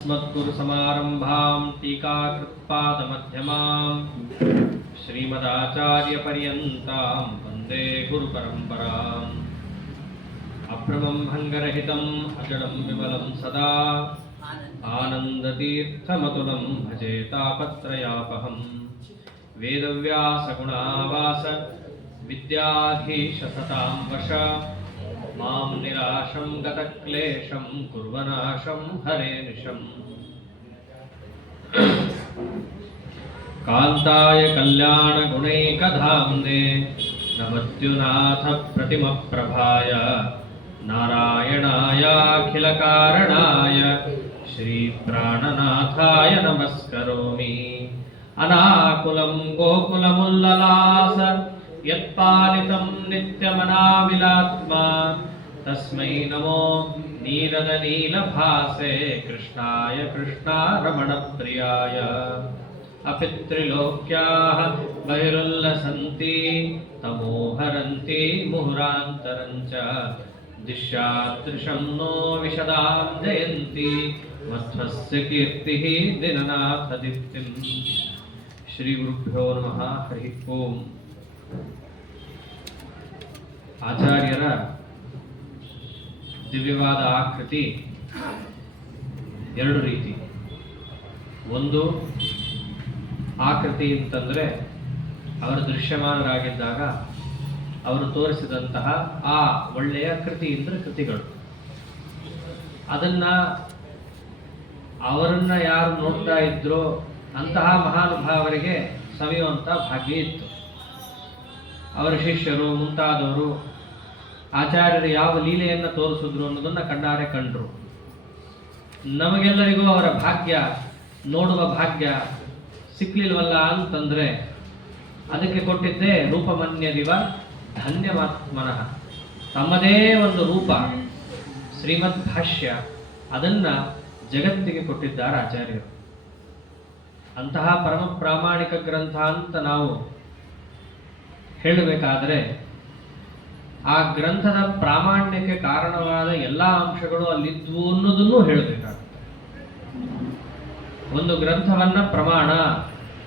अस्मद्गुरुसमारम्भां टीकाकृत्पादमध्यमां श्रीमदाचार्यपर्यन्तां वन्दे गुरुपरम्पराम्। अभ्रमं भङ्गरहितम् अजडं विमलं सदा आनन्दतीर्थमतुलं भजे तापत्रयापहं। वेदव्यासगुणावास विद्याधीशसतां वश मां निराशं गतक्लेशं कुर्वनाशं हरेनिशम्। कान्ताय कल्याणगुणैकधाम्ने नमद्युनाथ प्रतिमप्रभाय नारायणायाखिलकारणाय श्रीप्राणनाथाय नमस्करोमि। अनाकुलं गोकुलमुल्ललास यत्पालितं नित्यमनाविलात्मा तस्मै नमो नीरदनीलभासे कृष्णाय कृष्णारमणप्रियाय। अपितृलोक्याः बहिरुल्लसन्ति तमोहरन्ति मुहुरान्तरञ्च दिश्यादृशं नो विशदां जयन्ति मध्वस्य कीर्तिः दिननाथदीप्तिम्। श्रीगुरुभ्यो नमः। हरि ओಂ। ಆಚಾರ್ಯರ ದಿವ್ಯವಾದ ಆಕೃತಿ ಎರಡು ರೀತಿ. ಒಂದು ಆಕೃತಿ ಅಂತಂದರೆ ಅವರು ದೃಶ್ಯಮಾನರಾಗಿದ್ದಾಗ ಅವರು ತೋರಿಸಿದಂತಹ ಆ ಒಳ್ಳೆಯ ಕೃತಿ ಅಂದರೆ ಕೃತಿಗಳು. ಅದನ್ನು ಅವರನ್ನು ಯಾರು ನೋಡ್ತಾ ಇದ್ರೋ ಅಂತಹ ಮಹಾನುಭಾವರಿಗೆ ಸವಿಯುವಂಥ ಭಾಗ್ಯ ಇತ್ತು. ಅವರ ಶಿಷ್ಯರು ಮುಂತಾದವರು ಆಚಾರ್ಯರು ಯಾವ ಲೀಲೆಯನ್ನು ತೋರಿಸಿದ್ರು ಅನ್ನೋದನ್ನು ಕಣ್ಣಾರೆ ಕಂಡರು. ನಮಗೆಲ್ಲರಿಗೂ ಅವರ ಭಾಗ್ಯ ನೋಡುವ ಭಾಗ್ಯ ಸಿಕ್ಲಿಲ್ವಲ್ಲ ಅಂತಂದರೆ ಅದಕ್ಕೆ ಕೊಟ್ಟಿದ್ದೇ ರೂಪಮನ್ಯದಿವ ಧನ್ಯಮಾತ್ಮನಃ. ತಮ್ಮದೇ ಒಂದು ರೂಪ ಶ್ರೀಮದ್ ಭಾಷ್ಯ, ಅದನ್ನು ಜಗತ್ತಿಗೆ ಕೊಟ್ಟಿದ್ದಾರೆ ಆಚಾರ್ಯರು. ಅಂತಹ ಪರಮ ಪ್ರಾಮಾಣಿಕ ಗ್ರಂಥ ಅಂತ ನಾವು ಹೇಳಬೇಕಾದರೆ ಆ ಗ್ರಂಥದ ಪ್ರಾಮಾಣ್ಯಕ್ಕೆ ಕಾರಣವಾದ ಎಲ್ಲ ಅಂಶಗಳು ಅಲ್ಲಿದ್ವು ಅನ್ನೋದನ್ನು ಹೇಳಬೇಕಾಗುತ್ತೆ. ಒಂದು ಗ್ರಂಥವನ್ನ ಪ್ರಮಾಣ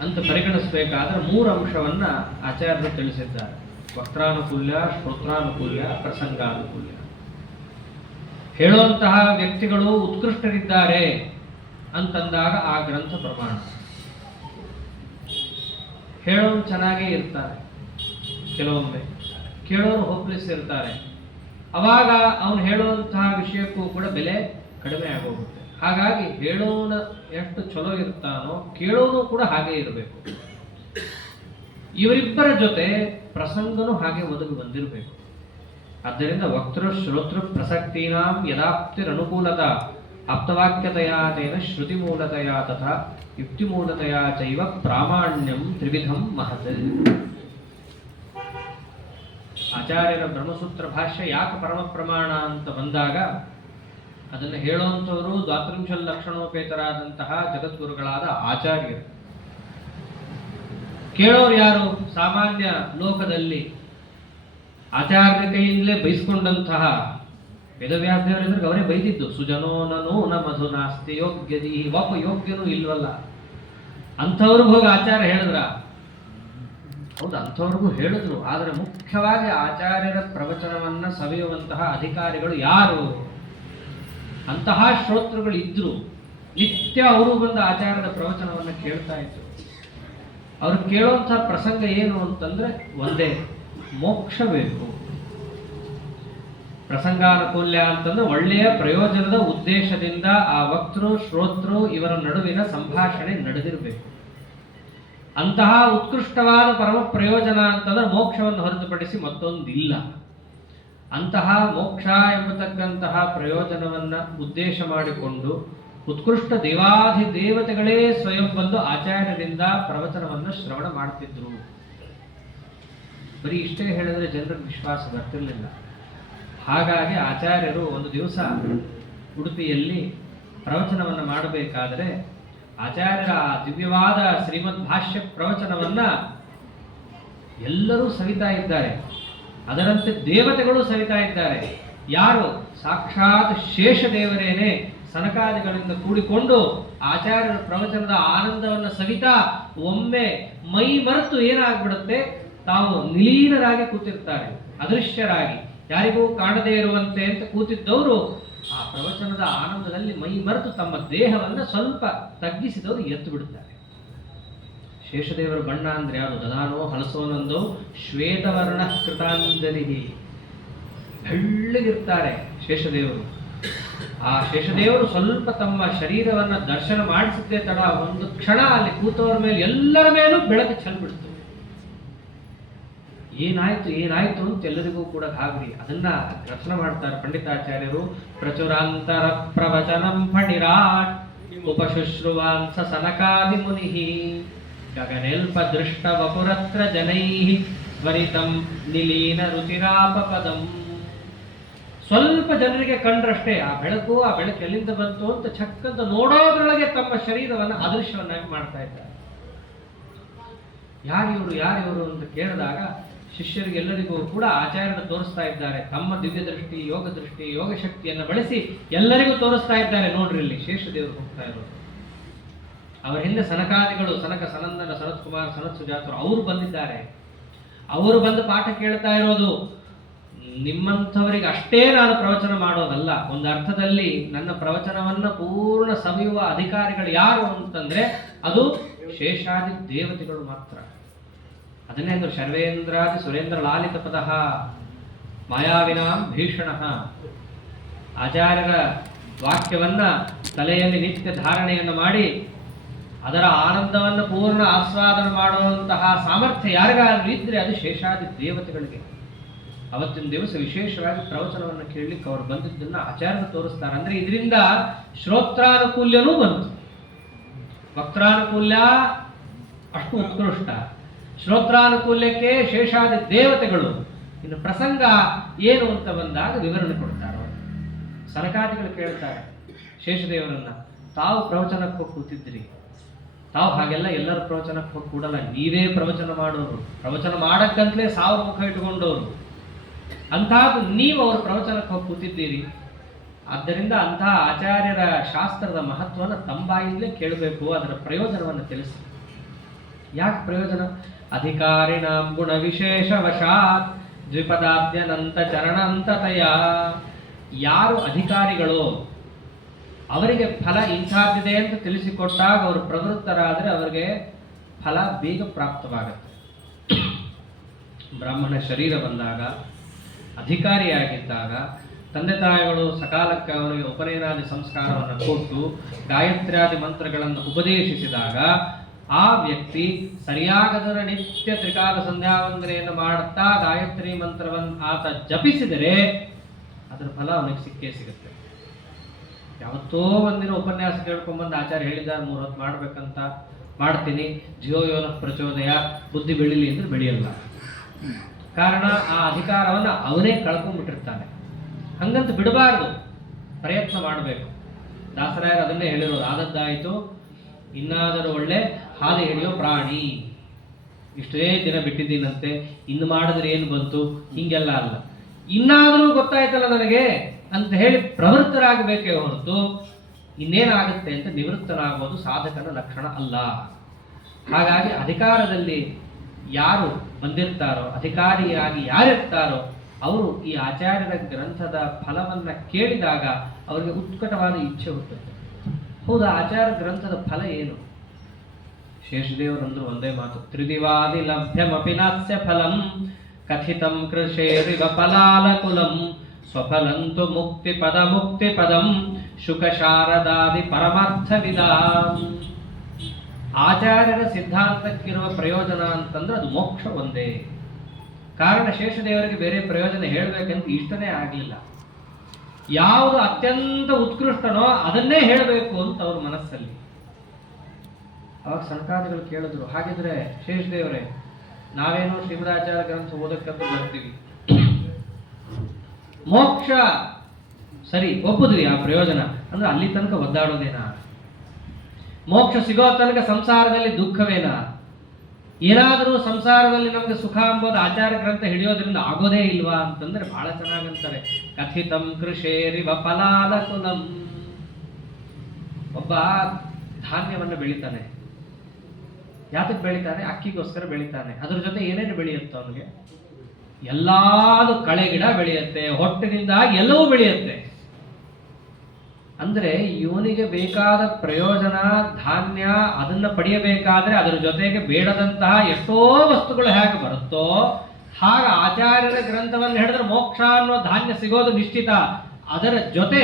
ಅಂತ ಪರಿಗಣಿಸಬೇಕಾದ್ರೆ 3 ಅಂಶವನ್ನ ಆಚಾರ್ಯರು ತಿಳಿಸಿದ್ದಾರೆ: ವಕ್ತಾನುಕೂಲ್ಯ, ಶ್ರೋತ್ರಾನುಕೂಲ್ಯ, ಪ್ರಸಂಗಾನುಕೂಲ್ಯ. ಹೇಳುವಂತಹ ವ್ಯಕ್ತಿಗಳು ಉತ್ಕೃಷ್ಟರಿದ್ದಾರೆ ಅಂತಂದಾಗ ಆ ಗ್ರಂಥ ಪ್ರಮಾಣ. ಹೇಳೋರು ಚೆನ್ನಾಗೇ ಇರ್ತಾರೆ, ಕೆಲವೊಮ್ಮೆ ಕೇಳೋರು ಹೋಪ್ಲೆಸ್ ಇರ್ತಾರೆ. ಅವಾಗ ಅವನು ಹೇಳುವಂತಹ ವಿಷಯಕ್ಕೂ ಕೂಡ ಬೆಲೆ ಕಡಿಮೆ ಆಗೋಗುತ್ತೆ. ಹಾಗಾಗಿ ಹೇಳೋನ ಎಷ್ಟು ಚಲೋ ಇರ್ತಾನೋ ಕೇಳೋನು ಕೂಡ ಹಾಗೆ ಇರಬೇಕು. ಇವರಿಬ್ಬರ ಜೊತೆ ಪ್ರಸಂಗನೂ ಹಾಗೆ ಒದಗಿ ಬಂದಿರಬೇಕು. ಆದ್ದರಿಂದ ವಕ್ತೃ ಶ್ರೋತೃ ಪ್ರಸಕ್ತೀನಾಂ ಯದಾಪ್ತಿರನುಕೂಲತಾ ಆಪ್ತವಾಕ್ಯತೆಯ ತೇನ ಶ್ರುತಿ ಮೂಲತೆಯ ತಥಾ ಯುಕ್ತಿ ಮೂಲತೆಯ ಚೈವ ಪ್ರಾಮಾಣ್ಯಂ ತ್ರಿವಿಧಂ ಮಹತ್. ಆಚಾರ್ಯರ ಬ್ರಹ್ಮಸೂತ್ರ ಭಾಷ್ಯ ಯಾಕೆ ಪರಮ ಪ್ರಮಾಣ ಅಂತ ಬಂದಾಗ ಅದನ್ನು ಹೇಳುವಂಥವರು ದ್ವಾತ್ರಿಂಶ ಲಕ್ಷಣೋಪೇತರಾದಂತಹ ಜಗದ್ಗುರುಗಳಾದ ಆಚಾರ್ಯರು. ಕೇಳೋರು ಯಾರು? ಸಾಮಾನ್ಯ ಲೋಕದಲ್ಲಿ ಆಚಾರ್ಯ ಕೈಯಿಂದಲೇ ಬೈಸ್ಕೊಂಡಂತಹ ವೇದವ್ಯಾಸದೇವರಿದ್ರೆ ಅವರೇ ಬೈದಿದ್ದು. ಸುಜನೋನೂ ನ ಮಧು ನಾಸ್ತಿ ಯೋಗ್ಯದಿ, ಒಬ್ಬ ಯೋಗ್ಯನೂ ಇಲ್ವಲ್ಲ. ಅಂಥವ್ರಿಗೆ ಹೋಗಿ ಆಚಾರ್ಯ ಹೇಳಿದ್ರ? ಹೌದು, ಅಂಥವ್ರಿಗೂ ಹೇಳಿದ್ರು. ಆದರೆ ಮುಖ್ಯವಾಗಿ ಆಚಾರ್ಯರ ಪ್ರವಚನವನ್ನು ಸವಿಯುವಂತಹ ಅಧಿಕಾರಿಗಳು ಯಾರು? ಅಂತಹ ಶ್ರೋತೃಗಳು ಇದ್ರು. ನಿತ್ಯ ಅವರು ಬಂದು ಆಚಾರ್ಯರ ಪ್ರವಚನವನ್ನು ಕೇಳ್ತಾ ಇದ್ರು. ಅವರು ಕೇಳುವಂತಹ ಪ್ರಸಂಗ ಏನು ಅಂತಂದ್ರೆ ಒಂದೇ, ಮೋಕ್ಷ ಬೇಕು. ಪ್ರಸಂಗಾನುಕೂಲ್ಯ ಅಂತಂದ್ರೆ ಒಳ್ಳೆಯ ಪ್ರಯೋಜನದ ಉದ್ದೇಶದಿಂದ ಆ ವಕ್ತೃ ಶ್ರೋತೃ ಇವರ ನಡುವಿನ ಸಂಭಾಷಣೆ ನಡೆದಿರಬೇಕು. ಅಂತಹ ಉತ್ಕೃಷ್ಟವಾದ ಪರಮ ಪ್ರಯೋಜನ ಅಂತಂದ್ರೆ ಮೋಕ್ಷವನ್ನು ಹೊರತುಪಡಿಸಿ ಮತ್ತೊಂದಿಲ್ಲ. ಅಂತಹ ಮೋಕ್ಷ ಎಂಬತಕ್ಕಂತಹ ಪ್ರಯೋಜನವನ್ನ ಉದ್ದೇಶ ಮಾಡಿಕೊಂಡು ಉತ್ಕೃಷ್ಟ ದೇವಾಧಿದೇವತೆಗಳೇ ಸ್ವಯಂ ಬಂದು ಆಚಾರ್ಯರಿಂದ ಪ್ರವಚನವನ್ನು ಶ್ರವಣ ಮಾಡ್ತಿದ್ರು. ಬರೀ ಇಷ್ಟೇ ಹೇಳಿದ್ರೆ ಜನರಿಗೆ ವಿಶ್ವಾಸ ಬರ್ತಿರ್ಲಿಲ್ಲ. ಹಾಗಾಗಿ ಆಚಾರ್ಯರು ಒಂದು ದಿವಸ ಉಡುಪಿಯಲ್ಲಿ ಪ್ರವಚನವನ್ನು ಮಾಡಬೇಕಾದರೆ ಆಚಾರ್ಯರ ದಿವ್ಯವಾದ ಶ್ರೀಮದ್ ಭಾಷ್ಯ ಪ್ರವಚನವನ್ನ ಎಲ್ಲರೂ ಸವಿತಾ ಇದ್ದಾರೆ. ಅದರಂತೆ ದೇವತೆಗಳು ಸವಿತಾ ಇದ್ದಾರೆ. ಯಾರು? ಸಾಕ್ಷಾತ್ ಶೇಷದೇವರೇನೆ ಸನಕಾದಿಗಳಿಂದ ಕೂಡಿಕೊಂಡು ಆಚಾರ್ಯರ ಪ್ರವಚನದ ಆನಂದವನ್ನು ಸವಿತಾ ಒಮ್ಮೆ ಮೈ ಮರೆತು ಏನಾಗ್ಬಿಡುತ್ತೆ, ತಾವು ನಿಲೀನರಾಗಿ ಕೂತಿರ್ತಾರೆ, ಅದೃಶ್ಯರಾಗಿ, ಯಾರಿಗೂ ಕಾಣದೇ ಇರುವಂತೆ ಅಂತ ಕೂತಿದ್ದವರು ಆ ಪ್ರವಚನದ ಆನಂದದಲ್ಲಿ ಮೈ ಮರೆತು ತಮ್ಮ ದೇಹವನ್ನು ಸ್ವಲ್ಪ ತಗ್ಗಿಸಿದವರು ಎತ್ತು ಬಿಡುತ್ತಾರೆ. ಶೇಷದೇವರ ಬಣ್ಣ ಅಂದ್ರೆ ಯಾವುದು? ದದಾನೋ ಹಲಸೋನೊಂದು ಶ್ವೇತವರ್ಣ ಕೃತಾಂಜಲಿ, ಬೆಳ್ಳಗಿರ್ತಾರೆ ಶೇಷದೇವರು. ಆ ಶೇಷದೇವರು ಸ್ವಲ್ಪ ತಮ್ಮ ಶರೀರವನ್ನು ದರ್ಶನ ಮಾಡಿಸಿದ್ದೇ ತಡ ಒಂದು ಕ್ಷಣ ಅಲ್ಲಿ ಕೂತವರ ಮೇಲೆ ಎಲ್ಲರ ಮೇಲೂ ಬೆಳಕು ಚೆಲ್ಬಿಡ್ತು. ಏನಾಯ್ತು ಅಂತ ಎಲ್ಲರಿಗೂ ಕೂಡ ಗಾಬರಿ. ಅದನ್ನ ರಚನೆ ಮಾಡ್ತಾರೆ ಪಂಡಿತಾಚಾರ್ಯರು. ಪ್ರಚುರಾಂತರ ಪ್ರವಚನಂ ಫಣಿರಾಟ್ ಉಪಶುಶ್ರುವಾಂಸ ಸನಕಾದಿ ಮುನಿ ಗಗನೆಲ್ಪ ದೃಷ್ಟ ವಪುರತ್ರ ಜನೈ ತ್ವರಿತಂ ನಿಲೀನ ರುಚಿರಾಪಪದಂ. ಸ್ವಲ್ಪ ಜನರಿಗೆ ಕಂಡ್ರಷ್ಟೇ ಆ ಬೆಳಕು ಎಲ್ಲಿಂದ ಬಂತು ಅಂತ ಚಕ್ಕಂತ ನೋಡೋದ್ರೊಳಗೆ ತಮ್ಮ ಶರೀರವನ್ನು ಅದೃಶ್ಯವನ್ನಾಗಿ ಮಾಡ್ತಾ ಇದ್ದಾರೆ. ಯಾರಿವರು ಅಂತ ಕೇಳಿದಾಗ ಶಿಷ್ಯರಿಗೆಲ್ಲರಿಗೂ ಕೂಡ ಆಚಾರ್ಯನ ತೋರಿಸ್ತಾ ಇದ್ದಾರೆ. ತಮ್ಮ ದಿವ್ಯ ದೃಷ್ಟಿ, ಯೋಗ ಶಕ್ತಿಯನ್ನು ಬಳಸಿ ಎಲ್ಲರಿಗೂ ತೋರಿಸ್ತಾ ಇದ್ದಾರೆ. ನೋಡ್ರಿ ಇಲ್ಲಿ ಶೇಷದೇವರು ಹೋಗ್ತಾ ಇರೋದು. ಅವರ ಹಿಂದೆ ಸನಕಾದಿಗಳು, ಸನಕ, ಸನಂದನ, ಸನತ್ ಕುಮಾರ್, ಸನತ್ ಸುಜಾತರು ಅವರು ಬಂದಿದ್ದಾರೆ. ಅವರು ಬಂದು ಪಾಠ ಕೇಳ್ತಾ ಇರೋದು. ನಿಮ್ಮಂಥವರಿಗೆ ಅಷ್ಟೇ ನಾನು ಪ್ರವಚನ ಮಾಡೋದಲ್ಲ. ಒಂದು ಅರ್ಥದಲ್ಲಿ ನನ್ನ ಪ್ರವಚನವನ್ನ ಪೂರ್ಣ ಸವಿಯುವ ಅಧಿಕಾರಿಗಳು ಯಾರು ಅಂತಂದ್ರೆ ಅದು ಶೇಷಾದಿ ದೇವತೆಗಳು ಮಾತ್ರ. ಅದನ್ನೇ ಅಂದ್ರೆ ಶರ್ವೇಂದ್ರಾದಿ ಸುರೇಂದ್ರ ಲಾಲಿತ ಪದಃ ಮಾಯಾವಿನಾಂ ಭೀಷಣ. ಆಚಾರ್ಯರ ವಾಕ್ಯವನ್ನ ತಲೆಯಲ್ಲಿ ನಿತ್ಯ ಧಾರಣೆಯನ್ನು ಮಾಡಿ ಅದರ ಆನಂದವನ್ನು ಪೂರ್ಣ ಆಸ್ವಾದನ ಮಾಡುವಂತಹ ಸಾಮರ್ಥ್ಯ ಯಾರಿಗಾದ್ರೂ ಇದ್ರೆ ಅದು ಶೇಷಾದಿ ದೇವತೆಗಳಿಗೆ. ಅವತ್ತಿನ ದಿವಸ ವಿಶೇಷವಾಗಿ ಪ್ರವಚನವನ್ನು ಕೇಳಲಿಕ್ಕೆ ಅವರು ಬಂದಿದ್ದನ್ನ ಆಚಾರ್ಯರು ತೋರಿಸ್ತಾರೆ. ಅಂದ್ರೆ ಇದರಿಂದ ಶ್ರೋತ್ರಾನುಕೂಲ್ಯನೂ ಬಂತು. ವಕ್ತಾನುಕೂಲ್ಯ ಅಷ್ಟು ಉತ್ಕೃಷ್ಟ, ಶ್ರೋತ್ರಾನುಕೂಲ್ಯಕ್ಕೆ ಶೇಷಾದಿ ದೇವತೆಗಳು. ಇನ್ನು ಪ್ರಸಂಗ ಏನು ಅಂತ ಬಂದಾಗ ವಿವರಣೆ ಕೊಡ್ತಾರೆ. ಸನಕಾದಿಗಳು ಕೇಳ್ತಾರೆ ಶೇಷದೇವರನ್ನ, ತಾವು ಪ್ರವಚನಕ್ಕೆ ಹೋಗಿ ಕೂತಿದ್ರಿ, ತಾವು ಹಾಗೆಲ್ಲ ಎಲ್ಲರ ಪ್ರವಚನಕ್ಕೆ ಹೋಗಿ ಕೂಡಲ್ಲ, ನೀವೇ ಪ್ರವಚನ ಮಾಡೋರು, ಪ್ರವಚನ ಮಾಡಕ್ಕಂತಲೇ 1000 ಮುಖ ಇಟ್ಕೊಂಡವರು, ಅಂಥದ್ದು ನೀವು ಅವ್ರ ಪ್ರವಚನಕ್ಕೆ ಹೋಗಿ ಕೂತಿದ್ದೀರಿ. ಆದ್ದರಿಂದ ಅಂತಹ ಆಚಾರ್ಯರ ಶಾಸ್ತ್ರದ ಮಹತ್ವವನ್ನು ತಂಬಾಯಿಂದಲೇ ಕೇಳಬೇಕು, ಅದರ ಪ್ರಯೋಜನವನ್ನು ತಿಳಿಸಿ. ಯಾಕೆ ಪ್ರಯೋಜನ? ಅಧಿಕಾರಿಣಾಂ ಗುಣ ವಿಶೇಷ ವಶಾತ್ ದ್ವಿಪದಾದ್ಯನಂತ ಚರಣಂತತಯ. ಯಾರು ಅಧಿಕಾರಿಗಳು ಅವರಿಗೆ ಫಲ ಇಂಥದ್ದಿದೆ ಅಂತ ತಿಳಿಸಿಕೊಟ್ಟಾಗ ಅವರು ಪ್ರವೃತ್ತರಾದರೆ ಅವರಿಗೆ ಫಲ ಬೇಗ ಪ್ರಾಪ್ತವಾಗುತ್ತೆ. ಬ್ರಾಹ್ಮಣ ಶರೀರ ಬಂದಾಗ, ಅಧಿಕಾರಿಯಾಗಿದ್ದಾಗ, ತಂದೆ ತಾಯಿಗಳು ಸಕಾಲಕ್ಕೆ ಅವನಿಗೆ ಉಪನಯನಾದಿ ಸಂಸ್ಕಾರವನ್ನು ಕೊಟ್ಟು ಗಾಯತ್ರ್ಯಾದಿ ಮಂತ್ರಗಳನ್ನು ಉಪದೇಶಿಸಿದಾಗ ಆ ವ್ಯಕ್ತಿ ಸರಿಯಾಗದರ ನಿತ್ಯ ತ್ರಿಕಾಲ ಸಂಧ್ಯಾ ವಂದನೆಯನ್ನು ಮಾಡುತ್ತಾ ಗಾಯತ್ರಿ ಮಂತ್ರವನ್ನು ಆತ ಜಪಿಸಿದರೆ ಅದರ ಫಲ ಅವನಿಗೆ ಸಿಕ್ಕೇ ಸಿಗುತ್ತೆ. ಯಾವತ್ತೋ ಒಂದಿನ ಉಪನ್ಯಾಸ ಕೇಳ್ಕೊಂಡ್ಬಂದು ಆಚಾರ್ಯ ಹೇಳಿದ್ದಾರೆ 3 ಹೊತ್ತು ಮಾಡ್ಬೇಕಂತ, ಮಾಡ್ತೀನಿ, ಜಿಯೋಯೋನ ಪ್ರಚೋದಯ, ಬುದ್ಧಿ ಬೆಳಿಲಿ ಅಂದ್ರೆ ಬೆಳೆಯಲ್ಲ. ಕಾರಣ ಆ ಅಧಿಕಾರವನ್ನು ಅವನೇ ಕಳ್ಕೊಂಡ್ಬಿಟ್ಟಿರ್ತಾನೆ. ಹಂಗಂತ ಬಿಡಬಾರ್ದು, ಪ್ರಯತ್ನ ಮಾಡಬೇಕು. ದಾಸರಾಯರು ಅದನ್ನೇ ಹೇಳಿರೋದು, ಆದದ್ದಾಯಿತು ಇನ್ನಾದರೂ ಒಳ್ಳೆ ಹಾದಿ ಹಿಡಿಯೋ ಪ್ರಾಣಿ. ಇಷ್ಟೇ ದಿನ ಬಿಟ್ಟಿದ್ದೀನಂತೆ, ಇನ್ನು ಮಾಡಿದ್ರೆ ಏನು ಬಂತು, ಹಿಂಗೆಲ್ಲ ಅಲ್ಲ. ಇನ್ನಾದರೂ ಗೊತ್ತಾಯ್ತಲ್ಲ ನನಗೆ ಅಂತ ಹೇಳಿ ಪ್ರವೃತ್ತರಾಗಬೇಕೇ ಹೊರತು ಇನ್ನೇನಾಗುತ್ತೆ ಅಂತ ನಿವೃತ್ತರಾಗೋದು ಸಾಧಕನ ಲಕ್ಷಣ ಅಲ್ಲ. ಹಾಗಾಗಿ ಅಧಿಕಾರದಲ್ಲಿ ಯಾರು ಬಂದಿರ್ತಾರೋ, ಅಧಿಕಾರಿಯಾಗಿ ಯಾರಿರ್ತಾರೋ ಅವರು ಈ ಆಚಾರ್ಯರ ಗ್ರಂಥದ ಫಲವನ್ನ ಕೇಳಿದಾಗ ಅವರಿಗೆ ಉತ್ಕಟವಾದ ಇಚ್ಛೆ ಹುಟ್ಟುತ್ತೆ. ಹೌದಾ, ಆಚಾರ್ಯ ಗ್ರಂಥದ ಫಲ ಏನು? ಶೇಷದೇವರಂದ್ರು ಒಂದೇ ಮಾತು, ತ್ರಿದಿವಾದಿ ಲಭ್ಯಮಪಿ ನಾಸ್ಯ ಫಲಂ ಕಥಿತಂ ಕೃಷೇರಿವ ಫಲಾಲಕುಲಂ ಸ್ವಫಲಂತು ಮುಕ್ತಿ ಪದಂ ಶುಕ ಶಾರದಾದಿ ಪರಮಾರ್ಥ ವಿಧಾಂ. ಆಚಾರ್ಯರ ಸಿದ್ಧಾಂತಕ್ಕಿರುವ ಪ್ರಯೋಜನ ಅಂತಂದ್ರೆ ಅದು ಮೋಕ್ಷ ಒಂದೇ. ಕಾರಣ ಶೇಷದೇವರಿಗೆ ಬೇರೆ ಪ್ರಯೋಜನ ಹೇಳಬೇಕಂತ ಇಷ್ಟನೇ ಆಗಲಿಲ್ಲ. ಯಾವುದು ಅತ್ಯಂತ ಉತ್ಕೃಷ್ಟನೋ ಅದನ್ನೇ ಹೇಳಬೇಕು ಅಂತ ಅವ್ರ ಮನಸ್ಸಲ್ಲಿ. ಅವಾಗ ಸನಕಾದಿಗಳು ಕೇಳಿದ್ರು, ಹಾಗಿದ್ರೆ ಶೇಷದೇವರೇ ನಾವೇನೋ ಶ್ರೀಮದಾಚಾರ್ಯ ಗ್ರಂಥ ಓದಕ್ಕಂತ ಬರ್ತೀವಿ, ಮೋಕ್ಷ ಸರಿ ಒಪ್ಪುದ್ವಿ, ಆ ಪ್ರಯೋಜನ ಅಂದ್ರೆ ಅಲ್ಲಿ ತನಕ ಒದ್ದಾಡೋದೇನಾ? ಮೋಕ್ಷ ಸಿಗೋ ತನಕ ಸಂಸಾರದಲ್ಲಿ ದುಃಖವೇನಾ? ಏನಾದರೂ ಸಂಸಾರದಲ್ಲಿ ನಮಗೆ ಸುಖ ಅಂಬೋದು ಆಚಾರ್ಯ ಗ್ರಂಥ ಹಿಡಿಯೋದ್ರಿಂದ ಆಗೋದೇ ಇಲ್ವಾ ಅಂತಂದ್ರೆ ಬಹಳ ಚೆನ್ನಾಗಂತಾರೆ, ಕಥಿತಂ ಕೃಷೇರಿವ ಫಲಾಲಕುಲಂ. ಒಬ್ಬ ಧಾನ್ಯವನ್ನು ಬೆಳಿತಾನೆ. ಯಾತಕ್ಕೆ ಬೆಳಿತಾನೆ? ಅಕ್ಕಿಗೋಸ್ಕರ ಬೆಳಿತಾನೆ. ಅದ್ರ ಜೊತೆ ಏನೇನು ಬೆಳೆಯುತ್ತೆ ಅವನಿಗೆ? ಎಲ್ಲಾದು ಕಳೆ ಗಿಡ ಬೆಳೆಯುತ್ತೆ, ಹೊಟ್ಟಿನಿಂದ ಎಲ್ಲವೂ ಬೆಳೆಯುತ್ತೆ. ಅಂದ್ರೆ ಇವನಿಗೆ ಬೇಕಾದ ಪ್ರಯೋಜನ ಧಾನ್ಯ ಅದನ್ನ ಪಡೆಯಬೇಕಾದ್ರೆ ಅದರ ಜೊತೆಗೆ ಬೇಡದಂತಹ ಎಷ್ಟೋ ವಸ್ತುಗಳು ಹೇಗೆ ಬರುತ್ತೋ ಹಾಗ ಆಚಾರ್ಯರ ಗ್ರಂಥವನ್ನು ಹಿಡಿದ್ರೆ ಮೋಕ್ಷ ಅನ್ನೋ ಧಾನ್ಯ ಸಿಗೋದು ನಿಶ್ಚಿತ. ಅದರ ಜೊತೆ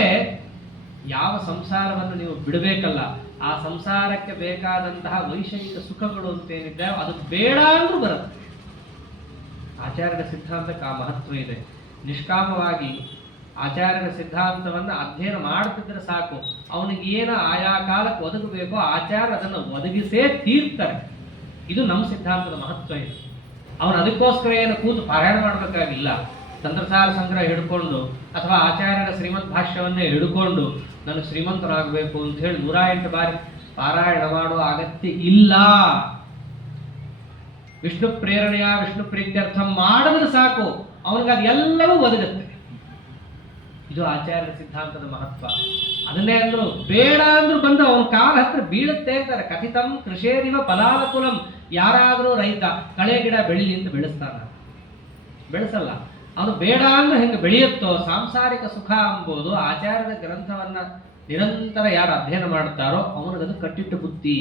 ಯಾವ ಸಂಸಾರವನ್ನು ನೀವು ಬಿಡಬೇಕಲ್ಲ, ಆ ಸಂಸಾರಕ್ಕೆ ಬೇಕಾದಂತಹ ವೈಷಯಿಕ ಸುಖಗಳು ಅಂತೇನಿದ್ದಾವೆ ಅದು ಬೇಡ ಅಂದ್ರೂ ಬರುತ್ತೆ. ಆಚಾರ್ಯರ ಸಿದ್ಧಾಂತಕ್ಕೆ ಆ ಮಹತ್ವ ಇದೆ. ನಿಷ್ಕಾಮವಾಗಿ ಆಚಾರ್ಯರ ಸಿದ್ಧಾಂತವನ್ನು ಅಧ್ಯಯನ ಮಾಡ್ತಿದ್ರೆ ಸಾಕು, ಅವನಿಗೆ ಏನು ಆಯಾ ಕಾಲಕ್ಕೆ ಒದಗಬೇಕೋ ಆಚಾರ್ಯ ಅದನ್ನು ಒದಗಿಸೇ ತೀರ್ತಾರೆ. ಇದು ನಮ್ಮ ಸಿದ್ಧಾಂತದ ಮಹತ್ವ ಇದೆ. ಅವನು ಅದಕ್ಕೋಸ್ಕರ ಏನು ಕೂತು ಪಾರಾಯಣ ಮಾಡಬೇಕಾಗಿಲ್ಲ. ತಂತ್ರಸಾರ ಸಂಗ್ರಹ ಹಿಡ್ಕೊಂಡು ಅಥವಾ ಆಚಾರ್ಯರ ಶ್ರೀಮದ್ ಭಾಷ್ಯವನ್ನೇ ಹಿಡ್ಕೊಂಡು ನಾನು ಶ್ರೀಮಂತರಾಗಬೇಕು ಅಂತ ಹೇಳಿ 108 ಬಾರಿ ಪಾರಾಯಣ ಮಾಡುವ ಅಗತ್ಯ ಇಲ್ಲ. ವಿಷ್ಣು ಪ್ರೇರಣೆಯ ವಿಷ್ಣು ಪ್ರೀತ್ಯರ್ಥ ಮಾಡಿದ್ರೆ ಸಾಕು, ಅವನಿಗೆ ಅದೆಲ್ಲವೂ ಒದಗುತ್ತೆ. ಇದು ಆಚಾರ್ಯರ ಸಿದ್ಧಾಂತದ ಮಹತ್ವ. ಅದನ್ನೇ ಅಂದ್ರು, ಬೇಡ ಅಂದ್ರೂ ಬಂದು ಅವನ ಕಾಲ ಹತ್ರ ಬೀಳುತ್ತೆ ಅಂತಾರೆ. ಕಥಿತಂ ಕೃಷೇರಿವ ಫಲಾನುಕೂಲಂ. ಯಾರಾದರೂ ರೈತ ಕಳೆ ಗಿಡ ಬೆಳಿಲಿ ಅಂತ ಬೆಳೆಸ್ತಾನ? ಬೆಳೆಸಲ್ಲ. ಅವನು ಬೇಡ ಅಂದ್ರೆ ಹೆಂಗೆ ಬೆಳೆಯುತ್ತೋ ಸಾಂಸಾರಿಕ ಸುಖ ಎಂಬುದು ಆಚಾರ್ಯದ ಗ್ರಂಥವನ್ನ ನಿರಂತರ ಯಾರು ಅಧ್ಯಯನ ಮಾಡ್ತಾರೋ ಅವನಿಗದು ಕಟ್ಟಿಟ್ಟು ಬುದ್ಧಿ.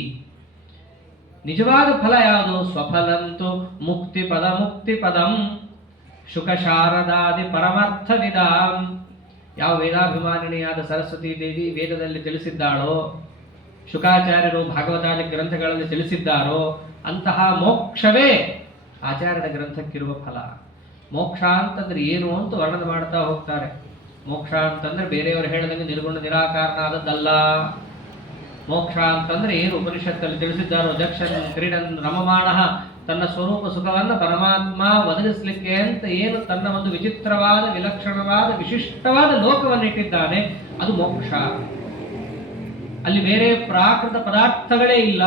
ನಿಜವಾದ ಫಲ ಯಾವುದು? ಸ್ವಫಲಂತು ಮುಕ್ತಿ ಪದಂ ಶುಕ ಶಾರದಾದಿ ಪರಮಾರ್ಥ ವಿಧಾಂ. ಯಾವ ವೇದಾಭಿಮಾನಿನಿಯಾದ ಸರಸ್ವತಿ ದೇವಿ ವೇದದಲ್ಲಿ ತಿಳಿಸಿದ್ದಾಳೋ, ಶುಕಾಚಾರ್ಯರು ಭಾಗವತಾದಿ ಗ್ರಂಥಗಳಲ್ಲಿ ತಿಳಿಸಿದ್ದಾರೋ ಅಂತಹ ಮೋಕ್ಷವೇ ಆಚಾರ್ಯರ ಗ್ರಂಥಕ್ಕಿರುವ ಫಲ. ಮೋಕ್ಷ ಅಂತಂದ್ರೆ ಏನು ಅಂತ ವರ್ಣನೆ ಮಾಡ್ತಾ ಹೋಗ್ತಾರೆ. ಮೋಕ್ಷ ಅಂತಂದ್ರೆ ಬೇರೆಯವರು ಹೇಳಿದಂಗೆ ನಿರ್ಗುಣ ನಿರಾಕಾರನಾದದ್ದಲ್ಲ. ಮೋಕ್ಷ ಅಂತಂದ್ರೆ ಏನು ಉಪನಿಷತ್ತಲ್ಲಿ ತಿಳಿಸಿದ್ದಾರೋ, ದಕ್ಷನ್ ಕ್ರೀಡನ್ ರಮಮಾಣ, ತನ್ನ ಸ್ವರೂಪ ಸುಖವನ್ನು ಪರಮಾತ್ಮ ಒದಗಿಸ್ಲಿಕ್ಕೆ ಅಂತ ಏನು ತನ್ನ ಒಂದು ವಿಚಿತ್ರವಾದ ವಿಲಕ್ಷಣವಾದ ವಿಶಿಷ್ಟವಾದ ಲೋಕವನ್ನು ಇಟ್ಟಿದ್ದಾನೆ, ಅದು ಮೋಕ್ಷ. ಅಲ್ಲಿ ಬೇರೆ ಪ್ರಾಕೃತ ಪದಾರ್ಥಗಳೇ ಇಲ್ಲ.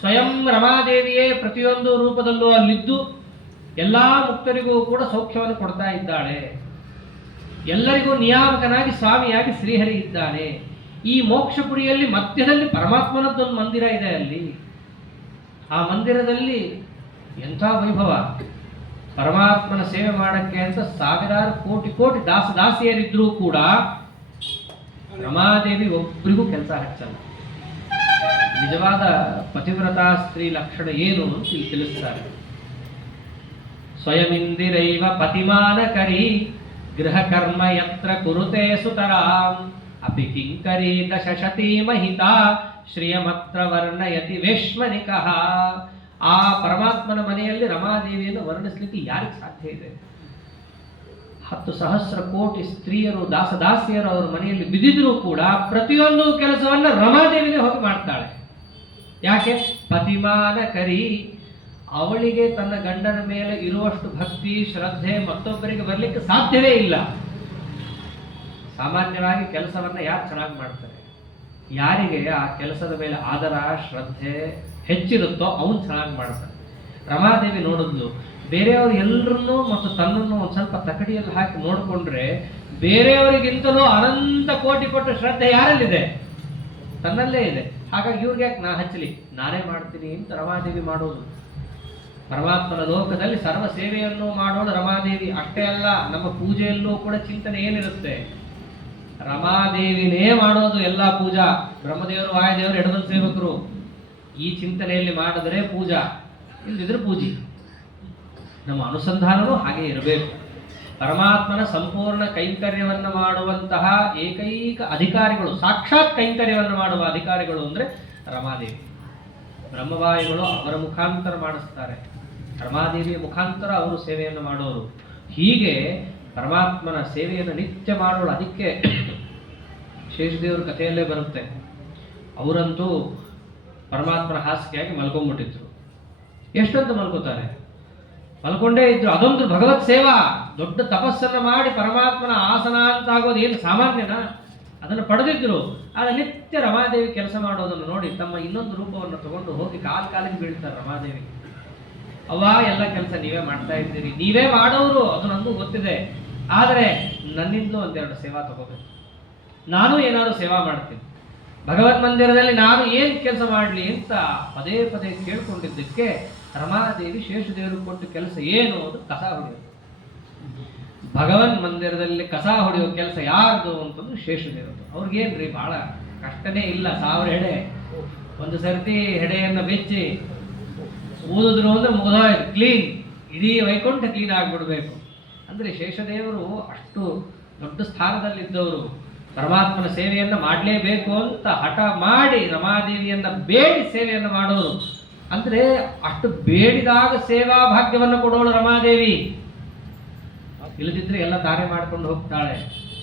ಸ್ವಯಂ ರಮಾದೇವಿಯೇ ಪ್ರತಿಯೊಂದು ರೂಪದಲ್ಲೂ ಅಲ್ಲಿದ್ದು ಎಲ್ಲಾ ಮುಕ್ತರಿಗೂ ಕೂಡ ಸೌಖ್ಯವನ್ನು ಕೊಡ್ತಾ ಇದ್ದಾಳೆ. ಎಲ್ಲರಿಗೂ ನಿಯಾಮಕನಾಗಿ ಸ್ವಾಮಿಯಾಗಿ ಶ್ರೀಹರಿ ಇದ್ದಾನೆ. ಈ ಮೋಕ್ಷಪುರಿಯಲ್ಲಿ ಮಧ್ಯದಲ್ಲಿ ಪರಮಾತ್ಮನದ್ದೊಂದು ಮಂದಿರ ಇದೆ. ಅಲ್ಲಿ ಆ ಮಂದಿರದಲ್ಲಿ ಎಂಥ ವೈಭವ! ಪರಮಾತ್ಮನ ಸೇವೆ ಮಾಡಕ್ಕೆ ಅಂತ ಸಾವಿರಾರು ಕೋಟಿ ಕೋಟಿ ದಾಸದಾಸಿಯರಿದ್ರೂ ಕೂಡ ರಮಾದೇವಿ ಒಬ್ಬರಿಗೂ ಕೆಲಸ ಹಚ್ಚಲ್ಲ. ನಿಜವಾದ ಪತಿವ್ರತಾ ಸ್ತ್ರೀ ಲಕ್ಷಣ ಏನು ಅಂತ ಇಲ್ಲಿ ತಿಳಿಸ್ತಾರೆ. ಸ್ವಯಮಿಂದಿರೈವ ಪತಿಮಾನಕರಿ ಗೃಹ ಕರ್ಮ ಯತ್ರ ಕುರುತೆ ಸುತರಾಂ ಅಪಿ ಕಿಂಕರಿ ದಶಶತೀ ಮಹಿತಾ ಶ್ರಿಯಮತ್ರ ವರ್ಣಯತಿ ವೇಶ್ಮನಿಕಃ. ಆ ಪರಮಾತ್ಮನ ಮನೆಯಲ್ಲಿ ರಮಾದೇವಿಯನ್ನು ವರ್ಣಿಸಲಿಕ್ಕೆ ಯಾರಿಗೆ ಸಾಧ್ಯ ಇದೆ? 10,000 ಕೋಟಿ ಸ್ತ್ರೀಯರು ದಾಸದಾಸಿಯರು ಅವರ ಮನೆಯಲ್ಲಿ ಬಿದ್ದಿದ್ರೂ ಕೂಡ ಪ್ರತಿಯೊಂದು ಕೆಲಸವನ್ನ ರಮಾದೇವಿಗೆ ಹೋಗಿ ಮಾಡ್ತಾಳೆ. ಯಾಕೆ? ಪತಿಮಾನಕರಿ. ಅವಳಿಗೆ ತನ್ನ ಗಂಡನ ಮೇಲೆ ಇರುವಷ್ಟು ಭಕ್ತಿ ಶ್ರದ್ಧೆ ಮತ್ತೊಬ್ಬರಿಗೆ ಬರಲಿಕ್ಕೆ ಸಾಧ್ಯವೇ ಇಲ್ಲ. ಸಾಮಾನ್ಯವಾಗಿ ಕೆಲಸವನ್ನ ಯಾರು ಚೆನ್ನಾಗಿ ಮಾಡ್ತಾರೆ? ಯಾರಿಗೆ ಆ ಕೆಲಸದ ಮೇಲೆ ಆದರ ಶ್ರದ್ಧೆ ಹೆಚ್ಚಿರುತ್ತೋ ಅವನು ಚೆನ್ನಾಗಿ ಮಾಡ್ತಾನೆ. ರಮಾದೇವಿ ನೋಡಿದ್ಲು, ಬೇರೆಯವರು ಎಲ್ಲರನ್ನೂ ಮತ್ತು ತನ್ನನ್ನು ಒಂದು ಸ್ವಲ್ಪ ತಕಡಿಯಲ್ಲಿ ಹಾಕಿ ನೋಡಿಕೊಂಡ್ರೆ ಬೇರೆಯವರಿಗಿಂತಲೂ ಅನಂತ ಕೋಟಿ ಕೊಟ್ಟು ಶ್ರದ್ಧೆ ಯಾರಲ್ಲಿದೆ? ತನ್ನಲ್ಲೇ ಇದೆ. ಹಾಗಾಗಿ ಇವ್ರಿಗೆ ಯಾಕೆ ನಾ ಹಚ್ಚಲಿ, ನಾನೇ ಮಾಡ್ತೀನಿ ಅಂತ ರಮಾದೇವಿ ಮಾಡೋದು. ಪರಮಾತ್ಮನ ಲೋಕದಲ್ಲಿ ಸರ್ವ ಸೇವೆಯನ್ನು ಮಾಡೋದು ರಮಾದೇವಿ. ಅಷ್ಟೇ ಅಲ್ಲ, ನಮ್ಮ ಪೂಜೆಯಲ್ಲೂ ಕೂಡ ಚಿಂತನೆ ಏನಿರುತ್ತೆ? ರಮಾದೇವಿನೇ ಮಾಡೋದು ಎಲ್ಲ ಪೂಜಾ. ಬ್ರಹ್ಮದೇವರು ವಾಯುದೇವರು ಎಡಬಲ್ ಸೇವಕರು. ಈ ಚಿಂತನೆಯಲ್ಲಿ ಮಾಡಿದ್ರೆ ಪೂಜಾ, ಇಲ್ಲದಿದ್ರೆ ಪೂಜೆ. ನಮ್ಮ ಅನುಸಂಧಾನವೂ ಹಾಗೆ ಇರಬೇಕು. ಪರಮಾತ್ಮನ ಸಂಪೂರ್ಣ ಕೈಂಕರ್ಯವನ್ನು ಮಾಡುವಂತಹ ಏಕೈಕ ಅಧಿಕಾರಿಗಳು, ಸಾಕ್ಷಾತ್ ಕೈಂಕರ್ಯವನ್ನು ಮಾಡುವ ಅಧಿಕಾರಿಗಳು ಅಂದರೆ ರಮಾದೇವಿ. ಬ್ರಹ್ಮವಾಯುಗಳು ಅವರ ಮುಖಾಂತರ ಮಾಡಿಸ್ತಾರೆ, ರಮಾದೇವಿಯ ಮುಖಾಂತರ ಅವರು ಸೇವೆಯನ್ನು ಮಾಡೋರು. ಹೀಗೆ ಪರಮಾತ್ಮನ ಸೇವೆಯನ್ನು ನಿತ್ಯ ಮಾಡೋಳು. ಅದಕ್ಕೆ ಶೇಷದೇವ್ರ ಕಥೆಯಲ್ಲೇ ಬರುತ್ತೆ. ಅವರಂತೂ ಪರಮಾತ್ಮನ ಹಾಸಿಗೆಯಾಗಿ ಮಲ್ಕೊಂಡ್ಬಿಟ್ಟಿದ್ರು. ಎಷ್ಟಂತ ಮಲ್ಕೋತಾರೆ? ಮಲ್ಕೊಂಡೇ ಇದ್ರು. ಅದೊಂದು ಭಗವತ್ ಸೇವಾ. ದೊಡ್ಡ ತಪಸ್ಸನ್ನು ಮಾಡಿ ಪರಮಾತ್ಮನ ಆಸನ ಅಂತಾಗೋದು ಏನು ಸಾಮಾನ್ಯನಾ? ಅದನ್ನು ಪಡೆದಿದ್ರು. ಆದರೆ ನಿತ್ಯ ರಮಾದೇವಿ ಕೆಲಸ ಮಾಡೋದನ್ನು ನೋಡಿ ತಮ್ಮ ಇನ್ನೊಂದು ರೂಪವನ್ನು ತಗೊಂಡು ಹೋಗಿ ಕಾಲಿಗೆ ಬೀಳ್ತಾರೆ ರಮಾದೇವಿ. ಅವ್ವ, ಎಲ್ಲ ಕೆಲಸ ನೀವೇ ಮಾಡ್ತಾ ಇದ್ದೀರಿ, ನೀವೇ ಮಾಡೋರು, ಅದು ನನಗೂ ಗೊತ್ತಿದೆ. ಆದರೆ ನನ್ನಿಂದಲೂ ಒಂದೆರಡು ಸೇವಾ ತಗೋಬೇಕು, ನಾನು ಏನಾದ್ರು ಸೇವಾ ಮಾಡ್ತೀನಿ. ಭಗವತ್ ಮಂದಿರದಲ್ಲಿ ನಾನು ಏನು ಕೆಲಸ ಮಾಡಲಿ ಅಂತ ಪದೇ ಪದೇ ಕೇಳ್ಕೊಂಡಿದ್ದಕ್ಕೆ ರಮಾದೇವಿ ಶೇಷದೇವರು ಕೊಟ್ಟ ಕೆಲಸ ಏನು? ಅದು ಕಸ ಹೊಡೆಯೋದು. ಭಗವನ್ ಮಂದಿರದಲ್ಲಿ ಕಸ ಹೊಡೆಯೋ ಕೆಲಸ ಯಾರ್ದು ಅಂತಂದು ಶೇಷದೇವರು. ಅವ್ರಿಗೇನ್ರಿ ಬಹಳ ಕಷ್ಟನೇ ಇಲ್ಲ. 1000 ಹೆಡೆ ಒಂದು ಸರ್ತಿ ಹೆಡೆಯನ್ನು ಬೆಚ್ಚಿ ಊದಿದ್ರು ಅಂದ್ರೆ ಮುಗಿದೋಯ್ತು, ಕ್ಲೀನ್, ಇಡೀ ವೈಕುಂಠ ಕ್ಲೀನ್ ಆಗಿಬಿಡ್ಬೇಕು. ಅಂದ್ರೆ ಶೇಷದೇವರು ಅಷ್ಟು ದೊಡ್ಡ ಸ್ಥಾನದಲ್ಲಿದ್ದವರು, ಪರಮಾತ್ಮನ ಸೇವೆಯನ್ನು ಮಾಡಲೇಬೇಕು ಅಂತ ಹಠ ಮಾಡಿ ರಮಾದೇವಿಯನ್ನ ಬೇಡಿ ಸೇವೆಯನ್ನು ಮಾಡೋರು. ಅಂದ್ರೆ ಅಷ್ಟು ಬೇಡಿದಾಗ ಸೇವಾ ಭಾಗ್ಯವನ್ನು ಕೊಡೋಳು ರಮಾದೇವಿ. ಇಲ್ಲದಿದ್ರೆ ಎಲ್ಲ ತಾನೇ ಮಾಡ್ಕೊಂಡು ಹೋಗ್ತಾಳೆ.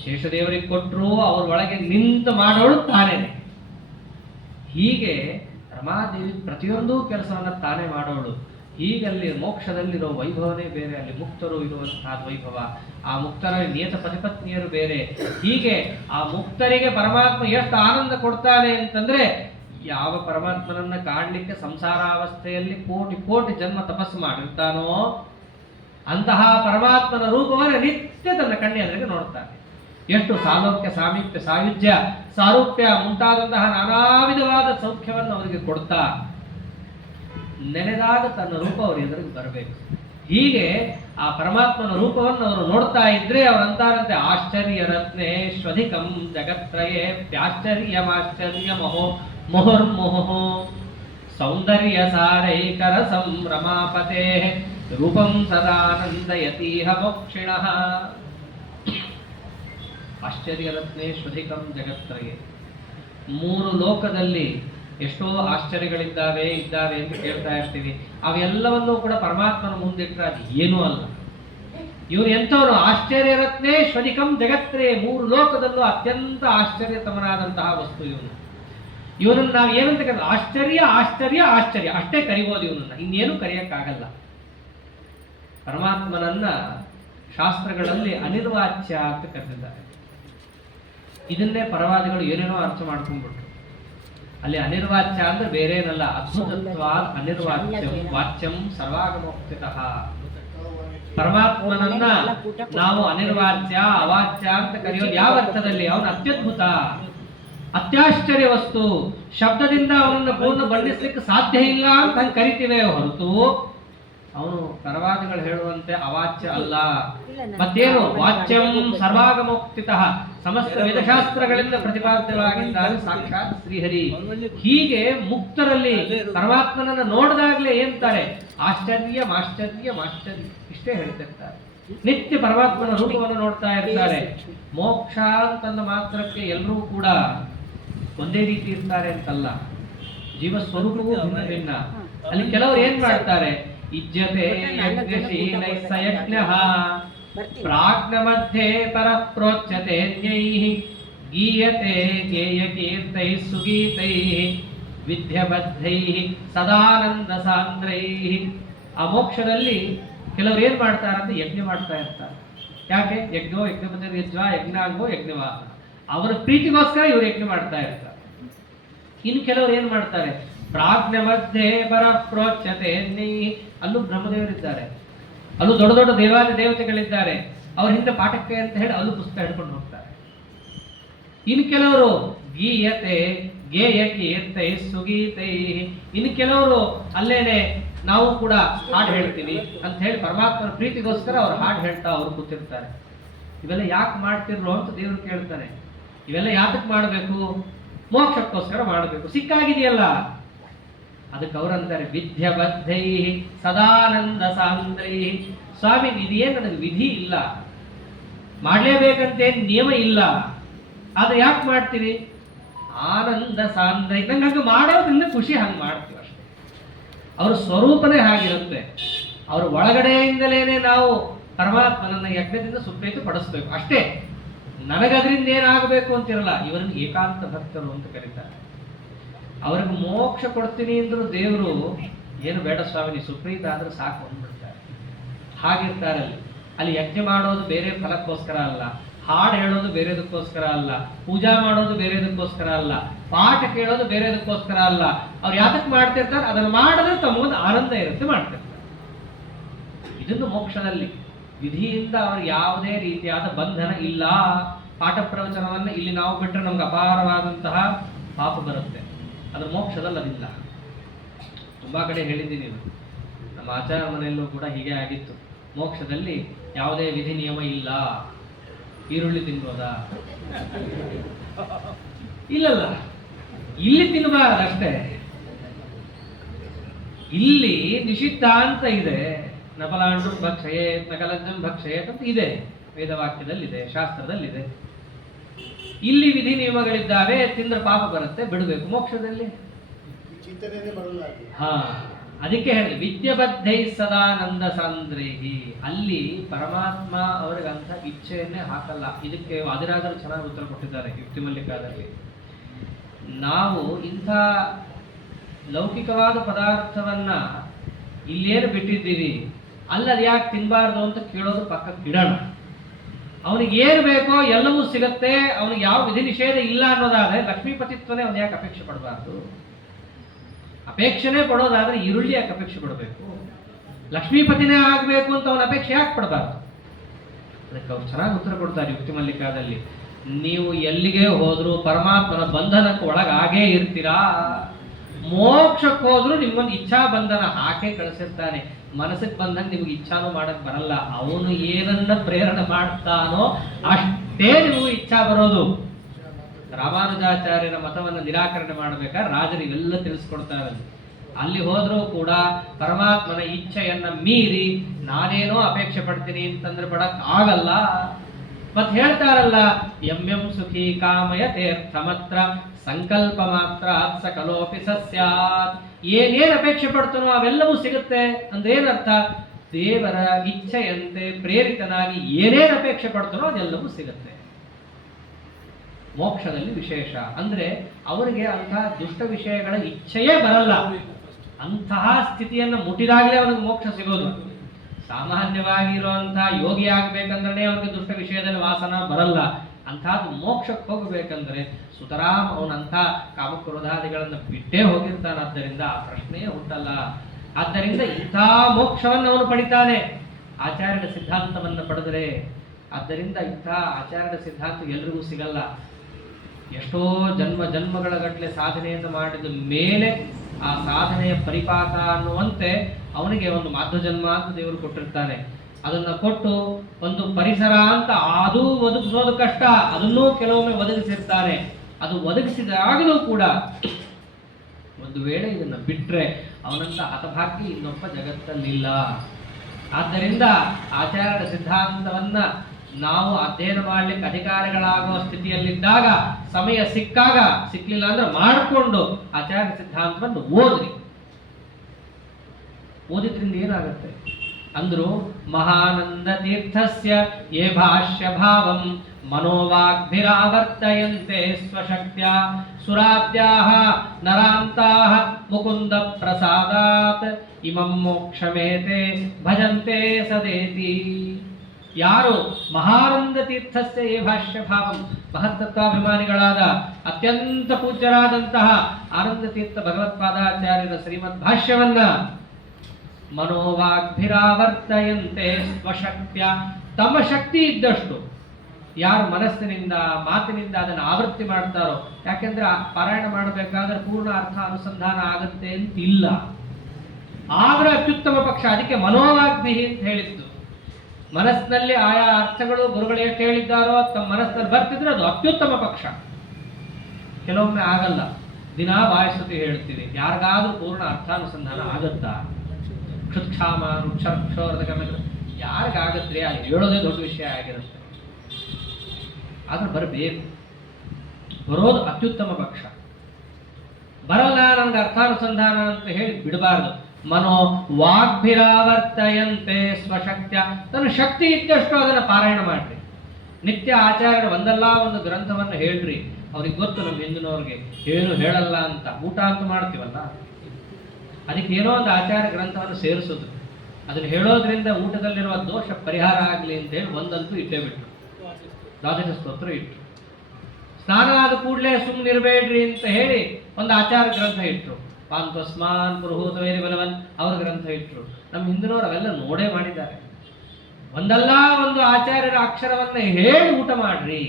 ಶೇಷದೇವರಿಗೆ ಕೊಟ್ಟರು ಅವ್ರ ಒಳಗೆ ನಿಂತು ಮಾಡೋಳು ತಾನೇನೆ. ಹೀಗೆ ರಮಾದೇವಿ ಪ್ರತಿಯೊಂದು ಕೆಲಸವನ್ನ ತಾನೇ ಮಾಡೋಳು. ಹೀಗಲ್ಲಿ ಮೋಕ್ಷದಲ್ಲಿರೋ ವೈಭವನೇ ಬೇರೆ, ಅಲ್ಲಿ ಮುಕ್ತರು ಇರುವಂತಹ ವೈಭವ, ಆ ಮುಕ್ತರ ನಿಯತ ಪತಿಪತ್ನಿಯರು ಬೇರೆ. ಹೀಗೆ ಆ ಮುಕ್ತರಿಗೆ ಪರಮಾತ್ಮ ಎಷ್ಟು ಆನಂದ ಕೊಡ್ತಾನೆ ಅಂತಂದ್ರೆ, ಯಾವ ಪರಮಾತ್ಮನನ್ನ ಕಾಣಲಿಕ್ಕೆ ಸಂಸಾರಾವಸ್ಥೆಯಲ್ಲಿ ಕೋಟಿ ಕೋಟಿ ಜನ್ಮ ತಪಸ್ಸು ಮಾಡಿರ್ತಾನೋ ಅಂತಹ ಪರಮಾತ್ಮನ ರೂಪವನ್ನು ನಿತ್ಯ ತನ್ನ ಕಣ್ಣೆದುರಿಗೆ ನೋಡ್ತಾನೆ. ಎಷ್ಟು ಸಾಲೋಕ್ಯ, ಸಾಮೀಪ್ಯ, ಸಾಯುಜ್ಯ, ಸಾರೂಪ್ಯ ಮುಂತಾದಂತಹ ನಾನಾ ವಿಧವಾದ ಸೌಖ್ಯವನ್ನು ಅವರಿಗೆ ಕೊಡ್ತಾ ನೆನೆದಾಗ ತನ್ನ ರೂಪ ಅವ್ರ ಎದುರಿಗೆ ಬರಬೇಕು. ಹೀಗೆ ಆ ಪರಮಾತ್ಮನ ರೂಪವನ್ನು ಅವರು ನೋಡ್ತಾ ಇದ್ರೆ ಅವರಂತಾರಂತೆ ಆಶ್ಚರ್ಯ ರತ್ನೇಶ್ವಧಿಕಂ ಜಗತ್ರಯೇ ಪ್ಯಾಶ್ಚರ್ಯಮಾಶ್ಚರ್ಯ ಮಹೋ ಮುಹುರ್ಮುಹು ಸೌಂದರ್ಯ ಸಾರೈಕರ ಸಂಭ್ರಮಾಪತೆ ರೂಪಂ ಸದಾನಂದಯತೀಹ ಮೋಕ್ಷಿಣಃ. ಆಶ್ಚರ್ಯ ರತ್ನೇಶ್ವಧಿಕಂ ಜಗತ್ರಯೇ. 3 ಲೋಕದಲ್ಲಿ ಎಷ್ಟೋ ಆಶ್ಚರ್ಯಗಳಿದ್ದಾವೆ ಅಂತ ಕೇಳ್ತಾ ಇರ್ತೀವಿ. ಅವೆಲ್ಲವನ್ನೂ ಕೂಡ ಪರಮಾತ್ಮನ ಮುಂದಿಟ್ಟರೆ ಅದು ಏನೂ ಅಲ್ಲ. ಇವರು ಎಂಥವನು? ಆಶ್ಚರ್ಯ ರತ್ನೇಶ್ವಧಿಕಂ ಜಗತ್ರೇ. 3 ಲೋಕದಲ್ಲೂ ಅತ್ಯಂತ ಆಶ್ಚರ್ಯತಮನಾದಂತಹ ವಸ್ತು ಇವನು. ಇವನನ್ನು ನಾವು ಏನಂತ ಕರೀತೀವಿ? ಆಶ್ಚರ್ಯ ಆಶ್ಚರ್ಯ ಆಶ್ಚರ್ಯ ಅಷ್ಟೇ ಕರಿಬೋದು ಇವನನ್ನ, ಇನ್ನೇನು ಕರೆಯಕ್ಕಾಗಲ್ಲ. ಪರಮಾತ್ಮನನ್ನ ಶಾಸ್ತ್ರಗಳಲ್ಲಿ ಅನಿರ್ವಾಚ್ಯ ಅಂತ ಕರೆದಿದ್ದಾರೆ. ಇದನ್ನೇ ಪರವಾದಿಗಳು ಏನೇನೋ ಅರ್ಥ ಮಾಡ್ಕೊಂಡ್ಬಿಟ್ರು. ಅಲ್ಲಿ ಅನಿರ್ವಾಚ್ಯ ಅಂದ್ರೆ ಬೇರೇನಲ್ಲ, ಅದ್ಭುತತ್ವಾದ್ ಅನಿರ್ವಾಚ್ಯಂ ವಾಚ್ಯಂ ಸರ್ವಾಗಮೋಕ್ತಿತಃ. ಪರಮಾತ್ಮನನ್ನ ನಾವು ಅನಿರ್ವಾಚ್ಯ ಅವಾಚ್ಯ ಅಂತ ಕರೆಯೋದು ಯಾವ ಅರ್ಥದಲ್ಲಿ? ಅವನು ಅತ್ಯದ್ಭುತ, ಅತ್ಯಾಶ್ಚರ್ಯ ವಸ್ತು. ಶಬ್ದದಿಂದ ಅವನನ್ನು ಪೂರ್ಣ ಬಣ್ಣಿಸ್ಲಿಕ್ಕೆ ಸಾಧ್ಯ ಇಲ್ಲ ಅಂತ ಹಂಗೆ ಕರಿತೀವಿ ಹೊರತು ಅವನು ಪರವಾದಿಗಳು ಹೇಳುವಂತೆ ಅವಾಚ್ಯ ಅಲ್ಲ. ಮತ್ತೇನು? ವಾಚ್ಯಂ ಸರ್ವಾಗಮೋಕ್ತಿತಃ. ಸಮಸ್ತ ವೇದಶಾಸ್ತ್ರಗಳಿಂದ ಪ್ರತಿಪಾದ್ಯವಾಗಿದ್ದಾನೆ ಸಾಕ್ಷಾತ್ ಶ್ರೀಹರಿ. ಹೀಗೆ ಮುಕ್ತರಲ್ಲಿ ಪರಮಾತ್ಮನನ್ನ ನೋಡಿದಾಗಲೇ ಏನಂತಾರೆ? ಆಶ್ಚರ್ಯ ಮಾಶ್ಚರ್ಯ ಮಾಶ್ಚರ್ಯ ಇಷ್ಟೇ ಹೇಳ್ತಿರ್ತಾರೆ. ನಿತ್ಯ ಪರಮಾತ್ಮನ ರೂಪವನ್ನು ನೋಡ್ತಾ ಇರ್ತಾರೆ. ಮೋಕ್ಷ ಅಂತಂದ ಮಾತ್ರಕ್ಕೆ ಎಲ್ಲರೂ ಕೂಡ ಒಂದೇ ರೀತಿ ಇರ್ತಾರೆ ಅಂತಲ್ಲ, ಜೀವ ಸ್ವರೂಪವೂ ಭಿನ್ನ ಭಿನ್ನ. ಅಲ್ಲಿ ಕೆಲವರು ಏನ್ ಮಾಡ್ತಾರೆ? ಇಜ್ಜತೆ ಯಜ್ಞಶೀಲೈ ಸಯಜ್ಞಃ ಪ್ರಾಜ್ಞ ಮಧ್ಯೆ ಪರಃ ಪ್ರೋಚ್ಯತೆ ಜ್ಞೈಃ ಗೀಯತೆ ಗೇಯಕೀರ್ತೈಃ ಸುಗೀತೈಃ ವಿದ್ಯಬದ್ಧೈಃ ಸದಾನಂದ ಸಾಂದ್ರೈಃ. ಆ ಮೋಕ್ಷದಲ್ಲಿ ಕೆಲವರು ಏನ್ ಮಾಡ್ತಾರಂತ ಯಜ್ಞ ಮಾಡ್ತಾ ಇರ್ತಾರೆ. ಯಾಕೆ? ಯಜ್ಞೋ ಯಜ್ಞಪತಿ ಯಜ್ವಾ ಯಜ್ಞಾಂಗೋ ಯಜ್ಞವಾ. ಅವರ ಪ್ರೀತಿಗೋಸ್ಕರ ಇವರು ಯಜ್ಞ ಮಾಡ್ತಾ ಇರ್ತಾರೆ. ಇನ್ನು ಕೆಲವರು ಏನ್ ಮಾಡ್ತಾರೆ? ಪ್ರಾಜ್ಞ ಮಧ್ಯೆ ಪರ ಪ್ರೋಚ್ಯತೆ. ಅಲ್ಲೂ ಬ್ರಹ್ಮದೇವರಿದ್ದಾರೆ, ಅಲ್ಲೂ ದೊಡ್ಡ ದೊಡ್ಡ ದೇವಾದಿ ದೇವತೆಗಳಿದ್ದಾರೆ. ಅವ್ರ ಹಿಂದೆ ಪಾಠಕ್ಕೆ ಅಂತ ಹೇಳಿ ಅಲ್ಲೂ ಪುಸ್ತಕ ಹಿಡ್ಕೊಂಡು ಹೋಗ್ತಾರೆ. ಇನ್ನು ಕೆಲವರು ಗೀಯತೆ ಗೇಯಕೀರ್ತೈ ಸುಗೀತೈ. ಇನ್ನು ಕೆಲವರು ಅಲ್ಲೇನೆ ನಾವು ಕೂಡ ಹಾಡು ಹೇಳ್ತೀವಿ ಅಂತ ಹೇಳಿ ಪರಮಾತ್ಮನ ಪ್ರೀತಿಗೋಸ್ಕರ ಅವ್ರು ಹಾಡು ಹೇಳ್ತಾ ಅವ್ರು ಕೂತಿರ್ತಾರೆ. ಇವೆಲ್ಲ ಯಾಕೆ ಮಾಡ್ತಿರ್ರೋ ಅಂತ ದೇವ್ರು ಕೇಳ್ತಾನೆ. ಇವೆಲ್ಲ ಯಾತಕ್ಕೆ ಮಾಡಬೇಕು? ಮೋಕ್ಷಕ್ಕೋಸ್ಕರ ಮಾಡಬೇಕು. ಸಿಕ್ಕಾಗಿದೆಯಲ್ಲ ಅದಕ್ಕೆ ಅವರಂತಾರೆ ವಿದ್ಯಬದ್ಧೈ ಸದಾನಂದ ಸಾಂದ್ರೈ. ಸ್ವಾಮಿ, ಇದೇನು ನನಗೆ ವಿಧಿ ಇಲ್ಲ, ಮಾಡಲೇಬೇಕಂತೇನು ನಿಯಮ ಇಲ್ಲ, ಆದ್ರೆ ಯಾಕೆ ಮಾಡ್ತೀವಿ? ಆನಂದ ಸಾಂದ್ರೈ. ನಂಗೆ ಹಂಗೆ ಮಾಡೋದ್ರಿಂದ ಖುಷಿ, ಹಂಗೆ ಮಾಡ್ತೀವಿ ಅಷ್ಟೇ. ಅವ್ರ ಸ್ವರೂಪನೇ ಹಾಗಿರುತ್ತೆ. ಅವ್ರ ಒಳಗಡೆಯಿಂದಲೇನೆ ನಾವು ಪರಮಾತ್ಮನನ್ನ ಯಜ್ಞದಿಂದ ಸುಪ್ರೀತಿ ಪಡಿಸ್ಬೇಕು ಅಷ್ಟೇ. ನನಗದ್ರಿಂದ ಏನಾಗಬೇಕು ಅಂತಿರಲ್ಲ. ಇವರನ್ನು ಏಕಾಂತ ಭಕ್ತರು ಅಂತ ಕರೀತಾರೆ. ಅವ್ರಿಗೆ ಮೋಕ್ಷ ಕೊಡ್ತೀನಿ ಅಂದ್ರು ದೇವರು ಏನು ಬೇಡ ಸ್ವಾಮಿ, ನೀ ಸುಪ್ರೀತ ಆದ್ರೆ ಸಾಕು ಅಂದ್ಬಿಡ್ತಾರೆ. ಹಾಗಿರ್ತಾರೆ ಅಲ್ಲಿ ಯಜ್ಞ ಮಾಡೋದು ಬೇರೆ ಫಲಕ್ಕೋಸ್ಕರ ಅಲ್ಲ, ಹಾಡು ಹೇಳೋದು ಬೇರೆದಕ್ಕೋಸ್ಕರ ಅಲ್ಲ, ಪೂಜಾ ಮಾಡೋದು ಬೇರೆದಕ್ಕೋಸ್ಕರ ಅಲ್ಲ, ಪಾಠ ಕೇಳೋದು ಬೇರೆದಕ್ಕೋಸ್ಕರ ಅಲ್ಲ. ಅವ್ರು ಯಾತಕ್ಕೆ ಮಾಡ್ತಿರ್ತಾರೆ? ಅದನ್ನು ಮಾಡಿದ್ರೆ ತಮಗೊಂದು ಆನಂದ ಇರುತ್ತೆ, ಮಾಡ್ತಿರ್ತಾರೆ. ಇದನ್ನು ಮೋಕ್ಷದಲ್ಲಿ ವಿಧಿಯಿಂದ ಅವ್ರಿಗೆ ಯಾವುದೇ ರೀತಿಯಾದ ಬಂಧನ ಇಲ್ಲ. ಪಾಠ ಪ್ರವಚನವನ್ನು ಇಲ್ಲಿ ನಾವು ಬಿಟ್ಟರೆ ನಮ್ಗೆ ಅಪಾರವಾದಂತಹ ಪಾಪ ಬರುತ್ತೆ. ಅದ್ರ ಮೋಕ್ಷದಲ್ಲಿ ಅದಿಲ್ಲ. ತುಂಬಾ ಕಡೆ ಹೇಳಿದ್ದೀನಿ, ನಮ್ಮ ಆಚಾರ ಮನೆಯಲ್ಲೂ ಕೂಡ ಹೀಗೆ ಆಗಿತ್ತು. ಮೋಕ್ಷದಲ್ಲಿ ಯಾವುದೇ ವಿಧಿ ನಿಯಮ ಇಲ್ಲ. ಈರುಳ್ಳಿ ತಿನ್ಬೋದಾ? ಇಲ್ಲಲ್ಲ, ಇಲ್ಲಿ ತಿನ್ನಬಾರ್ದು ಅಷ್ಟೇ. ಇಲ್ಲಿ ನಿಷಿದ್ಧ ಅಂತ ಇದೆ. ನಫಲಾಂಡು ಭಕ್ಷಯೇತ್ ನಕಲಜ್ಜಂ ಭಕ್ಷಯೇತ್ ಅಂತ ಇದೆ, ವೇದವಾಕ್ಯದಲ್ಲಿದೆ, ಶಾಸ್ತ್ರದಲ್ಲಿದೆ. ಇಲ್ಲಿ ವಿಧಿ ನಿಯಮಗಳಿದ್ದಾವೆ. ತಿಂದ್ರೆ ಪಾಪ ಬರುತ್ತೆ, ಬಿಡಬೇಕು. ಮೋಕ್ಷದಲ್ಲಿ ಹಾ, ಅದಕ್ಕೆ ಹೇಳಿದೆ ವಿದ್ಯಬದ್ಧೈ ಸದಾನಂದ ಸಾಂದ್ರೇಹಿ. ಅಲ್ಲಿ ಪರಮಾತ್ಮ ಅವರಿಗಂತ ಇಚ್ಛೆಯನ್ನೇ ಹಾಕಲ್ಲ. ಇದಕ್ಕೆ ವಾದಿರಾಜರು ಚೆನ್ನಾಗಿ ಉತ್ತರ ಕೊಟ್ಟಿದ್ದಾರೆ ಯುಕ್ತಿ ಮಲ್ಲಿಕಾದಲ್ಲಿ. ನಾವು ಇಂಥ ಲೌಕಿಕವಾದ ಪದಾರ್ಥವನ್ನ ಇಲ್ಲೇನು ಬಿಟ್ಟಿದ್ದೀವಿ, ಅಲ್ಲದು ಯಾಕೆ ತಿನ್ನಬಾರ್ದು ಅಂತ ಕೇಳೋದು ಪಕ್ಕಕ್ಕೆ ಇಡೋಣ. ಅವನಿಗೆ ಏನು ಬೇಕೋ ಎಲ್ಲವೂ ಸಿಗತ್ತೆ, ಅವನಿಗೆ ಯಾವ ವಿಧಿ ನಿಷೇಧ ಇಲ್ಲ ಅನ್ನೋದಾದ್ರೆ ಲಕ್ಷ್ಮೀಪತಿತ್ವನೇ ಅವನು ಯಾಕೆ ಅಪೇಕ್ಷೆ ಪಡಬಾರ್ದು? ಅಪೇಕ್ಷೆನೇ ಪಡೋದಾದ್ರೆ ಈರುಳ್ಳಿ ಯಾಕೆ ಅಪೇಕ್ಷೆ ಪಡಬೇಕು? ಲಕ್ಷ್ಮೀಪತಿನೇ ಆಗಬೇಕು ಅಂತ ಅವನ ಅಪೇಕ್ಷೆ ಯಾಕೆ ಪಡಬಾರ್ದು? ಅದಕ್ಕೆ ಅವ್ರು ಚೆನ್ನಾಗಿ ಉತ್ತರ ಕೊಡ್ತಾರೆ ಯುಕ್ತಿ ಮಲ್ಲಿಕಾದಲ್ಲಿ. ನೀವು ಎಲ್ಲಿಗೆ ಹೋದ್ರು ಪರಮಾತ್ಮನ ಬಂಧನಕ್ಕೆ ಒಳಗಾಗೇ ಇರ್ತೀರಾ. ಮೋಕ್ಷಕ್ಕೆ ಹೋದ್ರು ನಿಮ್ಗೊಂದು ಇಚ್ಛಾ ಬಂಧನ ಹಾಕೇ ಕಳಿಸಿರ್ತಾನೆ. ಮನಸ್ಸಿಗೆ ಬಂದಂಗೆ ನಿಮ್ಗೆ ಇಚ್ಛಾನು ಮಾಡಕ್ ಬರಲ್ಲ. ಅವನು ಏನನ್ನ ಪ್ರೇರಣೆ ಮಾಡ್ತಾನೋ ಅಷ್ಟೇ ನಿಮಗೂ ಇಚ್ಛಾ ಬರೋದು. ರಾಮಾನುಜಾಚಾರ್ಯರ ಮತವನ್ನು ನಿರಾಕರಣೆ ಮಾಡ್ಬೇಕಾದ್ರೆ ರಾಜರು ಇವೆಲ್ಲ ತಿಳಿಸ್ಕೊಡ್ತಾರೆ. ಅಲ್ಲಿ ಹೋದ್ರೂ ಕೂಡ ಪರಮಾತ್ಮನ ಇಚ್ಛೆಯನ್ನ ಮೀರಿ ನಾನೇನೋ ಅಪೇಕ್ಷೆ ಪಡ್ತೀನಿ ಅಂತಂದ್ರೆ ಪಡಕ್ ಆಗಲ್ಲ. ಮತ್ ಹೇಳ್ತಾರಲ್ಲ, ಎಂ ಸುಖಿ ಕಾಮಯ ತೀರ್ಥಮತ್ರ ಸಂಕಲ್ಪ ಮಾತ್ರ ಸಕಲೋಪಿ ಸಸ್ಯಾತ್. ಏನೇನ್ ಅಪೇಕ್ಷೆ ಪಡ್ತಾನೋ ಅವೆಲ್ಲವೂ ಸಿಗುತ್ತೆ ಅಂದ್ರೆ ಏನರ್ಥ? ದೇವರ ಇಚ್ಛೆಯಂತೆ ಪ್ರೇರಿತನಾಗಿ ಏನೇನ್ ಅಪೇಕ್ಷೆ ಪಡ್ತಾನೋ ಅದೆಲ್ಲವೂ ಸಿಗುತ್ತೆ. ಮೋಕ್ಷದಲ್ಲಿ ವಿಶೇಷ ಅಂದ್ರೆ ಅವರಿಗೆ ಅಂತಹ ದುಷ್ಟ ವಿಷಯಗಳ ಇಚ್ಛೆಯೇ ಬರಲ್ಲ. ಅಂತಹ ಸ್ಥಿತಿಯನ್ನು ಮುಟ್ಟಿದಾಗಲೇ ಅವನಿಗೆ ಮೋಕ್ಷ ಸಿಗೋದು. ಸಾಮಾನ್ಯವಾಗಿರುವಂತಹ ಯೋಗಿ ಆಗ್ಬೇಕಂದ್ರೆ ಅವನಿಗೆ ದುಷ್ಟ ವಿಷಯದಲ್ಲಿ ವಾಸನ ಬರಲ್ಲ. ಅಂಥದ್ದು ಮೋಕ್ಷಕ್ಕೆ ಹೋಗಬೇಕಂದ್ರೆ ಸುತರಾಮ್ ಅವನಂಥ ಕಾಮಕ್ರೋಧಾದಿಗಳನ್ನು ಬಿಟ್ಟೇ ಹೋಗಿರ್ತಾನಾದ್ದರಿಂದ ಆ ಪ್ರಶ್ನೆಯೇ ಹುಟ್ಟಲ್ಲ. ಆದ್ದರಿಂದ ಇಂಥ ಮೋಕ್ಷವನ್ನು ಅವನು ಪಡಿತಾನೆ ಆಚಾರ್ಯರ ಸಿದ್ಧಾಂತವನ್ನು ಪಡೆದರೆ. ಆದ್ದರಿಂದ ಇಂಥ ಆಚಾರ್ಯರ ಸಿದ್ಧಾಂತ ಎಲ್ರಿಗೂ ಸಿಗಲ್ಲ. ಎಷ್ಟೋ ಜನ್ಮಗಳ ಗಟ್ಟಲೆ ಸಾಧನೆಯನ್ನು ಮಾಡಿದ ಮೇಲೆ ಆ ಸಾಧನೆಯ ಪರಿಪಾಕ ಅನ್ನುವಂತೆ ಅವನಿಗೆ ಒಂದು ಮಾಧ್ವ ಜನ್ಮ ಅಂತ ದೇವರು ಕೊಟ್ಟಿರ್ತಾನೆ. ಅದನ್ನ ಕೊಟ್ಟು ಒಂದು ಪರಿಸರ ಅಂತ ಅದು ಒದಗಿಸೋದು ಕಷ್ಟ, ಅದನ್ನೂ ಕೆಲವೊಮ್ಮೆ ಒದಗಿಸಿರ್ತಾನೆ. ಅದು ಒದಗಿಸಿದಾಗಲೂ ಕೂಡ ಒಂದು ವೇಳೆ ಇದನ್ನ ಬಿಟ್ರೆ ಅವನಂತ ಹತಭಾಗ್ಯ ಇನ್ನೊಬ್ಬ ಜಗತ್ತಲ್ಲಿಲ್ಲ. ಆದ್ದರಿಂದ ಆಚಾರ್ಯರ ಸಿದ್ಧಾಂತವನ್ನ ನಾವು ಅಧ್ಯಯನ ಮಾಡ್ಲಿಕ್ಕೆ ಅಧಿಕಾರಿಗಳಾಗುವ ಸ್ಥಿತಿಯಲ್ಲಿದ್ದಾಗ, ಸಮಯ ಸಿಕ್ಕಾಗ, ಸಿಕ್ಲಿಲ್ಲ ಅಂದ್ರೆ ಮಾಡಿಕೊಂಡು ಆಚಾರ್ಯ ಸಿದ್ಧಾಂತವನ್ನು ಓದ್ರಿ. ಓದಿದ್ರಿಂದ ಏನಾಗುತ್ತೆ ಅಂದ್ರು, ಮಹಾನಂದ ತೀರ್ಥಸ್ಯ ಯೇ ಭಾಷ್ಯ ಭಾವಂ ಮನೋವಾಗ್ಭಿರಾವರ್ತಯಂತೆ ಸ್ವಶಕ್ತ್ಯ ಸುರಾದ್ಯಾಹ ನರಾಂತಾಹ ಮುಕುಂದ ಪ್ರಸಾದಾತ್ ಇಮಂ ಮೋಕ್ಷಮೇತೆ ಭಜಂತೆ ಸದೇತಿ. ಯಾರು ಮಹಾನಂದ ತೀರ್ಥಸ್ಯ ಯೇ ಭಾಷ್ಯ ಭಾವಂ, ಮಹತ್ತತ್ವಾಭಿಮಾನಿಗಳಾದ ಅತ್ಯಂತ ಪೂಜ್ಯರಾದಂತಹ ಆನಂದ ತೀರ್ಥ ಭಗವತ್ಪಾದಾಚಾರ್ಯರ ಶ್ರೀಮದ್ ಭಾಷ್ಯವನ್ನ ಮನೋವಾಗ್ಭಿರಾವರ್ತಯಂತೆ ಸ್ವಶಕ್ತ್ಯ, ತಮ್ಮ ಶಕ್ತಿ ಇದ್ದಷ್ಟು ಯಾರು ಮನಸ್ಸಿನಿಂದ ಮಾತಿನಿಂದ ಅದನ್ನು ಆವೃತ್ತಿ ಮಾಡ್ತಾರೋ, ಯಾಕೆಂದ್ರೆ ಪಾರಾಯಣ ಮಾಡಬೇಕಾದ್ರೆ ಪೂರ್ಣ ಅರ್ಥ ಅನುಸಂಧಾನ ಆಗುತ್ತೆ ಅಂತ ಇಲ್ಲ, ಆದ್ರೆ ಅತ್ಯುತ್ತಮ ಪಕ್ಷ. ಅದಕ್ಕೆ ಮನೋವಾಗ್ಭಿ ಅಂತ ಹೇಳಿದ್ದು. ಮನಸ್ಸಿನಲ್ಲಿ ಆಯಾ ಅರ್ಥಗಳು ಗುರುಗಳು ಎಷ್ಟು ಹೇಳಿದ್ದಾರೋ ತಮ್ಮ ಮನಸ್ಸಿನಲ್ಲಿ ಬರ್ತಿದ್ರೆ ಅದು ಅತ್ಯುತ್ತಮ ಪಕ್ಷ. ಕೆಲವೊಮ್ಮೆ ಆಗಲ್ಲ, ದಿನಾ ವಾಯಸ್ಸುತಿ ಹೇಳ್ತೀವಿ, ಯಾರಿಗಾದ್ರೂ ಪೂರ್ಣ ಅರ್ಥಾನುಸಂಧಾನ ಆಗುತ್ತಾ? ಕ್ಷುತ್ಕ್ಷಾಮ ಕ್ಷೋರದ ಯಾರಿಗಾಗತ್ರಿ? ಅಲ್ಲಿ ಹೇಳೋದೇ ದೊಡ್ಡ ವಿಷಯ ಆಗಿರುತ್ತೆ. ಆದ್ರೆ ಬರಬೇಕು, ಬರೋದು ಅತ್ಯುತ್ತಮ ಪಕ್ಷ. ಬರಲ್ಲ ನನಗೆ ಅರ್ಥಾನುಸಂಧಾನ ಅಂತ ಹೇಳಿ ಬಿಡಬಾರ್ದು. ಮನೋ ವಾಗ್ಭಿರಾವರ್ತಯಂತೆ ಸ್ವಶಕ್ತ್ಯ, ತನ್ನ ಶಕ್ತಿ ಇದ್ದಷ್ಟು ಅದನ್ನು ಪಾರಾಯಣ ಮಾಡ್ರಿ. ನಿತ್ಯ ಆಚಾರ್ಯರು ಒಂದಲ್ಲ ಒಂದು ಗ್ರಂಥವನ್ನು ಹೇಳ್ರಿ. ಅವ್ರಿಗೆ ಗೊತ್ತು ನಮ್ಮ ಹಿಂದಿನವ್ರಿಗೆ ಏನು ಹೇಳಲ್ಲ ಅಂತ. ಊಟ ಅಂತ ಮಾಡ್ತೀವಲ್ಲ, ಅದಕ್ಕೆ ಏನೋ ಒಂದು ಆಚಾರ್ಯ ಗ್ರಂಥವನ್ನು ಸೇರಿಸೋದು, ಅದನ್ನು ಹೇಳೋದ್ರಿಂದ ಊಟದಲ್ಲಿರುವ ದೋಷ ಪರಿಹಾರ ಆಗಲಿ ಅಂತ ಹೇಳಿ ಒಂದಂತೂ ಇಟ್ಟೇ ಬಿಟ್ರು, ದ್ವಾದಶ ಸ್ತೋತ್ರ ಇಟ್ರು. ಸ್ನಾನ ಆದ ಕೂಡಲೇ ಸುಮ್ಮನಿರಬೇಡ್ರಿ ಅಂತ ಹೇಳಿ ಒಂದು ಆಚಾರ ಗ್ರಂಥ ಇಟ್ರು. ಪಾಂತಸ್ಮಾನ್ ಪುರುಹೂತ ವೇರಿ ಬಲವನ್ ಅವ್ರ ಗ್ರಂಥ ಇಟ್ರು. ನಮ್ಮ ಹಿಂದಿನವರು ಅವೆಲ್ಲ ನೋಡೇ ಮಾಡಿದ್ದಾರೆ. ಒಂದಲ್ಲ ಒಂದು ಆಚಾರ್ಯರ ಅಕ್ಷರವನ್ನ ಹೇಳಿ ಊಟ ಮಾಡ್ರಿ.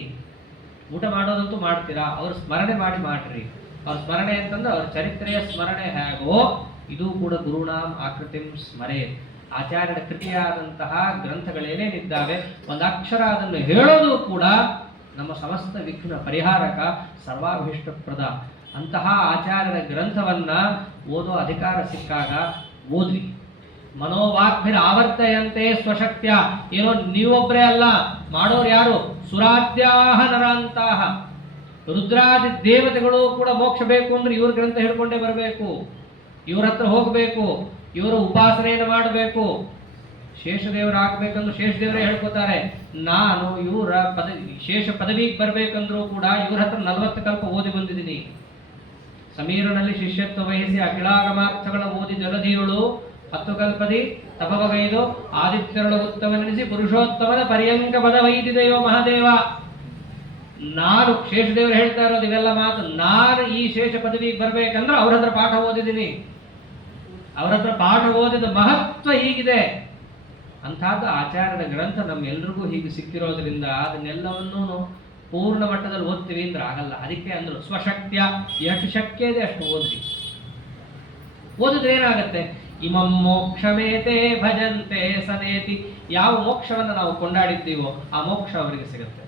ಊಟ ಮಾಡೋದಂತೂ ಮಾಡ್ತೀರಾ, ಅವ್ರ ಸ್ಮರಣೆ ಮಾಡಿ ಮಾಡ್ರಿ. ಅವ್ರ ಸ್ಮರಣೆ ಅಂತಂದ್ರೆ ಅವ್ರ ಚರಿತ್ರೆಯ ಸ್ಮರಣೆ ಹೇಗೋ ಇದು ಕೂಡ ಗುರುಣಾಂ ಆಕೃತಿಂ ಸ್ಮರೆ. ಆಚಾರ್ಯರ ಕೃತಿಯಾದಂತಹ ಗ್ರಂಥಗಳೇನೇನಿದ್ದಾವೆ ಒಂದು ಅಕ್ಷರ ಅದನ್ನು ಹೇಳೋದು ಕೂಡ ನಮ್ಮ ಸಮಸ್ತ ವಿಘ್ನ ಪರಿಹಾರಕ ಸರ್ವಾಭೀಷ್ಟಪ್ರದ. ಅಂತಹ ಆಚಾರ್ಯರ ಗ್ರಂಥವನ್ನ ಓದೋ ಅಧಿಕಾರ ಸಿಕ್ಕಾಗ ಓದ್ರಿ. ಮನೋವಾಗ್ಭಿರ ಆವರ್ತಯಂತೆ ಸ್ವಶಕ್ತ್ಯ. ಏನೋ ನೀವೊಬ್ಬರೇ ಅಲ್ಲ, ಮಾಡೋರು ಯಾರು? ಸುರಾದ್ಯಾಹ ನರಾಂತಾಹ. ರುದ್ರಾದಿ ದೇವತೆಗಳು ಕೂಡ ಮೋಕ್ಷ ಬೇಕು ಅಂದ್ರೆ ಇವ್ರ ಗ್ರಂಥ ಹೇಳ್ಕೊಂಡೇ ಬರಬೇಕು, ಇವ್ರ ಹತ್ರ ಹೋಗಬೇಕು, ಇವರ ಉಪಾಸನೆಯನ್ನು ಮಾಡಬೇಕು. ಶೇಷದೇವರಾಗಬೇಕಂದ್ರೆ ಶೇಷದೇವರೇ ಹೇಳ್ಕೊತಾರೆ. ನಾನು ಇವರ ಶೇಷ ಪದವಿಗೆ ಬರಬೇಕಂದ್ರೂ ಕೂಡ ಇವ್ರ ಹತ್ರ 40 ಕಲ್ಪ ಓದಿ ಬಂದಿದ್ದೀನಿ. ಸಮೀರನಲ್ಲಿ ಶಿಷ್ಯತ್ವ ವಹಿಸಿ ಅಖಿಲಾಗಮಾರ್ಥಗಳ ಓದಿ ಜಲಧೀರುಳು 10 ಕಲ್ಪದಿ ತಪವಗೈದು ಆದಿತ್ಯರಳ ಉತ್ತಮನೆನಿಸಿ ಪುರುಷೋತ್ತಮದ ಪರ್ಯಂಕ ಪದವೈದಿದೆಯೋ ಮಹಾದೇವ. ನಾನು ಶೇಷದೇವರು ಹೇಳ್ತಾ ಇರೋದು ಇವೆಲ್ಲ ಮಾತು. ನಾನು ಈ ಶೇಷ ಪದವಿಗೆ ಬರ್ಬೇಕಂದ್ರೆ ಅವ್ರ ಹತ್ರ ಪಾಠ ಓದಿದ್ದೀನಿ. ಅವರ ಹತ್ರ ಪಾಠ ಓದಿದ ಮಹತ್ವ ಹೀಗಿದೆ. ಅಂಥದ್ದು ಆಚಾರ್ಯರ ಗ್ರಂಥ ನಮ್ಮೆಲ್ರಿಗೂ ಹೀಗೆ ಸಿಕ್ಕಿರೋದ್ರಿಂದ ಅದನ್ನೆಲ್ಲವನ್ನೂ ಪೂರ್ಣ ಮಟ್ಟದಲ್ಲಿ ಓದ್ತೀವಿ ಅಂದ್ರೆ ಆಗಲ್ಲ. ಅದಕ್ಕೆ ಅಂದ್ರು ಸ್ವಶಕ್ತ್ಯ, ಎಷ್ಟು ಶಕ್ಯ ಇದೆ ಅಷ್ಟು ಓದ್ರಿ. ಓದಿದ್ರೆ ಏನಾಗತ್ತೆ? ಇಮಂ ಮೋಕ್ಷಮೇತೆ ಭಜಂತೆ ಸದೇತಿ. ಯಾವ ಮೋಕ್ಷವನ್ನು ನಾವು ಕೊಂಡಾಡಿದ್ದೀವೋ ಆ ಮೋಕ್ಷ ಅವರಿಗೆ ಸಿಗುತ್ತೆ.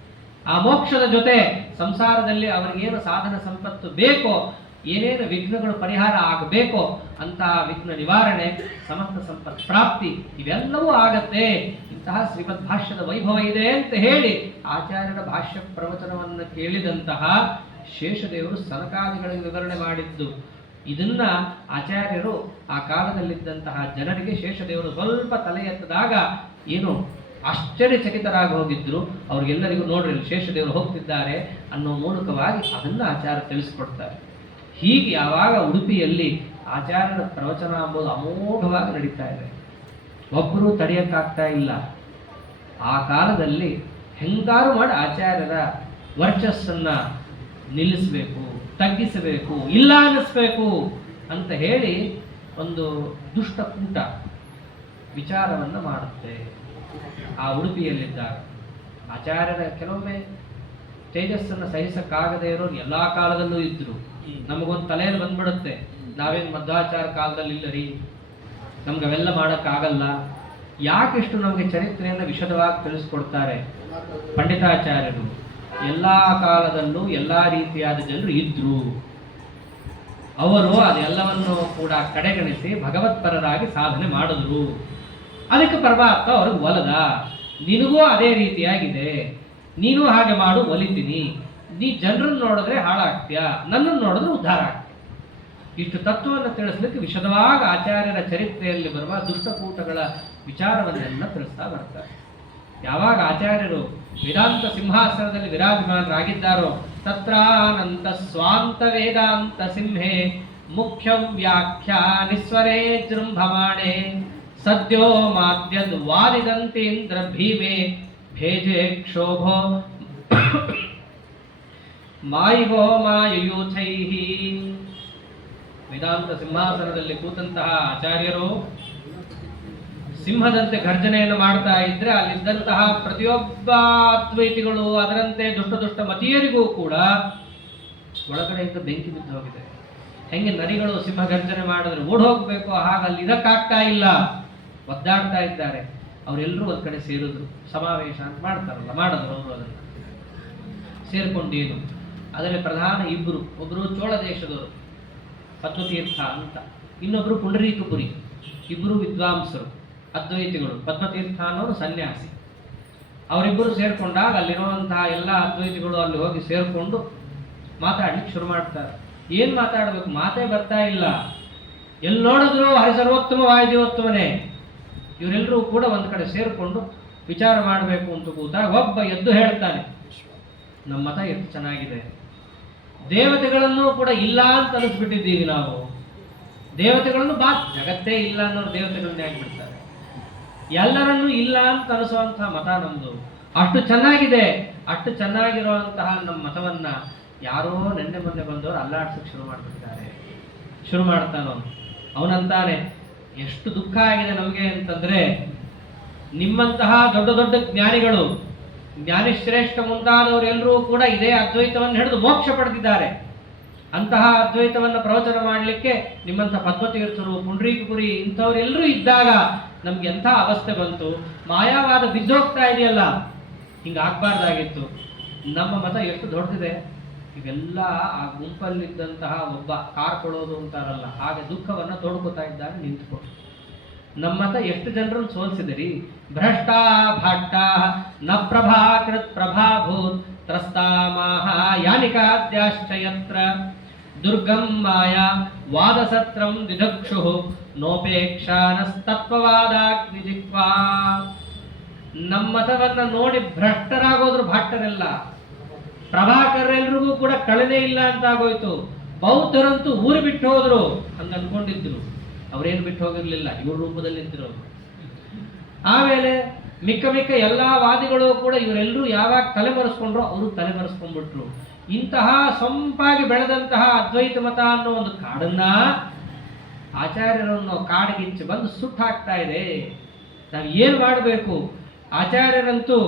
ಆ ಮೋಕ್ಷದ ಜೊತೆ ಸಂಸಾರದಲ್ಲಿ ಅವರಿಗೇನು ಸಾಧನ ಸಂಪತ್ತು ಬೇಕೋ, ಏನೇನು ವಿಘ್ನಗಳು ಪರಿಹಾರ ಆಗಬೇಕೋ ಅಂತಹ ವಿಘ್ನ ನಿವಾರಣೆ, ಸಮಸ್ತ ಸಂಪತ್ ಪ್ರಾಪ್ತಿ ಇವೆಲ್ಲವೂ ಆಗತ್ತೆ. ಇಂತಹ ಶ್ರೀಮದ್ ಭಾಷ್ಯದ ವೈಭವ ಇದೆ ಅಂತ ಹೇಳಿ ಆಚಾರ್ಯರ ಭಾಷ್ಯ ಪ್ರವಚನವನ್ನು ಕೇಳಿದಂತಹ ಶೇಷದೇವರು ಸನಕಾದಿಗಳಿಗೆ ವಿವರಣೆ ಮಾಡಿದ್ದು. ಇದನ್ನ ಆಚಾರ್ಯರು ಆ ಕಾಲದಲ್ಲಿದ್ದಂತಹ ಜನರಿಗೆ ಶೇಷದೇವರು ಸ್ವಲ್ಪ ತಲೆ ಎತ್ತದಾಗ ಏನು ಆಶ್ಚರ್ಯಚಕಿತರಾಗಿ ಹೋಗಿದ್ರು. ಅವ್ರಿಗೆಲ್ಲರಿಗೂ ನೋಡ್ರಿ ಶೇಷದೇವರು ಹೋಗ್ತಿದ್ದಾರೆ ಅನ್ನೋ ಮೂಲಕವಾಗಿ ಅದನ್ನ ಆಚಾರ್ಯ ತಿಳಿಸ್ಕೊಡ್ತಾರೆ. ಹೀಗೆ ಯಾವಾಗ ಉಡುಪಿಯಲ್ಲಿ ಆಚಾರ್ಯರ ಪ್ರವಚನ ಎಂಬುದು ಅಮೋಘವಾಗಿ ನಡೀತಾ ಇದೆ, ಒಬ್ಬರು ತಡೆಯಕ್ಕಾಗ್ತಾ ಇಲ್ಲ. ಆ ಕಾಲದಲ್ಲಿ ಹೆಂಗಾರು ಮಾಡಿ ಆಚಾರ್ಯರ ವರ್ಚಸ್ಸನ್ನ ನಿಲ್ಲಿಸಬೇಕು, ತಗ್ಗಿಸಬೇಕು, ಇಲ್ಲ ಅನ್ನಿಸ್ಬೇಕು ಅಂತ ಹೇಳಿ ಒಂದು ದುಷ್ಟಕೂಟ ವಿಚಾರವನ್ನು ಮಾಡುತ್ತೆ. ಆ ಉಡುಪಿಯಲ್ಲಿದ್ದಾಗ ಆಚಾರ್ಯರ ಕೆಲವೊಮ್ಮೆ ತೇಜಸ್ಸನ್ನು ಸಹಿಸಕ್ಕಾಗದೇ ಇರೋರು ಎಲ್ಲಾ ಕಾಲದಲ್ಲೂ ಇದ್ರು. ನಮಗೊಂದು ತಲೆಯಲ್ಲಿ ಬಂದ್ಬಿಡುತ್ತೆ, ನಾವೇನು ಮಧ್ವಾಚಾರ ಕಾಲದಲ್ಲಿ ಇಲ್ಲ ರೀ, ನಮ್ಗೆ ಅವೆಲ್ಲ ಮಾಡೋಕ್ಕಾಗಲ್ಲ. ಯಾಕೆಷ್ಟು ನಮಗೆ ಚರಿತ್ರೆಯನ್ನು ವಿಶದವಾಗಿ ತಿಳಿಸ್ಕೊಡ್ತಾರೆ ಪಂಡಿತಾಚಾರ್ಯರು. ಎಲ್ಲಾ ಕಾಲದಲ್ಲೂ ಎಲ್ಲಾ ರೀತಿಯಾದ ಜನರು ಇದ್ರು. ಅವರು ಅದೆಲ್ಲವನ್ನು ಕೂಡ ಕಡೆಗಣಿಸಿ ಭಗವತ್ಪರರಾಗಿ ಸಾಧನೆ ಮಾಡಿದ್ರು. ಅದಕ್ಕೆ ಪರಮಾತ್ಮ ಅವ್ರಿಗೆ ಒಲದ, ನಿನಗೂ ಅದೇ ರೀತಿಯಾಗಿದೆ, ನೀನು ಹಾಗೆ ಮಾಡು, ಒಲಿತೀನಿ. ನೀ ಜನರನ್ನು ನೋಡಿದ್ರೆ ಹಾಳಾಗ್ತೀಯ, ನನ್ನನ್ನು ನೋಡಿದ್ರೆ ಉದ್ಧಾರ ಆಗ್ತೀಯ. ಇಷ್ಟು ತತ್ವವನ್ನು ತಿಳಿಸ್ಲಿಕ್ಕೆ ವಿಶದವಾಗಿ ಆಚಾರ್ಯರ ಚರಿತ್ರೆಯಲ್ಲಿ ಬರುವ ದುಷ್ಟಕೂಟಗಳ ವಿಚಾರವನ್ನೆಲ್ಲ ತಿಳಿಸ್ತಾ ಬರ್ತಾರೆ. ಯಾವಾಗ ಆಚಾರ್ಯರು ವೇದಾಂತ ಸಿಂಹಾಸನದಲ್ಲಿ ವಿರಾಜಮಾನರಾಗಿದ್ದಾರೋ ತತ್ರಾನಂತ ಸ್ವಾಂತ ವೇದಾಂತ ಸಿಂಹೆ ಮುಖ್ಯಂ ವ್ಯಾಖ್ಯಾ ನಿಸ್ವರೇ ಜೃಂಭಮಾಣೆ ಸದ್ಯೋ ಮಾದ್ಯದ್ ವಾದಿದಂತೀಂದ್ರ ಭೀಮೆ ಭೇಜೆ ಕ್ಷೋಭೋ ಮಾಯಿಗೋ ಮಾಯುಯೂಥೈಹಿ. ವೇದಾಂತ ಸಿಂಹಾಸನದಲ್ಲಿ ಕೂತಂತಹ ಆಚಾರ್ಯರು ಸಿಂಹದಂತೆ ಘರ್ಜನೆಯನ್ನು ಮಾಡ್ತಾ ಇದ್ರೆ ಅಲ್ಲಿದ್ದಂತಹ ಪ್ರತಿಯೊಬ್ಬ ಅದ್ವೈತಿಗಳು ಅದರಂತೆ ದುಷ್ಟ ಮತೀಯರಿಗೂ ಕೂಡ ಒಳಗಡೆಯಿಂದ ಬೆಂಕಿ ಬಿದ್ದು ಹೋಗಿದೆ. ಹೆಂಗೆ ನರಿಗಳು ಸಿಂಹ ಗರ್ಜನೆ ಮಾಡಿದ್ರೆ ಓಡ್ ಹೋಗ್ಬೇಕು, ಹಾಗಲ್ಲಿ ಇದಕ್ಕಾಗ್ತಾ ಇಲ್ಲ, ಒದ್ದಾಡ್ತಾ ಇದ್ದಾರೆ. ಅವರೆಲ್ಲರೂ ಒಂದ್ ಕಡೆ ಸೇರಿದ್ರು, ಸಮಾವೇಶ ಅಂತ ಮಾಡ್ತಾರಲ್ಲ, ಮಾಡಿದ್ರು ಅವರು. ಅದನ್ನು ಸೇರ್ಕೊಂಡೇನು ಅದರಲ್ಲಿ ಪ್ರಧಾನ ಇಬ್ಬರು, ಒಬ್ಬರು ಚೋಳ ದೇಶದವರು ಪದ್ಮತೀರ್ಥ ಅಂತ, ಇನ್ನೊಬ್ರು ಪುಂಡರೀಕಪುರಿ. ಇಬ್ಬರು ವಿದ್ವಾಂಸರು ಅದ್ವೈತಿಗಳು. ಪದ್ಮತೀರ್ಥ ಅನ್ನೋರು ಸನ್ಯಾಸಿ. ಅವರಿಬ್ಬರು ಸೇರ್ಕೊಂಡಾಗ ಅಲ್ಲಿರುವಂತಹ ಎಲ್ಲ ಅದ್ವೈತಿಗಳು ಅಲ್ಲಿ ಹೋಗಿ ಸೇರ್ಕೊಂಡು ಮಾತಾಡ್ಲಿಕ್ಕೆ ಶುರು ಮಾಡ್ತಾರೆ. ಏನ್ ಮಾತಾಡ್ಬೇಕು, ಮಾತೇ ಬರ್ತಾ ಇಲ್ಲ. ಎಲ್ಲಿ ನೋಡಿದ್ರು ಹರಿಸರ್ವೋತ್ತಮ ವಾಯುದೇವೋತ್ತಮನೇ. ಇವರೆಲ್ಲರೂ ಕೂಡ ಒಂದ್ ಕಡೆ ಸೇರ್ಕೊಂಡು ವಿಚಾರ ಮಾಡಬೇಕು ಅಂತ ಕೂತಾಗ ಒಬ್ಬ ಎದ್ದು ಹೇಳ್ತಾನೆ, ನಮ್ಮ ಮತ ಎಷ್ಟು ಚೆನ್ನಾಗಿದೆ, ದೇವತೆಗಳನ್ನು ಕೂಡ ಇಲ್ಲ ಅಂತ ಅನಿಸ್ಬಿಟ್ಟಿದ್ದೀವಿ ನಾವು. ದೇವತೆಗಳನ್ನು ಜಗತ್ತೇ ಇಲ್ಲ ಅನ್ನೋರು ದೇವತೆಗಳನ್ನೇ ಆಗಿಬಿಡ್ತಾರೆ. ಎಲ್ಲರನ್ನೂ ಇಲ್ಲ ಅಂತ ಅನಿಸುವಂತಹ ಮತ ನಮ್ದು. ಅಷ್ಟು ಚೆನ್ನಾಗಿದೆ. ಅಷ್ಟು ಚೆನ್ನಾಗಿರುವಂತಹ ನಮ್ಮ ಮತವನ್ನ ಯಾರೋ ನೆನ್ನೆ ಮೊನ್ನೆ ಬಂದವರು ಅಲ್ಲಾಡ್ಸಕ್ಕೆ ಶುರು ಮಾಡ್ತಾನೋ. ಅವನಂತಾನೆ, ಎಷ್ಟು ದುಃಖ ಆಗಿದೆ ನಮಗೆ ಅಂತಂದ್ರೆ, ನಿಮ್ಮಂತಹ ದೊಡ್ಡ ದೊಡ್ಡ ಜ್ಞಾನಿಗಳು, ಜ್ಞಾನಿಶ್ರೇಷ್ಠ ಮುಂತಾದವರೆಲ್ಲರೂ ಕೂಡ ಇದೇ ಅದ್ವೈತವನ್ನು ಹಿಡಿದು ಮೋಕ್ಷ ಪಡೆದಿದ್ದಾರೆ. ಅಂತಹ ಅದ್ವೈತವನ್ನು ಪ್ರವಚನ ಮಾಡಲಿಕ್ಕೆ ನಿಮ್ಮಂಥ ಪದ್ಮತೀರ್ಥರು, ಪುಂಡ್ರೀಕಪುರಿ ಇಂಥವರೆಲ್ಲರೂ ಇದ್ದಾಗ ನಮ್ಗೆ ಎಂಥ ಅವಸ್ಥೆ ಬಂತು. ಮಾಯಾವಾದ ಬಿದ್ದೋಗ್ತಾ ಇದೆಯಲ್ಲ, ಹಿಂಗಾಗಬಾರ್ದಾಗಿತ್ತು. ನಮ್ಮ ಮತ ಎಷ್ಟು ದೊಡ್ಡದಿದೆ. ಇವೆಲ್ಲ ಆ ಗುಂಪಲ್ಲಿದ್ದಂತಹ ಒಬ್ಬ ಕಾರ್ಕೊಳ್ಳೋದು ಅಂತಾರಲ್ಲ, ಹಾಗೆ ದುಃಖವನ್ನು ತೋಡ್ಕೋತಾ ಇದ್ದಾನೆ ನಿಂತುಕೊಂಡು. ನಮ್ಮ ಮತ ಎಷ್ಟು ಜನರನ್ನು ಸೋಲಿಸಿದಿರಿ. ಭ್ರಷ್ಟ ಭಾಟ್ಟ ನ ಪ್ರಭಾಕೃತ್ ಪ್ರಭಾಭೂತ್ ತ್ರಸ್ತಾಮಾಹ ಯಾನಿಕಾದ್ಯಾಶ್ಚಯತ್ರ ದುರ್ಗಂ ಮಾಯಾ ವಾದಸತ್ರಂ ದಿಧಕ್ಷು ನೋಪೇಕ್ಷಾನಸ್ತತ್ವವಾದಾಗ್ನಿಜಿಕ್ವಾ. ನಮ್ಮ ಮತವನ್ನ ನೋಡಿ ಭ್ರಷ್ಟರಾಗೋದ್ರು ಭಾಟ್ಟರೆಲ್ಲ. ಪ್ರಭಾಕರೆಲ್ರಿಗೂ ಕೂಡ ಕಳನೆ ಇಲ್ಲ ಅಂತ ಆಗೋಯ್ತು. ಬೌದ್ಧರಂತೂ ಊರು ಬಿಟ್ಟು ಹೋದ್ರು ಹಂಗ ಅನ್ಕೊಂಡಿದ್ರು. ಅವರೇನು ಬಿಟ್ಟು ಹೋಗಿರ್ಲಿಲ್ಲ, ಇವ್ರ ರೂಪದಲ್ಲಿ ನಿಂತಿರೋರು. ಆಮೇಲೆ ಮಿಕ್ಕ ಎಲ್ಲಾ ವಾದಿಗಳು ಕೂಡ ಇವರೆಲ್ಲರೂ ಯಾವಾಗ ತಲೆಮರೆಸ್ಕೊಂಡ್ರು ಅವರು ತಲೆಮರೆಸ್ಕೊಂಡ್ಬಿಟ್ರು. ಇಂತಹ ಸೊಂಪಾಗಿ ಬೆಳೆದಂತಹ ಅದ್ವೈತ ಮತ ಅನ್ನೋ ಒಂದು ಕಾಡನ್ನ ಆಚಾರ್ಯರನ್ನು ಕಾಡಿಗಿಚ್ಚಿ ಬಂದು ಸುಟ್ಟು ಹಾಕ್ತಾ ಇದೆ. ನಾವು ಏನು ಮಾಡಬೇಕು? ಆಚಾರ್ಯರಂತೂ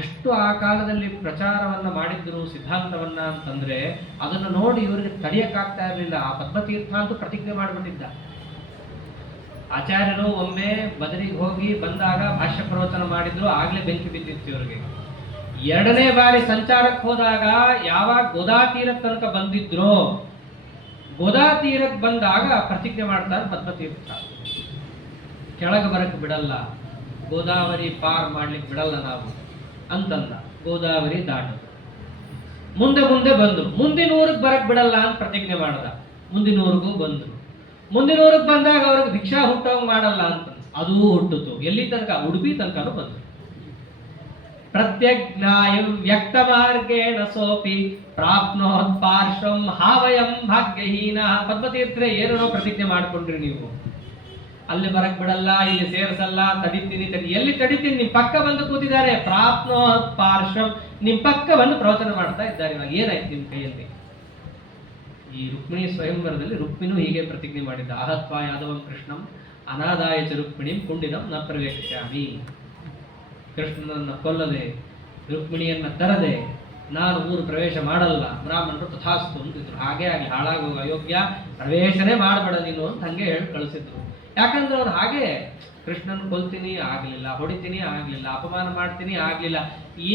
ಎಷ್ಟು ಆ ಕಾಲದಲ್ಲಿ ಪ್ರಚಾರವನ್ನ ಮಾಡಿದ್ರು ಸಿದ್ಧಾಂತವನ್ನ ಅಂತಂದ್ರೆ ಅದನ್ನು ನೋಡಿ ಇವರಿಗೆ ತಡೆಯಕ್ಕಾಗ್ತಾ ಇರಲಿಲ್ಲ. ಆ ಪದ್ಮತೀರ್ಥ ಅಂತೂ ಪ್ರತಿಜ್ಞೆ ಮಾಡಿಬಿಟ್ಟಿದ್ದ. ಆಚಾರ್ಯರು ಒಮ್ಮೆ ಬದರಿಗೆ ಹೋಗಿ ಬಂದಾಗ ಭಾಷ್ಯ ಪ್ರವಚನ ಮಾಡಿದ್ರು, ಆಗ್ಲೇ ಬೆಂಕಿ ಬಿದ್ದಿತ್ತು ಇವರಿಗೆ. ಎರಡನೇ ಬಾರಿ ಸಂಚಾರಕ್ಕೆ ಹೋದಾಗ ಯಾವಾಗ ಗೋದಾ ತೀರಕ್ಕೆ ತನಕ ಬಂದಿದ್ರು, ಗೋದಾ ತೀರಕ್ಕೆ ಬಂದಾಗ ಪ್ರತಿಜ್ಞೆ ಮಾಡ್ತಾರೆ ಪದ್ಮತೀರ್ಥ, ಕೆಳಗೆ ಬರಕ್ಕೆ ಬಿಡಲ್ಲ, ಗೋದಾವರಿ ಪಾರ್ ಮಾಡ್ಲಿಕ್ಕೆ ಬಿಡಲ್ಲ ನಾವು ಅಂತಂದ. ಗೋದಾವರಿ ದಾಟದು. ಮುಂದೆ ಬಂದ್ರು. ಮುಂದಿನ ಊರಿಗೆ ಬರಕ್ ಬಿಡಲ್ಲ ಅಂತ ಪ್ರತಿಜ್ಞೆ ಮಾಡ್ದ. ಮುಂದಿನ ಊರಿಗೂ ಬಂದ್ರು. ಮುಂದಿನ ಊರಿಗೆ ಬಂದಾಗ ಅವ್ರಿಗೆ ಭಿಕ್ಷಾ ಹುಟ್ಟೋಂಗ್ ಮಾಡಲ್ಲ ಅಂತ ಅದೂ ಹುಟ್ಟಿತು. ಎಲ್ಲಿ ತನಕ? ಉಡುಪಿ ತನಕನೂ ಬಂದ್ರು. ಪ್ರತ್ಯಜ್ಞಾಯಂ ವ್ಯಕ್ತ ಮಾರ್ಗೇಣ ಸೋಪಿ ಪ್ರಾಪ್ನೋತ್ ಪಾರ್ಶ್ವಂ ಹಾವಯಂ ಭಾಗ್ಯಹೀನ. ಪದ್ಮತೀರ್ಥರೇ ಏನೋ ಪ್ರತಿಜ್ಞೆ ಮಾಡ್ಕೊಂಡ್ರಿ ನೀವು, ಅಲ್ಲಿ ಬರಕ್ ಬಿಡಲ್ಲ, ಇಲ್ಲಿ ಸೇರಿಸಲ್ಲ, ತಡಿತೀನಿ. ಎಲ್ಲಿ ತಡಿತೀನಿ? ನಿಮ್ ಪಕ್ಕ ಬಂದು ಕೂತಿದ್ದಾರೆ. ಪ್ರಾಪ್ನೋತ್ ಪಾರ್ಶ್ವಂ, ನಿಮ್ ಪಕ್ಕ ಬಂದು ಪ್ರವಚನ ಮಾಡ್ತಾ ಇದ್ದಾರೆ. ಇವಾಗ ಏನಾಯ್ತು ನಿಮ್ ಕೈಯಲ್ಲಿ? ಈ ರುಕ್ಮಿಣಿ ಸ್ವಯಂವರದಲ್ಲಿ ರುಕ್ಮಿಣು ಹೀಗೆ ಪ್ರತಿಜ್ಞೆ ಮಾಡಿದ್ದ. ಆಹತ್ವ ಯಾದವಂ ಕೃಷ್ಣಂ ಅನಾದಾಯ ಚ ರುಕ್ಮಿಣಿಂ ಪುಂಡಿನಂ ನ ಪ್ರವೇಶ್ಯಾಮಿ. ಕೃಷ್ಣನನ್ನ ಕೊಲ್ಲದೆ, ರುಕ್ಮಿಣಿಯನ್ನ ತರದೆ ನಾನು ಊರು ಪ್ರವೇಶ ಮಾಡಲ್ಲ. ಬ್ರಾಹ್ಮಣರು ತಥಾಸ್ತು ಅಂತಿದ್ರು. ಹಾಗೆ ಆಗಿ ಹಾಳಾಗುವ ಅಯೋಗ್ಯ, ಪ್ರವೇಶನೇ ಮಾಡಬೇಡ ನೀನು ಅಂತ ಹಂಗೆ ಹೇಳಿ ಕಳಿಸಿದ್ರು. ಯಾಕಂದ್ರೆ ಅವ್ರು ಹಾಗೆ ಕೃಷ್ಣನ್ ಕೊಲ್ತೀನಿ ಆಗ್ಲಿಲ್ಲ, ಹೊಡಿತೀನಿ ಆಗ್ಲಿಲ್ಲ, ಅಪಮಾನ ಮಾಡ್ತೀನಿ ಆಗ್ಲಿಲ್ಲ,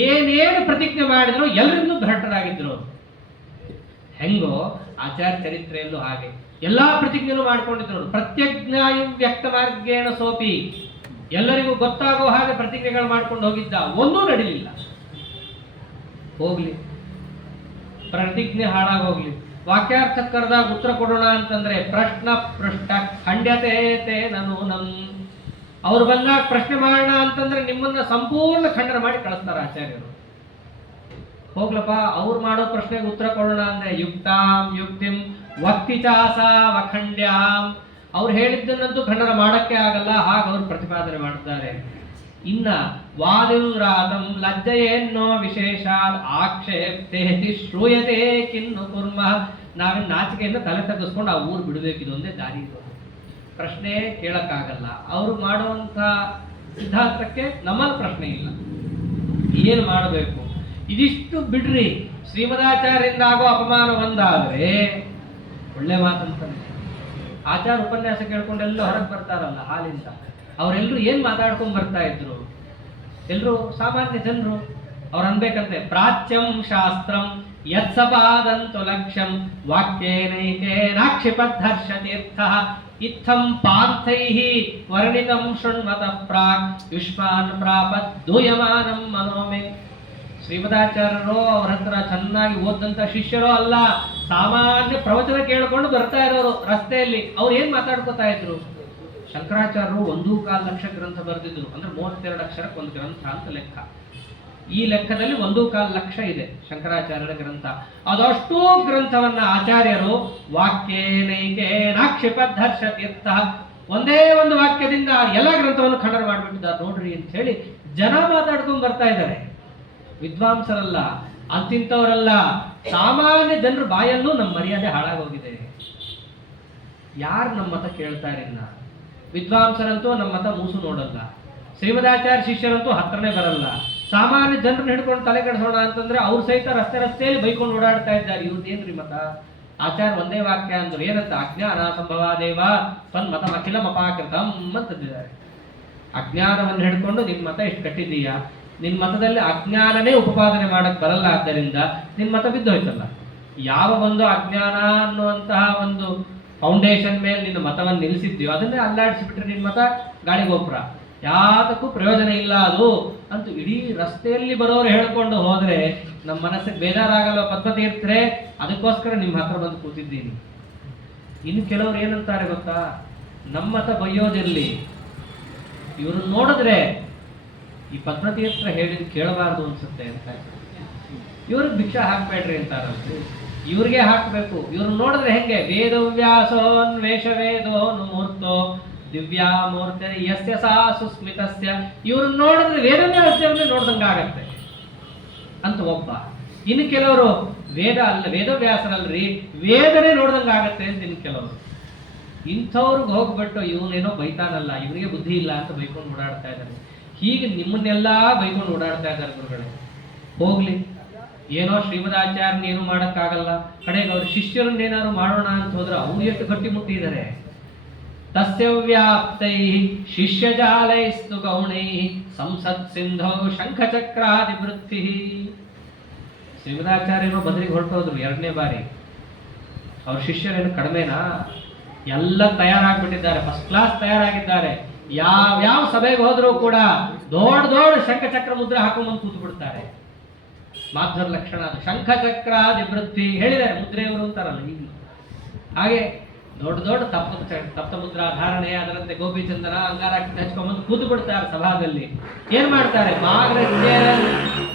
ಏನೇನು ಪ್ರತಿಜ್ಞೆ ಮಾಡಿದ್ರು ಎಲ್ಲರಿಗೂ ಭ್ರಷ್ಟರಾಗಿದ್ರು. ಹೆಂಗೋ ಆಚಾರ್ಯ ಚರಿತ್ರೆಯಲ್ಲೂ ಹಾಗೆ ಎಲ್ಲಾ ಪ್ರತಿಜ್ಞೆನೂ ಮಾಡ್ಕೊಂಡಿದ್ರು. ಪ್ರತ್ಯಜ್ಞಾಯಂ ವ್ಯಕ್ತ ಮಾರ್ಗೇಣ ಸೋಪಿ, ಎಲ್ಲರಿಗೂ ಗೊತ್ತಾಗೋ ಹಾಗೆ ಪ್ರತಿಜ್ಞೆಗಳು ಮಾಡ್ಕೊಂಡು ಹೋಗಿದ್ದ, ಒಂದೂ ನಡೀಲಿಲ್ಲ. ಹೋಗ್ಲಿ, ಪ್ರತಿಜ್ಞೆ ಹಾಳಾಗೋಗ್ಲಿ. ವಾಕ್ಯಾರ್ಥ ಕರೆದಾಗ ಉತ್ತರ ಕೊಡೋಣ ಅಂತಂದ್ರೆ ಪ್ರಶ್ನ ಪೃಷ್ಟ ಖಂಡ್ಯತೆ ನಾನು ಅವ್ರು ಬಂದಾಗ ಪ್ರಶ್ನೆ ಮಾಡೋಣ ಅಂತಂದ್ರೆ ನಿಮ್ಮನ್ನ ಸಂಪೂರ್ಣ ಖಂಡನ ಮಾಡಿ ಕಳಿಸ್ತಾರೆ ಆಚಾರ್ಯರು. ಹೋಗ್ಲಪ್ಪ, ಅವ್ರು ಮಾಡೋ ಪ್ರಶ್ನೆಗೆ ಉತ್ತರ ಕೊಡೋಣ ಅಂದ್ರೆ ಯುಕ್ತಾಂ ಯುಕ್ತಿಂ ವಕ್ತಿ ಚಾಸಾ ವಖಂಡ್ಯಾಂ, ಅವ್ರು ಹೇಳಿದ್ದನ್ನಂತೂ ಖಂಡನ ಮಾಡಕ್ಕೆ ಆಗಲ್ಲ, ಹಾಗೆ ಅವ್ರು ಪ್ರತಿಪಾದನೆ ಮಾಡ್ತಾರೆ. ಇನ್ನ ವಾದಿವ್ರಾತಂ ಲಜ್ಜೆಯೇನ್ನೋ ವಿಶೇಷಾತ್ ಆಕ್ಷೇಪ್ತೇತಿ ಶ್ರೂಯತೆ ಕಿನ್ನು ಕುರ್ಮ. ನಾವೇನು ನಾಚಿಕೆಯಿಂದ ತಲೆ ತಗ್ಗಿಸ್ಕೊಂಡು ಆ ಊರು ಬಿಡಬೇಕು, ಇದೊಂದೇ ದಾರಿ ಇದು. ಪ್ರಶ್ನೆ ಕೇಳಕ್ಕಾಗಲ್ಲ. ಅವ್ರು ಮಾಡುವಂಥ ಸಿದ್ಧಾಂತಕ್ಕೆ ನಮ್ಮಲ್ಲಿ ಪ್ರಶ್ನೆ ಇಲ್ಲ. ಏನು ಮಾಡಬೇಕು? ಇದಿಷ್ಟು ಬಿಡ್ರಿ. ಶ್ರೀಮದಾಚಾರ್ಯರಿಂದ ಆಗೋ ಅಪಮಾನ ಒಂದಾದ್ರೆ ಒಳ್ಳೆ ಮಾತಂತಾನೆ. ಆಚಾರ ಉಪನ್ಯಾಸ ಕೇಳ್ಕೊಂಡೆಲ್ಲ ಹೊರಗೆ ಬರ್ತಾರಲ್ಲ ಹಾಲಿಂದ, ಅವರೆಲ್ಲರೂ ಏನ್ ಮಾತಾಡ್ಕೊಂಡ್ ಬರ್ತಾ ಇದ್ರು? ಎಲ್ರು ಸಾಮಾನ್ಯ ಜನರು. ಅವ್ರು ಅನ್ಬೇಕಂತೆ ಪ್ರಾಚ್ಯಂ ಶಾಸ್ತ್ರಂ ಯತ್ಸಪಾದಂತು ಲಕ್ಷ್ಯಂ ವಾಕ್ಯೇನೈಕೇನಾಕ್ಷಿಪದ್ಧರ್ಷ ತೀರ್ಥ ಇತ್ತಂ ಪಾರ್ಥೈಃ ವರ್ಣಿತಂ ಶೃಣ್ವತಃ ಪ್ರಾಕ್ ಯುಷ್ಮಾನ್ ಪ್ರಾಪತ್ ದೂಯಮಾನಂ ಮನೋಮೆ. ಶ್ರೀಮದಾಚಾರ್ಯರು ಅವ್ರ ಹತ್ರ ಚೆನ್ನಾಗಿ ಓದಂತ ಶಿಷ್ಯರು ಅಲ್ಲ, ಸಾಮಾನ್ಯ ಪ್ರವಚನ ಕೇಳ್ಕೊಂಡು ಬರ್ತಾ ಇರೋರು ರಸ್ತೆಯಲ್ಲಿ. ಅವ್ರು ಏನ್ ಮಾತಾಡ್ಕೋತಾ ಇದ್ರು? ಶಂಕರಾಚಾರ್ಯರು 1.25 ಲಕ್ಷ ಗ್ರಂಥ ಬರೆದಿದ್ರು. ಅಂದ್ರೆ 32 ಅಕ್ಷರಕ್ಕೆ ಒಂದು ಗ್ರಂಥ ಅಂತ ಲೆಕ್ಕ. ಈ ಲೆಕ್ಕದಲ್ಲಿ 1.25 ಲಕ್ಷ ಇದೆ ಶಂಕರಾಚಾರ್ಯರ ಗ್ರಂಥ. ಅದಷ್ಟು ಗ್ರಂಥವನ್ನ ಆಚಾರ್ಯರು ವಾಕ್ಯೇನೈಕೇನಾಕ್ಷಿಪದ್ಧರ್ಷ ತೀರ್ಥ, ಒಂದೇ ಒಂದು ವಾಕ್ಯದಿಂದ ಎಲ್ಲ ಗ್ರಂಥವನ್ನು ಖಂಡನ ಮಾಡಿಬಿಟ್ಟಿದ್ದಾರೆ ನೋಡ್ರಿ ಅಂತ ಹೇಳಿ ಜನ ಮಾತಾಡ್ಕೊಂಡ್ ಬರ್ತಾ ಇದ್ದಾರೆ. ವಿದ್ವಾಂಸರಲ್ಲ, ಅಂತಿಂತವರಲ್ಲ, ಸಾಮಾನ್ಯ ಜನರ ಬಾಯಲ್ಲೂ ನಮ್ಮ ಮರ್ಯಾದೆ ಹಾಳಾಗೋಗಿದೆ. ಯಾರು ನಮ್ಮ ಮತ ಕೇಳ್ತಾರೆ? ಇನ್ನ ವಿದ್ವಾಂಸರಂತೂ ನಮ್ಮ ಮತ ಮೂಸು ನೋಡಲ್ಲ, ಶ್ರೀಮದಾಚಾರ್ಯ ಶಿಷ್ಯರಂತೂ ಹತ್ರನೇ ಬರಲ್ಲ, ಸಾಮಾನ್ಯ ಜನರನ್ನ ಹಿಡ್ಕೊಂಡು ತಲೆ ಕೆಡಿಸೋಣ ಅಂತಂದ್ರೆ ಅವ್ರು ಸಹಿತ ರಸ್ತೆಯಲ್ಲಿ ಬೈಕೊಂಡು ಓಡಾಡ್ತಾ ಇದ್ದಾರೆ. ಇವ್ರದ್ದೇನ್ರಿ ಮತ? ಆಚಾರ ಒಂದೇ ವಾಕ್ಯ ಅಂದ್ರು ಏನಂತ? ಅಜ್ಞಾನ ಸಂಭವಾದೇವ ತನ್ಮತ ಅಖಿಲಂ ಅಪಾಕೃತಂ ಅಂತಂದಿದ್ದಾರೆ. ಅಜ್ಞಾನವನ್ನು ಹಿಡ್ಕೊಂಡು ನಿನ್ ಮತ ಇಷ್ಟು ಕಟ್ಟಿದೀಯ, ನಿನ್ ಮತದಲ್ಲಿ ಅಜ್ಞಾನನೇ ಉಪಪಾದನೆ ಮಾಡಕ್ ಬರಲ್ಲ, ಆದ್ದರಿಂದ ನಿನ್ ಮತ ಬಿದ್ದೋಯ್ತಲ್ಲ. ಯಾವ ಒಂದು ಅಜ್ಞಾನ ಅನ್ನುವಂತಹ ಒಂದು ಫೌಂಡೇಶನ್ ಮೇಲೆ ನಿನ್ನ ಮತವನ್ನು ನಿಲ್ಲಿಸಿದ್ಯೋ ಅದನ್ನೇ ಅಲ್ಲಾಡಿಸಿಬಿಟ್ರೆ ನಿನ್ ಮತ ಗಾಳಿಗೊಬ್ಬರ, ಯಾತಕ್ಕೂ ಪ್ರಯೋಜನ ಇಲ್ಲ ಅದು ಅಂತೂ ಇಡೀ ರಸ್ತೆಯಲ್ಲಿ ಬರೋರು ಹೇಳ್ಕೊಂಡು ಹೋದ್ರೆ ನಮ್ಮ ಮನಸ್ಸಿಗೆ ಬೇಜಾರಾಗಲ್ಲ ಪದ್ಮತೀರ್ಥರೇ, ಅದಕ್ಕೋಸ್ಕರ ನಿಮ್ಮ ಹತ್ರ ಬಂದು ಕೂತಿದ್ದೀನಿ. ಇನ್ನು ಕೆಲವರು ಏನಂತಾರೆ ಗೊತ್ತಾ? ನಮ್ಮ ಮತ ಬೈಯೋದಿರ್ಲಿ, ಇವರು ನೋಡಿದ್ರೆ ಈ ಪದ್ಮತೀರ್ಥರ ಹೇಳಿದ್ ಕೇಳಬಾರ್ದು ಅನ್ಸುತ್ತೆ ಅಂತ ಇವ್ರಿಗೆ ಭಿಕ್ಷಾ ಹಾಕ್ಬೇಡ್ರಿ ಅಂತಾರಂತೆ. ಇವ್ರಿಗೆ ಹಾಕ್ಬೇಕು. ಇವ್ರು ನೋಡಿದ್ರೆ ಹೆಂಗೆ? ವೇದವ್ಯಾಸೋನ್ವೇಷ ವೇದೋ ಮೂರ್ತೋ ದಿವ್ಯಾಮೂರ್ತಿ ಯಸ್ಯ ಸಾ ಸುಸ್ಮಿತಸ್ಯ. ಇವ್ರು ನೋಡಿದ್ರೆ ವೇದವ್ಯಾಸದೇವರನ್ನೇ ನೋಡ್ದಂಗಾಗತ್ತೆ ಅಂತ ಒಬ್ಬ. ಇನ್ನು ಕೆಲವರು ವೇದ ಅಲ್ಲ, ವೇದವ್ಯಾಸರಲ್ರಿ, ವೇದನೆ ನೋಡ್ದಂಗಾಗತ್ತೆ ಅಂತ ಇನ್ನು ಕೆಲವರು. ಇಂಥವ್ರಿಗೆ ಹೋಗ್ಬಿಟ್ಟು ಇವನೇನೋ ಬೈತಾನಲ್ಲ, ಇವನಿಗೆ ಬುದ್ಧಿ ಇಲ್ಲ ಅಂತ ಬೈಕೊಂಡು ಓಡಾಡ್ತಾ ಇದ್ದಾರೆ. ಹೀಗೆ ನಿಮ್ಮನ್ನೆಲ್ಲ ಬೈಕೊಂಡು ಓಡಾಡ್ತಾ ಇದ್ದಾರೆ ಗುರುಗಳೇ. ಹೋಗ್ಲಿ, ಏನೋ ಶ್ರೀಮದಾಚಾರ್ಯನ ಏನು ಮಾಡೋಕ್ಕಾಗಲ್ಲ, ಕಡೆಗೆ ಅವ್ರ ಶಿಷ್ಯರನ್ನೇನಾದ್ರು ಮಾಡೋಣ ಅಂತ ಹೋದ್ರೆ ಅವ್ರು ಎಷ್ಟು ಗಟ್ಟಿ ಮುಟ್ಟಿದ್ದಾರೆ. ತಸ್ಯ ವ್ಯಾಪ್ತೈ ಶಿಷ್ಯಜಾಲೈಸ್ತು ಗೌಣೈ ಸಂಸತ್ ಸಿಂಧೌ ಶಂಖಚಕ್ರಾದಿ ವೃತ್ತಿ. ಶ್ರೀಮದಾಚಾರ್ಯನು ಬದಲಿಗೆ ಹೊರಟೋದ್ರು 2ನೇ ಬಾರಿ. ಅವ್ರ ಶಿಷ್ಯರೇನು ಕಡಿಮೆನಾ? ಎಲ್ಲ ತಯಾರಾಗ್ಬಿಟ್ಟಿದ್ದಾರೆ, ಫಸ್ಟ್ ಕ್ಲಾಸ್ ತಯಾರಾಗಿದ್ದಾರೆ. ಯಾವ ಸಭೆಗೆ ಹೋದ್ರೂ ಕೂಡ ದೊಡ್ಡ ಶಂಖಚಕ್ರ ಮುದ್ರೆ ಹಾಕೊಂಡ್ಬಂದು ಕೂತು ಬಿಡ್ತಾರೆ. ಮಾಧ್ವರ ಲಕ್ಷಣ ಅದು. ಶಂಖಚಕ್ರಾದಿ ವೃತ್ತಿ ಹೇಳಿದ್ದಾರೆ, ಮುದ್ರೆಯವರು ಅಂತಾರಲ್ಲ ಈಗ. ಹಾಗೆ ದೊಡ್ಡ ತಪ್ತ ಮುದ್ರಾ ಧಾರಣೆ, ಅದರಂತೆ ಗೋಪಿಚಂದನ ಅಂಗಾರಾಕ್ಷಿ ಹಚ್ಕೊಂಡ್ಬಂದು ಕೂತು ಬಿಡ್ತಾರೆ ಸಭಾದಲ್ಲಿ. ಏನ್ ಮಾಡ್ತಾರೆ?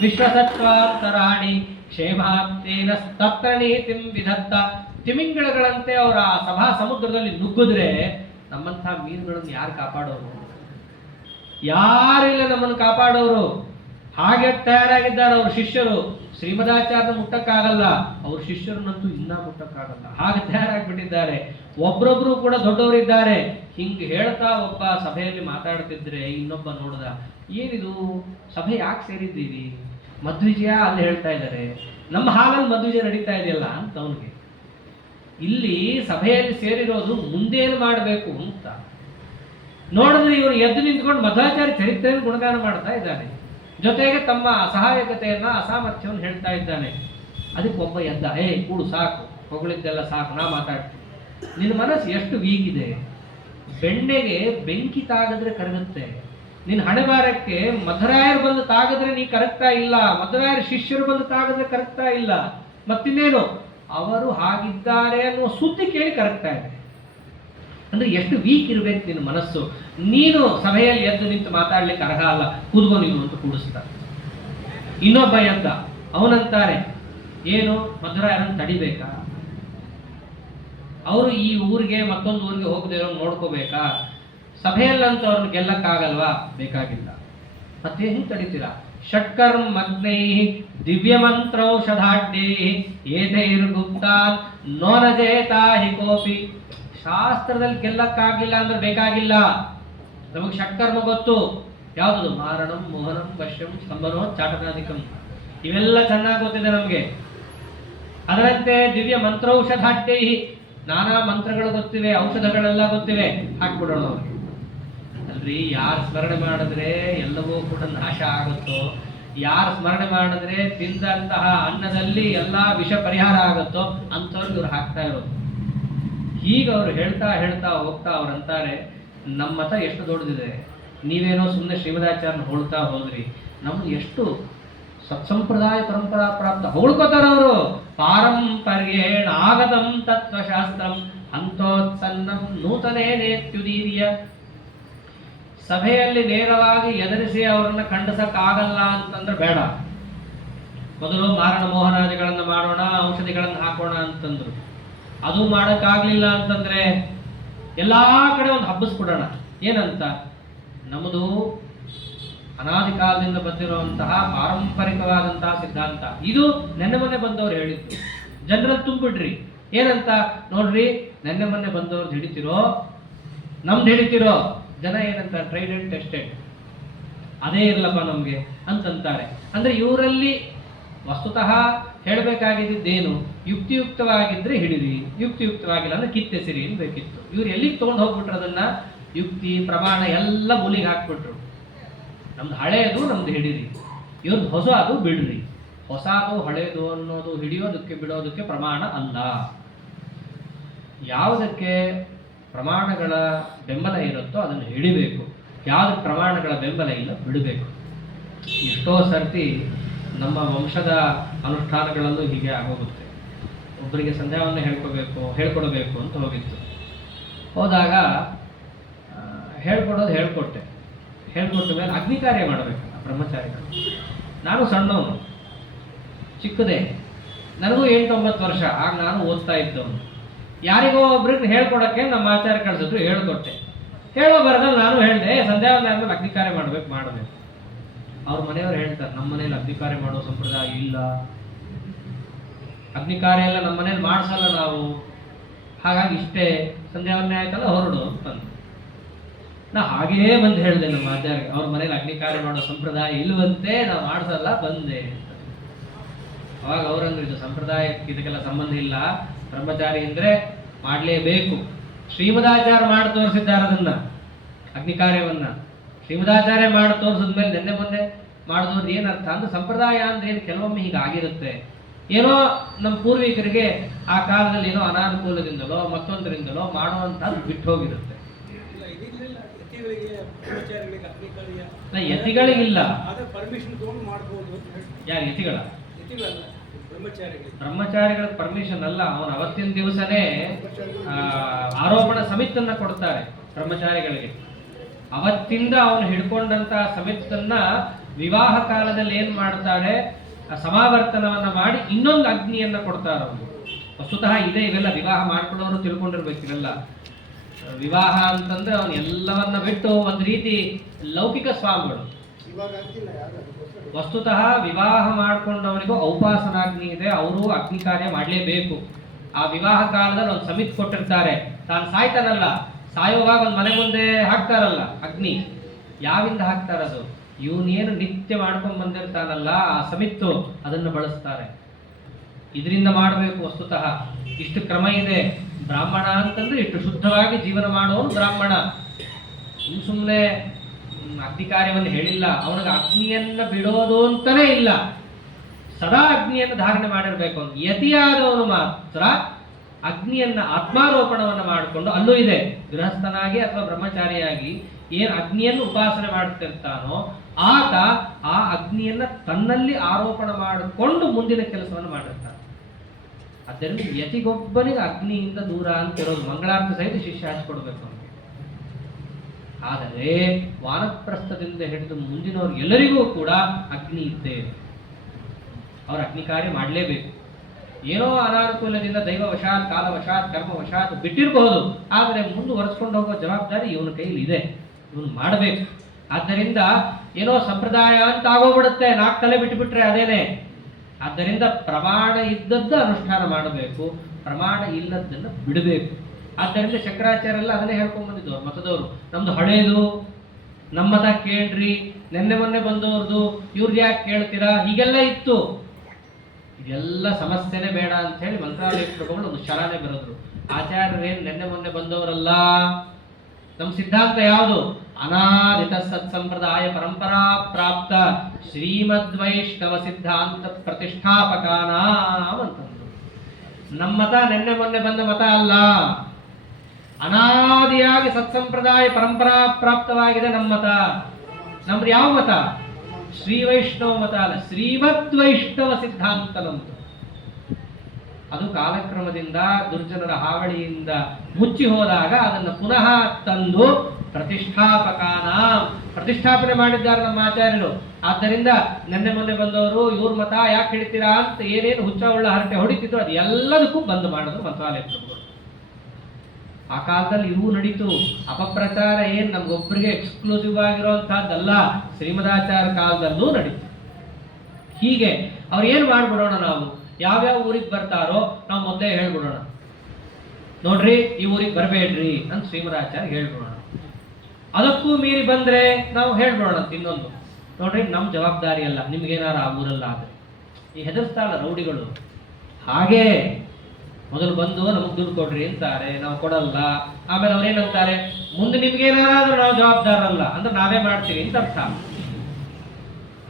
ವಿಶ್ವಸತ್ವಾತ್ತರಾಣಿ ಕ್ಷೇಮಾಪ್ತೇನ ತತ್ರ ನೀತಿಂ ವಿಧತ್ತ. ತಿಮಿಂಗಳಗಳಂತೆ ಅವರ ಆ ಸಭಾ ಸಮುದ್ರದಲ್ಲಿ ನುಗ್ಗಿದ್ರೆ ನಮ್ಮಂಥ ಮೀನುಗಳನ್ನು ಯಾರು ಕಾಪಾಡೋರು? ಯಾರಿಲ್ಲ ನಮ್ಮನ್ನು ಕಾಪಾಡೋರು. ಹಾಗೆ ತಯಾರಾಗಿದ್ದಾರೆ ಅವ್ರ ಶಿಷ್ಯರು. ಶ್ರೀಮದಾಚಾರ್ಯ ಮುಟ್ಟಕ್ಕಾಗಲ್ಲ, ಅವ್ರ ಶಿಷ್ಯರನ್ನಂತೂ ಇನ್ನ ಮುಟ್ಟಕ್ಕಾಗಲ್ಲ, ಹಾಗೆ ತಯಾರಾಗ್ಬಿಟ್ಟಿದ್ದಾರೆ. ಒಬ್ರೊಬ್ರು ಕೂಡ ದೊಡ್ಡವರಿದ್ದಾರೆ. ಹಿಂಗೆ ಹೇಳ್ತಾ ಒಬ್ಬ ಸಭೆಯಲ್ಲಿ ಮಾತಾಡ್ತಿದ್ರೆ ಇನ್ನೊಬ್ಬ ನೋಡ್ದ, ಏನಿದು ಸಭೆ ಯಾಕೆ ಸೇರಿದ್ದೀವಿ? ಮಧ್ವಿಜಯ ಅಲ್ಲಿ ಹೇಳ್ತಾ ಇದ್ದಾರೆ, ನಮ್ಮ ಹಾಲಲ್ಲಿ ಮಧ್ವಿಜಯ ನಡೀತಾ ಇದೆಯಲ್ಲ ಅಂತ ಅವನಿಗೆ. ಇಲ್ಲಿ ಸಭೆಯಲ್ಲಿ ಸೇರಿರೋದು ಮುಂದೇನು ಮಾಡಬೇಕು ಅಂತ ನೋಡಿದ್ರೆ ಇವರು ಎದ್ದು ನಿಂತ್ಕೊಂಡು ಮಧ್ವಾಚಾರ್ಯ ಚರಿತ್ರೆಯನ್ನು ಗುಣಗಾನ ಮಾಡ್ತಾ ಇದ್ದಾನೆ. ಜೊತೆಗೆ ತಮ್ಮ ಅಸಹಾಯಕತೆಯನ್ನ ಅಸಾಮರ್ಥ್ಯವನ್ನು ಹೇಳ್ತಾ ಇದ್ದಾನೆ. ಅದಕ್ಕೆ ಒಬ್ಬ ಎದ್ದ, ಕೂಡು ಸಾಕು, ಹೊಗಳಿದ್ದೆಲ್ಲ ಸಾಕು, ನಾ ಮಾತಾಡ್ತೀನಿ. ನಿನ್ನ ಮನಸ್ಸು ಎಷ್ಟು ವೀಗಿದೆ. ಬೆಣ್ಣೆಗೆ ಬೆಂಕಿ ತಾಗಿದ್ರೆ ಕರಗುತ್ತೆ. ನಿನ್ನ ಹಣೆಬಾರಕ್ಕೆ ಮಧುರಾಯರು ಬಂದು ತಾಗಿದ್ರೆ ನೀ ಕರಗ್ತಾ ಇಲ್ಲ, ಮಧುರಾಯರ ಶಿಷ್ಯರು ಬಂದು ತಾಗಿದ್ರೆ ಕರಗ್ತಾ ಇಲ್ಲ. ಮತ್ತಿನ್ನೇನು, ಅವರು ಹಾಗಿದ್ದಾರೆ ಅನ್ನುವ ಸುದ್ದಿ ಕೇಳಿ ಕರಗ್ತಾ ಇದೆ. ಅಂದ್ರೆ ಎಷ್ಟು ವೀಕ್ ಇರ್ಬೇಕು ನಿನ್ನ ಮನಸ್ಸು. ನೀನು ಸಭೆಯಲ್ಲಿ ಎದ್ದು ನಿಂತು ಮಾತಾಡ್ಲಿಕ್ಕೆ ಅರ್ಹ ಅಲ್ಲ, ಕೂದ್ಗೋ ನೀನು ಅಂತ ಕೂಡಿಸ್ತಾರೆ. ಇನ್ನೊಬ್ಬ ಎದ್ದ, ಅವನಂತಾರೆ, ಏನು ಮಧುರಾಯರನ್ನು ತಡಿಬೇಕಾ? ಅವರು ಈ ಊರಿಗೆ ಮತ್ತೊಂದು ಊರಿಗೆ ಹೋಗದೆ ಇರೋ ನೋಡ್ಕೋಬೇಕಾ? ಸಭೆಯಲ್ಲಂತೂ ಅವ್ರನ್ನ ಗೆಲ್ಲಕ್ಕಾಗಲ್ವಾ? ಬೇಕಾಗಿಲ್ಲ. ಮತ್ತೆ ಹೆಂಗ್ ತಡಿತೀರಾ? ಷಟ್ಕರ್ಮಗ್ನೈ ದಿವ್ಯ ಮಂತ್ರೌಷಧಾಢ್ಯೈ ಏತೈರ್ಗುಪ್ತಾನ್ ನೋನಜೇತಾ ಹಿ ಕೋಪಿ. ಶಾಸ್ತ್ರದಲ್ಲಿ ಗೆಲ್ಲಕ್ಕಾಗಿಲ್ಲ ಅಂದ್ರೆ ಬೇಕಾಗಿಲ್ಲ. ನಮಗೆ ಷಟ್ಕರ್ಮ ಗೊತ್ತು. ಯಾವುದು? ಮಾರಣಂ, ಮೋಹನಂ, ವಶ್ಯಂ, ಸ್ತಂಭನೋ, ಚಾಟನಾಧಿಕಂ. ಇವೆಲ್ಲ ಚೆನ್ನಾಗಿ ಗೊತ್ತಿದೆ ನಮಗೆ. ಅದರಂತೆ ದಿವ್ಯ ಮಂತ್ರೌಷಧಾಢ್ಯೈ, ನಾನಾ ಮಂತ್ರಗಳು ಗೊತ್ತಿವೆ, ಔಷಧಗಳೆಲ್ಲ ಗೊತ್ತಿವೆ, ಹಾಕ್ಬಿಡೋಣ ಅವ್ರಿಗೆ. ಅಲ್ರಿ, ಯಾರು ಸ್ಮರಣೆ ಮಾಡಿದ್ರೆ ಎಲ್ಲವೂ ಕೂಡ ನಾಶ ಆಗುತ್ತೋ, ಯಾರು ಸ್ಮರಣೆ ಮಾಡಿದ್ರೆ ತಿಂದಂತಹ ಅನ್ನದಲ್ಲಿ ಎಲ್ಲಾ ವಿಷ ಪರಿಹಾರ ಆಗುತ್ತೋ ಅಂಥವ್ರಿಗೆ ಇವ್ರು ಹಾಕ್ತಾ ಇರೋದು. ಹೀಗೆ ಅವ್ರು ಹೇಳ್ತಾ ಹೋಗ್ತಾ ಅವ್ರಂತಾರೆ, ನಮ್ಮ ಮತ ಎಷ್ಟು ದೊಡ್ಡದಿದೆ, ನೀವೇನೋ ಸುಮ್ಮನೆ ಶ್ರೀಮದಾಚಾರ್ಯನ ಹೊಳ್ತಾ ಹೋದ್ರಿ, ನಮ್ಗೆ ಎಷ್ಟು ಸತ್ಸಂಪ್ರದಾಯ ಪರಂಪರಾ ಪ್ರಾಪ್ತ. ಹೊಳ್ಕೋತಾರ ಅವರು. ಪಾರಂಪರ್ಯೇಣ ಆಗತಂ ತತ್ವಶಾಸ್ತ್ರಂ ಅಂತೋತ್ಸನ್ನಂ ನೂತನೇನೇತ್ಯುದೀರ್ಯ. ಸಭೆಯಲ್ಲಿ ನೇರವಾಗಿ ಎದುರಿಸಿ ಅವರನ್ನ ಖಂಡಿಸಕ್ಕಾಗಲ್ಲ ಅಂತಂದ್ರೆ ಬೇಡ. ಮೊದಲು ಮಾರಣ ಮೋಹನಾದಿಗಳನ್ನ ಮಾಡೋಣ, ಔಷಧಿಗಳನ್ನ ಹಾಕೋಣ ಅಂತಂದ್ರು. ಅದು ಮಾಡೋಕ್ಕಾಗ್ಲಿಲ್ಲ ಅಂತಂದ್ರೆ ಎಲ್ಲಾ ಕಡೆ ಒಂದು ಹಬ್ಬಿಸ್ಬಿಡೋಣ. ಏನಂತ? ನಮ್ಮದು ಅನಾದಿ ಕಾಲದಿಂದ ಬಂದಿರುವಂತಹ ಪಾರಂಪರಿಕವಾದಂತಹ ಸಿದ್ಧಾಂತ ಇದು. ನೆನ್ನೆ ಮೊನ್ನೆ ಬಂದವರು ಹೇಳಿದ್ರು, ಜನರನ್ನು ತುಂಬಿಡ್ರಿ. ಏನಂತ? ನೋಡ್ರಿ, ನೆನ್ನೆ ಮೊನ್ನೆ ಬಂದವ್ರದ್ದು ಹಿಡಿತಿರೋ, ನಮ್ದು ಹಿಡಿತಿರೋ. ಜನ ಏನಂತ? Tried and tested. ಅದೇ ಇರಲಪ್ಪ ನಮಗೆ ಅಂತಂತಾರೆ. ಅಂದ್ರೆ ಇವರಲ್ಲಿ ವಸ್ತುತಃ ಹೇಳಬೇಕಾಗಿದ್ದೇನು, ಯುಕ್ತಿಯುಕ್ತವಾಗಿದ್ರೆ ಹಿಡಿರಿ, ಯುಕ್ತಿಯುಕ್ತವಾಗಿಲ್ಲ ಅಂದ್ರೆ ಕಿತ್ತೆಸಿರಿ ಬೇಕಿತ್ತು. ಇವ್ರು ಎಲ್ಲಿಗೆ ತೊಗೊಂಡು ಹೋಗ್ಬಿಟ್ರು ಅದನ್ನ, ಯುಕ್ತಿ ಪ್ರಮಾಣ ಎಲ್ಲ ಮೂಲಿಗೆ ಹಾಕ್ಬಿಟ್ರು. ನಮ್ದು ಹಳೆಯದು ನಮ್ದು ಹಿಡಿರಿ, ಇವ್ರದ್ದು ಹೊಸ ಅದು ಬಿಡ್ರಿ. ಹೊಸದು ಹಳೆಯದು ಅನ್ನೋದು ಹಿಡಿಯೋದಕ್ಕೆ ಬಿಡೋದಕ್ಕೆ ಪ್ರಮಾಣ ಅಲ್ಲ. ಯಾವುದಕ್ಕೆ ಪ್ರಮಾಣಗಳ ಬೆಂಬಲ ಇರುತ್ತೋ ಅದನ್ನು ಹಿಡಿಬೇಕು, ಯಾವುದಕ್ಕೆ ಪ್ರಮಾಣಗಳ ಬೆಂಬಲ ಇಲ್ಲ ಬಿಡಬೇಕು. ಎಷ್ಟೋ ಸರ್ತಿ ನಮ್ಮ ವಂಶದ ಅನುಷ್ಠಾನಗಳಲ್ಲೂ ಹೀಗೆ ಆಗೋಗುತ್ತೆ. ಒಬ್ಬರಿಗೆ ಸಂಧ್ಯಾವನ್ನು ಹೇಳ್ಕೊಡಬೇಕು ಅಂತ ಹೋಗಿತ್ತು. ಹೋದಾಗ ಹೇಳ್ಕೊಟ್ಟೆ ಹೇಳ್ಕೊಟ್ಟ ಮೇಲೆ ಅಗ್ನಿ ಕಾರ್ಯ ಮಾಡಬೇಕಲ್ಲ ಬ್ರಹ್ಮಚಾರಿಗಳು. ನಾನು ಸಣ್ಣವನು, ಚಿಕ್ಕದೇ, ನನಗೂ 8-9 ವರ್ಷ, ಆಗ ನಾನು ಓದ್ತಾ ಇದ್ದವನು. ಯಾರಿಗೋ ಒಬ್ರಿಗೆ ಹೇಳ್ಕೊಡಕ್ಕೆ ನಮ್ಮ ಆಚಾರ್ಯ ಕಳಿಸಿದ್ರು, ಹೇಳ್ಕೊಟ್ಟೆ. ಹೇಳೋ ಬರದಲ್ಲಿ ನಾನು ಹೇಳಿದೆ ಸಂಧ್ಯಾವಂದನೆ ಆದ್ಮೇಲೆ ಅಗ್ನಿ ಕಾರ್ಯ ಮಾಡಬೇಕು. ಅವ್ರ ಮನೆಯವರು ಹೇಳ್ತಾರೆ, ನಮ್ಮ ಮನೇಲಿ ಅಗ್ನಿ ಕಾರ್ಯ ಮಾಡೋ ಸಂಪ್ರದಾಯ ಇಲ್ಲ, ಅಗ್ನಿ ಕಾರ್ಯ ಎಲ್ಲ ನಮ್ಮ ಮನೇಲಿ ಮಾಡಿಸಲ್ಲ ನಾವು, ಹಾಗಾಗಿ ಇಷ್ಟೇ ಸಂಧ್ಯಾವಂದನೆ ಆಯ್ತಲ್ಲ ಹೊರಡು ಅಂತಂದು. ನಾ ಹಾಗೇ ಬಂದು ಹೇಳಿದೆ ನಮ್ಮ ಆಚಾರ್ಯ, ಅವ್ರ ಮನೇಲಿ ಅಗ್ನಿ ಕಾರ್ಯ ಮಾಡೋ ಸಂಪ್ರದಾಯ ಇಲ್ಲವಂತೆ, ನಾವು ಮಾಡಿಸಲ್ಲ ಬಂದೆ ಅಂತ. ಅವಾಗ ಅವ್ರಂದ್ರೆ ಇದು ಸಂಪ್ರದಾಯಕ್ಕೆ ಇದಕ್ಕೆಲ್ಲ ಸಂಬಂಧ ಇಲ್ಲ, ಬ್ರಹ್ಮಚಾರಿ ಅಂದ್ರೆ ಮಾಡಲೇಬೇಕು. ಶ್ರೀಮದಾಚಾರ್ಯ ಮಾಡಿ ತೋರಿಸಿದ್ದಾರೆ ಅದನ್ನ, ಅಗ್ನಿ ಕಾರ್ಯವನ್ನ ಶ್ರೀಮದಾಚಾರ್ಯ ಮಾಡಿ ತೋರಿಸಿದ್ಮೇಲೆ ನೆನ್ನೆ ಮೊನ್ನೆ ಮಾಡಿದವ್ರದ್ದು ಏನರ್ಥ ಅಂದ್ರೆ, ಸಂಪ್ರದಾಯ ಅಂದ್ರೆ ಏನು, ಕೆಲವೊಮ್ಮೆ ಹೀಗಾಗಿರುತ್ತೆ. ಏನೋ ನಮ್ಮ ಪೂರ್ವಿಕರಿಗೆ ಆ ಕಾಲದಲ್ಲಿ ಏನೋ ಅನಾನುಕೂಲದಿಂದಲೋ ಮತ್ತೊಂದರಿಂದಲೋ ಮಾಡುವಂಥದ್ದು ಬಿಟ್ಟು ಹೋಗಿರುತ್ತೆ. ಯತಿಗಳಿಗಿಲ್ಲ, ಯಾರು ಯತಿಗಳ? ಬ್ರಹ್ಮಚಾರಿಗಳ ಪರ್ಮಿಷನ್ ಅಲ್ಲ, ಅವನು ಅವತ್ತಿನ ದಿವಸನೇ ಆರೋಪಣ ಸಮಿತನ್ನ ಕೊಡ್ತಾರೆ ಬ್ರಹ್ಮಚಾರಿಗಳಿಗೆ. ಅವತ್ತಿಂದ ಅವನು ಹಿಡ್ಕೊಂಡಂತ ಸಮಿತನ್ನ ವಿವಾಹ ಕಾಲದಲ್ಲಿ ಏನ್ ಮಾಡ್ತಾರೆ, ಸಮಾವರ್ತನವನ್ನ ಮಾಡಿ ಇನ್ನೊಂದು ಅಗ್ನಿಯನ್ನ ಕೊಡ್ತಾರೆ ಅವನು. ವಸ್ತುತಃ ಇದೆ, ಇವೆಲ್ಲ ವಿವಾಹ ಮಾಡ್ಕೊಳ್ಳೋರು ತಿಳ್ಕೊಂಡಿರ್ಬೇಕು. ಇವೆಲ್ಲ ವಿವಾಹ ಅಂತಂದ್ರೆ ಅವನು ಎಲ್ಲವನ್ನ ಬಿಟ್ಟು ಒಂದು ರೀತಿ ಲೌಕಿಕ ಸ್ವಾಮಿಗಳು. ವಸ್ತುತಃ ವಿವಾಹ ಮಾಡಿಕೊಂಡವರಿಗೂ ಔಪಾಸನಾಗ್ನಿ ಇದೆ, ಅವರು ಅಗ್ನಿ ಕಾರ್ಯ ಮಾಡಲೇಬೇಕು. ಆ ವಿವಾಹ ಕಾಲದಲ್ಲಿ ಒಂದು ಸಮಿತಿ ಕೊಟ್ಟಿರ್ತಾರೆ, ತಾನು ಸಾಯ್ತಾನಲ್ಲ, ಸಾಯುವಾಗ ಒಂದು ಮನೆ ಮುಂದೆ ಹಾಕ್ತಾರಲ್ಲ ಅಗ್ನಿ. ಯಾವಿಂದ ಹಾಕ್ತಾರದು? ಇವನೇನು ನಿತ್ಯ ಮಾಡ್ಕೊಂಡು ಬಂದಿರ್ತಾನಲ್ಲ ಆ ಸಮಿತ್ತು, ಅದನ್ನು ಬಳಸ್ತಾರೆ. ಇದರಿಂದ ಮಾಡಬೇಕು. ವಸ್ತುತಃ ಇಷ್ಟು ಕ್ರಮ ಇದೆ. ಬ್ರಾಹ್ಮಣ ಅಂತಂದ್ರೆ ಇಷ್ಟು ಶುದ್ಧವಾಗಿ ಜೀವನ ಮಾಡೋನು ಬ್ರಾಹ್ಮಣ. ಸುಮ್ಮನೆ ಅಗ್ನಿ ಕಾರ್ಯವನ್ನು ಹೇಳಿಲ್ಲ, ಅವನಿಗೆ ಅಗ್ನಿಯನ್ನ ಬಿಡೋದು ಅಂತಾನೆ ಇಲ್ಲ, ಸದಾ ಅಗ್ನಿಯನ್ನು ಧಾರಣೆ ಮಾಡಿರ್ಬೇಕು. ಯತಿಯಾದವನು ಮಾತ್ರ ಅಗ್ನಿಯನ್ನ ಆತ್ಮಾರೋಪಣವನ್ನು ಮಾಡಿಕೊಂಡು, ಅಲ್ಲೂ ಇದೆ, ಗೃಹಸ್ಥನಾಗಿ ಅಥವಾ ಬ್ರಹ್ಮಚಾರಿಯಾಗಿ ಏನ್ ಅಗ್ನಿಯನ್ನು ಉಪಾಸನೆ ಮಾಡ್ತಿರ್ತಾನೋ ಆತ ಆ ಅಗ್ನಿಯನ್ನ ತನ್ನಲ್ಲಿ ಆರೋಪಣ ಮಾಡಿಕೊಂಡು ಮುಂದಿನ ಕೆಲಸವನ್ನು ಮಾಡಿರ್ತಾನೆ. ಆದ್ದರಿಂದ ಯತಿಗೊಬ್ಬನಿಗೆ ಅಗ್ನಿಯಿಂದ ದೂರ ಅಂತಿರೋದು, ಮಂಗಳಾರ್ಥ ಸಹಿತ ಶಿಷ್ಯ ಹಚ್ಕೊಡ್ಬೇಕು ಅವನಿಗೆ. ಆದರೆ ವಾನಪ್ರಸ್ಥದಿಂದ ಹಿಡಿದು ಮುಂದಿನವ್ರು ಎಲ್ಲರಿಗೂ ಕೂಡ ಅಗ್ನಿ ಇದ್ದೇ ಇದೆ. ಅವ್ರ ಅಗ್ನಿ ಕಾರ್ಯ ಮಾಡಲೇಬೇಕು. ಏನೋ ಅನಾನುಕೂಲದಿಂದ ದೈವವಶಾತ್, ಕಾಲವಶಾತ್, ಕರ್ಮವಶಾತ್ ಬಿಟ್ಟಿರಬಹುದು, ಆದರೆ ಮುಂದುವರೆಸ್ಕೊಂಡು ಹೋಗೋ ಜವಾಬ್ದಾರಿ ಇವನ ಕೈಲಿ ಇದೆ, ಇವನು ಮಾಡಬೇಕು. ಆದ್ದರಿಂದ ಏನೋ ಸಂಪ್ರದಾಯ ಅಂತ ಆಗೋಗ್ಬಿಡುತ್ತೆ, 4 ತಲೆ ಬಿಟ್ಟುಬಿಟ್ರೆ ಅದೇನೆ. ಆದ್ದರಿಂದ ಪ್ರಮಾಣ ಇದ್ದದ್ದು ಅನುಷ್ಠಾನ ಮಾಡಬೇಕು, ಪ್ರಮಾಣ ಇಲ್ಲದನ್ನು ಬಿಡಬೇಕು. ಆದ್ದರಿಂದ ಶಂಕರಾಚಾರ್ಯರೆಲ್ಲ ಅದನ್ನೇ ಹೇಳ್ಕೊಂಡ್ ಬಂದಿದ್ದವ್ರು ಮತದವರು. ನಮ್ದು ಹಳೇದು, ನಮ್ಮ ಮತ ಕೇಳ್ರಿ, ನೆನ್ನೆ ಮೊನ್ನೆ ಬಂದವ್ರದ್ದು ಇವ್ರದ್ದು ಯಾಕೆ ಕೇಳ್ತೀರಾ, ಹೀಗೆಲ್ಲ ಇತ್ತು. ಇದೆಲ್ಲ ಸಮಸ್ಯೆನೇ ಬೇಡ ಅಂತ ಹೇಳಿ ಮಂತ್ರಾಲಯಕ್ಕೆ ತಗೊಂಡು ಒಂದು ಶರಾನೆ ಬರೆದ್ರು. ಆಚಾರ್ಯರೇನು ನೆನ್ನೆ ಮೊನ್ನೆ ಬಂದವರಲ್ಲ, ನಮ್ಮ ಸಿದ್ಧಾಂತ ಯಾವುದು? ಅನಾದಿತ ಸತ್ಸಂಪ್ರದಾಯ ಪರಂಪರಾ ಪ್ರಾಪ್ತ ಶ್ರೀಮದ್ವೈಷ್ಣವ ಸಿದ್ಧಾಂತ ಪ್ರತಿಷ್ಠಾಪಕಾನಾಂ ಅಂತಂದ್ರು. ನಮ್ಮ ಮತ ನೆನ್ನೆ ಮೊನ್ನೆ ಬಂದ ಮತ ಅಲ್ಲ, ಅನಾದಿಯಾಗಿ ಸತ್ಸಂಪ್ರದಾಯ ಪರಂಪರಾ ಪ್ರಾಪ್ತವಾಗಿದೆ ನಮ್ಮ ಮತ. ನಮ್ದು ಯಾವ ಮತ? ಶ್ರೀ ವೈಷ್ಣವ ಮತ ಅಲ್ಲ, ಶ್ರೀಮದ್ವೈಷ್ಣವ ಸಿದ್ಧಾಂತ ನಮ್ದು. ಅದು ಕಾಲಕ್ರಮದಿಂದ ದುರ್ಜನರ ಹಾವಳಿಯಿಂದ ಮುಚ್ಚಿ ಹೋದಾಗ ಅದನ್ನು ಪುನಃ ತಂದು ಪ್ರತಿಷ್ಠಾಪನೆ ಮಾಡಿದ್ದಾರೆ ನಮ್ಮ ಆಚಾರ್ಯರು. ಆದ್ದರಿಂದ ನೆನ್ನೆ ಮೊನ್ನೆ ಬಂದವರು ಇವ್ರ ಮತ ಯಾಕೆ ಹಿಡಿತೀರಾ ಅಂತ ಏನೇನು ಹುಚ್ಚ ಉಳ್ಳ ಹರಟೆ ಹೊಡಿತಿದ್ರು ಅದು ಎಲ್ಲದಕ್ಕೂ ಬಂದ್ ಮಾಡಿದ್ರು ಮಂತ್ರಾಲಯ ಪ್ರಭುಗಳು. ಆ ಕಾಲದಲ್ಲಿ ಇವು ನಡೀತು. ಅಪಪ್ರಚಾರ ಏನ್ ನಮ್ಗೊಬ್ಬರಿಗೆ ಎಕ್ಸ್ಕ್ಲೂಸಿವ್ ಆಗಿರುವಂತಹದ್ದಲ್ಲ, ಶ್ರೀಮದಾಚಾರ್ಯ ಕಾಲದಲ್ಲೂ ನಡೀತು. ಹೀಗೆ ಅವ್ರು ಏನ್ ಮಾಡ್ಬಿಡೋಣ, ನಾವು ಯಾವ್ಯಾವ ಊರಿಗೆ ಬರ್ತಾರೋ ನಾವು ಮೊದಲೇ ಹೇಳ್ಬಿಡೋಣ, ನೋಡ್ರಿ ಈ ಊರಿಗೆ ಬರಬೇಡ್ರಿ ಅಂತ ಶ್ರೀಮದಾಚಾರ್ಯ ಹೇಳ್ಬಿಡೋಣ. ಅದಕ್ಕೂ ಮೀರಿ ಬಂದ್ರೆ ನಾವು ಹೇಳ್ಬಿಡೋಣ ಅಂತ ಇನ್ನೊಂದು, ನೋಡ್ರಿ ನಮ್ಮ ಜವಾಬ್ದಾರಿ ಅಲ್ಲ, ನಿಮ್ಗೇನಾರ ಆ ಊರಲ್ಲ ಆದರೆ ಈ ಹೆದರ್ಸ್ತಾರಲ್ಲ ರೌಡಿಗಳು, ಹಾಗೇ ಮೊದಲು ಬಂದು ನಮಗೆ ದುಡ್ಡು ಕೊಡ್ರಿ ಅಂತಾರೆ, ನಾವು ಕೊಡಲ್ಲ. ಆಮೇಲೆ ಅವ್ರೇನಂತಾರೆ, ಮುಂದೆ ನಿಮ್ಗೇನಾದ್ರೂ ನಾವು ಜವಾಬ್ದಾರಲ್ಲ ಅಂದ್ರೆ ನಾವೇ ಮಾಡ್ತೀವಿ ಅಂತ ಅರ್ಥ.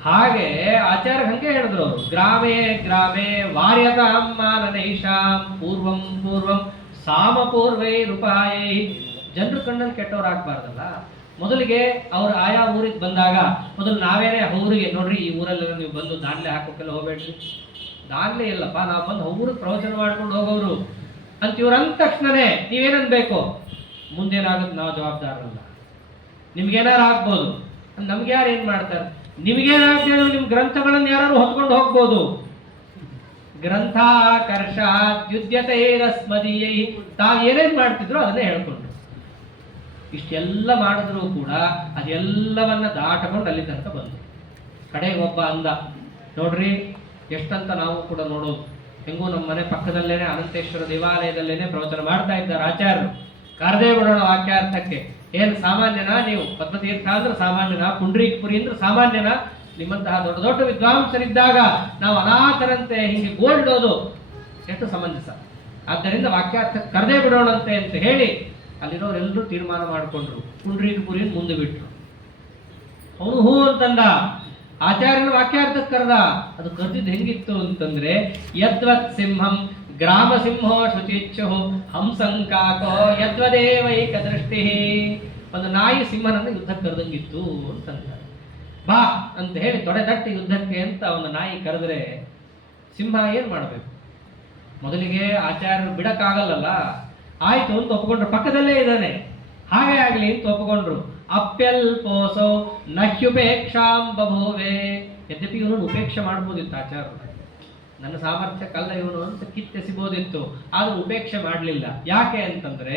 ಹಾಗೆ ಆಚಾರ್ಯ ಹಂಗೆ ಹೇಳಿದ್ರು ಅವರು, ಗ್ರಾಮೇ ಗ್ರಾಮೇ ವಾರ್ಯತಾಂ ಮಾನನೈಷಾಂ ಪೂರ್ವಂ ಪೂರ್ವಂ ಸಾಮಪೂರ್ವೈ ರೂಪಾಯೈ. ಜನರು ಕಣ್ಣಲ್ಲಿ ಕೆಟ್ಟವ್ರಾಗಬಾರ್ದಲ್ಲ. ಮೊದಲಿಗೆ ಅವ್ರು ಆಯಾ ಊರಿಗೆ ಬಂದಾಗ ಮೊದಲು ನಾವೇನೇ ಊರಿಗೆ ನೋಡ್ರಿ, ಈ ಊರಲ್ಲೆಲ್ಲ ನೀವು ಬಂದು ದಾಂಡ್ಲೆ ಹಾಕೋಕ್ಕೆಲ್ಲ ಹೋಗ್ಬೇಡ್ರಿ, ದಾಂಡ್ಲೆ ಇಲ್ಲಪ್ಪ ನಾವು ಬಂದು ಊರಿಗೆ ಪ್ರವಚನ ಮಾಡ್ಕೊಂಡು ಹೋಗೋರು ಅಂತ ಇವ್ರು ಅಂದ ತಕ್ಷಣನೇ ನೀವೇನನ್ಬೇಕು, ಮುಂದೇನಾಗುತ್ತೆ ನಾವು ಜವಾಬ್ದಾರಲ್ಲ, ನಿಮ್ಗೇನಾರು ಆಗ್ಬೋದು. ನಮ್ಗೆ ಯಾರು ಏನ್ ಮಾಡ್ತಾರೆ, ನಿಮ್ಗೇನಾಗ್ತದೆ ನಿಮ್ ಗ್ರಂಥಗಳನ್ನು ಯಾರು ಹೊತ್ಕೊಂಡು ಹೋಗ್ಬೋದು. ಗ್ರಂಥಾಕರ್ಷಾದ್ಯುದ್ಯತೈರಸ್ಮದೀಯೈ, ತಾವು ಏನೇನ್ ಮಾಡ್ತಿದ್ರು ಅದನ್ನೇ ಹೇಳ್ಕೊಂಡ್ರು. ಇಷ್ಟೆಲ್ಲ ಮಾಡಿದ್ರು ಕೂಡ ಅದೆಲ್ಲವನ್ನ ದಾಟಕೊಂಡು ಅಲ್ಲಿ ತನಕ ಬಂದ್ರು. ಕಡೆಗೆ ಒಬ್ಬ ಅಂದ, ನೋಡ್ರಿ ಎಷ್ಟಂತ ನಾವು ಕೂಡ ನೋಡೋದು, ಹೆಂಗೂ ನಮ್ಮ ಮನೆ ಪಕ್ಕದಲ್ಲೇನೆ ಅನಂತೇಶ್ವರ ದೇವಾಲಯದಲ್ಲೇನೆ ಪ್ರವಚನ ಮಾಡ್ತಾ ಇದ್ದಾರೆ ಆಚಾರ್ಯರು. ಕರೆದೇ ಬಿಡೋಣ ವಾಕ್ಯಾರ್ಥಕ್ಕೆ. ಏನು ಸಾಮಾನ್ಯನಾ ನೀವು? ಪದ್ಮತೀರ್ಥ ಅಂದ್ರೆ ಸಾಮಾನ್ಯನಾ? ಪುಂಡ್ರೀಕಪುರಿ ಅಂದ್ರೆ ಸಾಮಾನ್ಯನಾ? ನಿಮ್ಮಂತಹ ದೊಡ್ಡ ದೊಡ್ಡ ವಿದ್ವಾಂಸರಿದ್ದಾಗ ನಾವು ಅನಾಥರಂತೆ ಹಿಂಗೆ ಗೋಳಿಡೋದು ಎಷ್ಟು ಸಮಂಜಸ? ಆದ್ದರಿಂದ ವಾಕ್ಯಾರ್ಥಕ್ಕೆ ಕರೆದೇ ಬಿಡೋಣಂತೆ ಅಂತ ಹೇಳಿ ಅಲ್ಲಿರೋರೆಲ್ಲರೂ ತೀರ್ಮಾನ ಮಾಡಿಕೊಂಡ್ರು. ಪುಂಡ್ರೀಕಪುರಿ ಮುಂದೆ ಬಿಟ್ರು. ಅವನು ಹೂ ಅಂತಂದ, ಆಚಾರ್ಯನ ವಾಕ್ಯಾರ್ಥಕ್ಕೆ ಕರೆದ. ಅದು ಕರೆದಿದ್ದು ಹೆಂಗಿತ್ತು ಅಂತಂದ್ರೆ, ಯದ್ವತ್ ಸಿಂಹಂ ಗ್ರಾಮ ಸಿಂಹೋ ಶುಚಿಚ್ಛು ಹಂಸಂಕಾಕೋ ಯದ್ವದೇವೈಕ ದೃಷ್ಟಿ. ಒಂದು ನಾಯಿ ಸಿಂಹನನ್ನು ಯುದ್ಧಕ್ಕೆ ಕರೆದಂಗಿತ್ತು ಅಂತಂತಾರೆ. ಬಾ ಅಂತ ಹೇಳಿ ತೊಡೆದಟ್ಟಿ ಯುದ್ಧಕ್ಕೆ ಅಂತ ಒಂದು ನಾಯಿ ಕರೆದ್ರೆ ಸಿಂಹ ಏನ್ ಮಾಡಬೇಕು? ಮೊದಲಿಗೆ ಆಚಾರ್ಯರು ಬಿಡಕ್ಕಾಗಲ್ಲಲ್ಲ, ಆಯ್ತು ಅಂತ ಒಪ್ಕೊಂಡ್ರು, ಪಕ್ಕದಲ್ಲೇ ಇದ್ದಾನೆ ಹಾಗೆ ಆಗ್ಲಿ ಅಂತ ಒಪ್ಕೊಂಡ್ರು. ಅಪ್ಯಲ್ಪೋಸೋ ನಹ್ಯುಪೇಕ್ಷಾಂ ಬಭೂವೆ. ಯದ್ಯಪಿ ಇವನು ಉಪೇಕ್ಷೆ ಮಾಡ್ಬೋದಿತ್ತು ಆಚಾರ್ಯರು, ನನ್ನ ಸಾಮರ್ಥ್ಯಕ್ಕಲ್ಲ ಇವನು ಅಂತ ಕಿತ್ತೆಸಿಬೋದಿತ್ತು, ಆದ್ರೂ ಉಪೇಕ್ಷೆ ಮಾಡಲಿಲ್ಲ. ಯಾಕೆ ಅಂತಂದ್ರೆ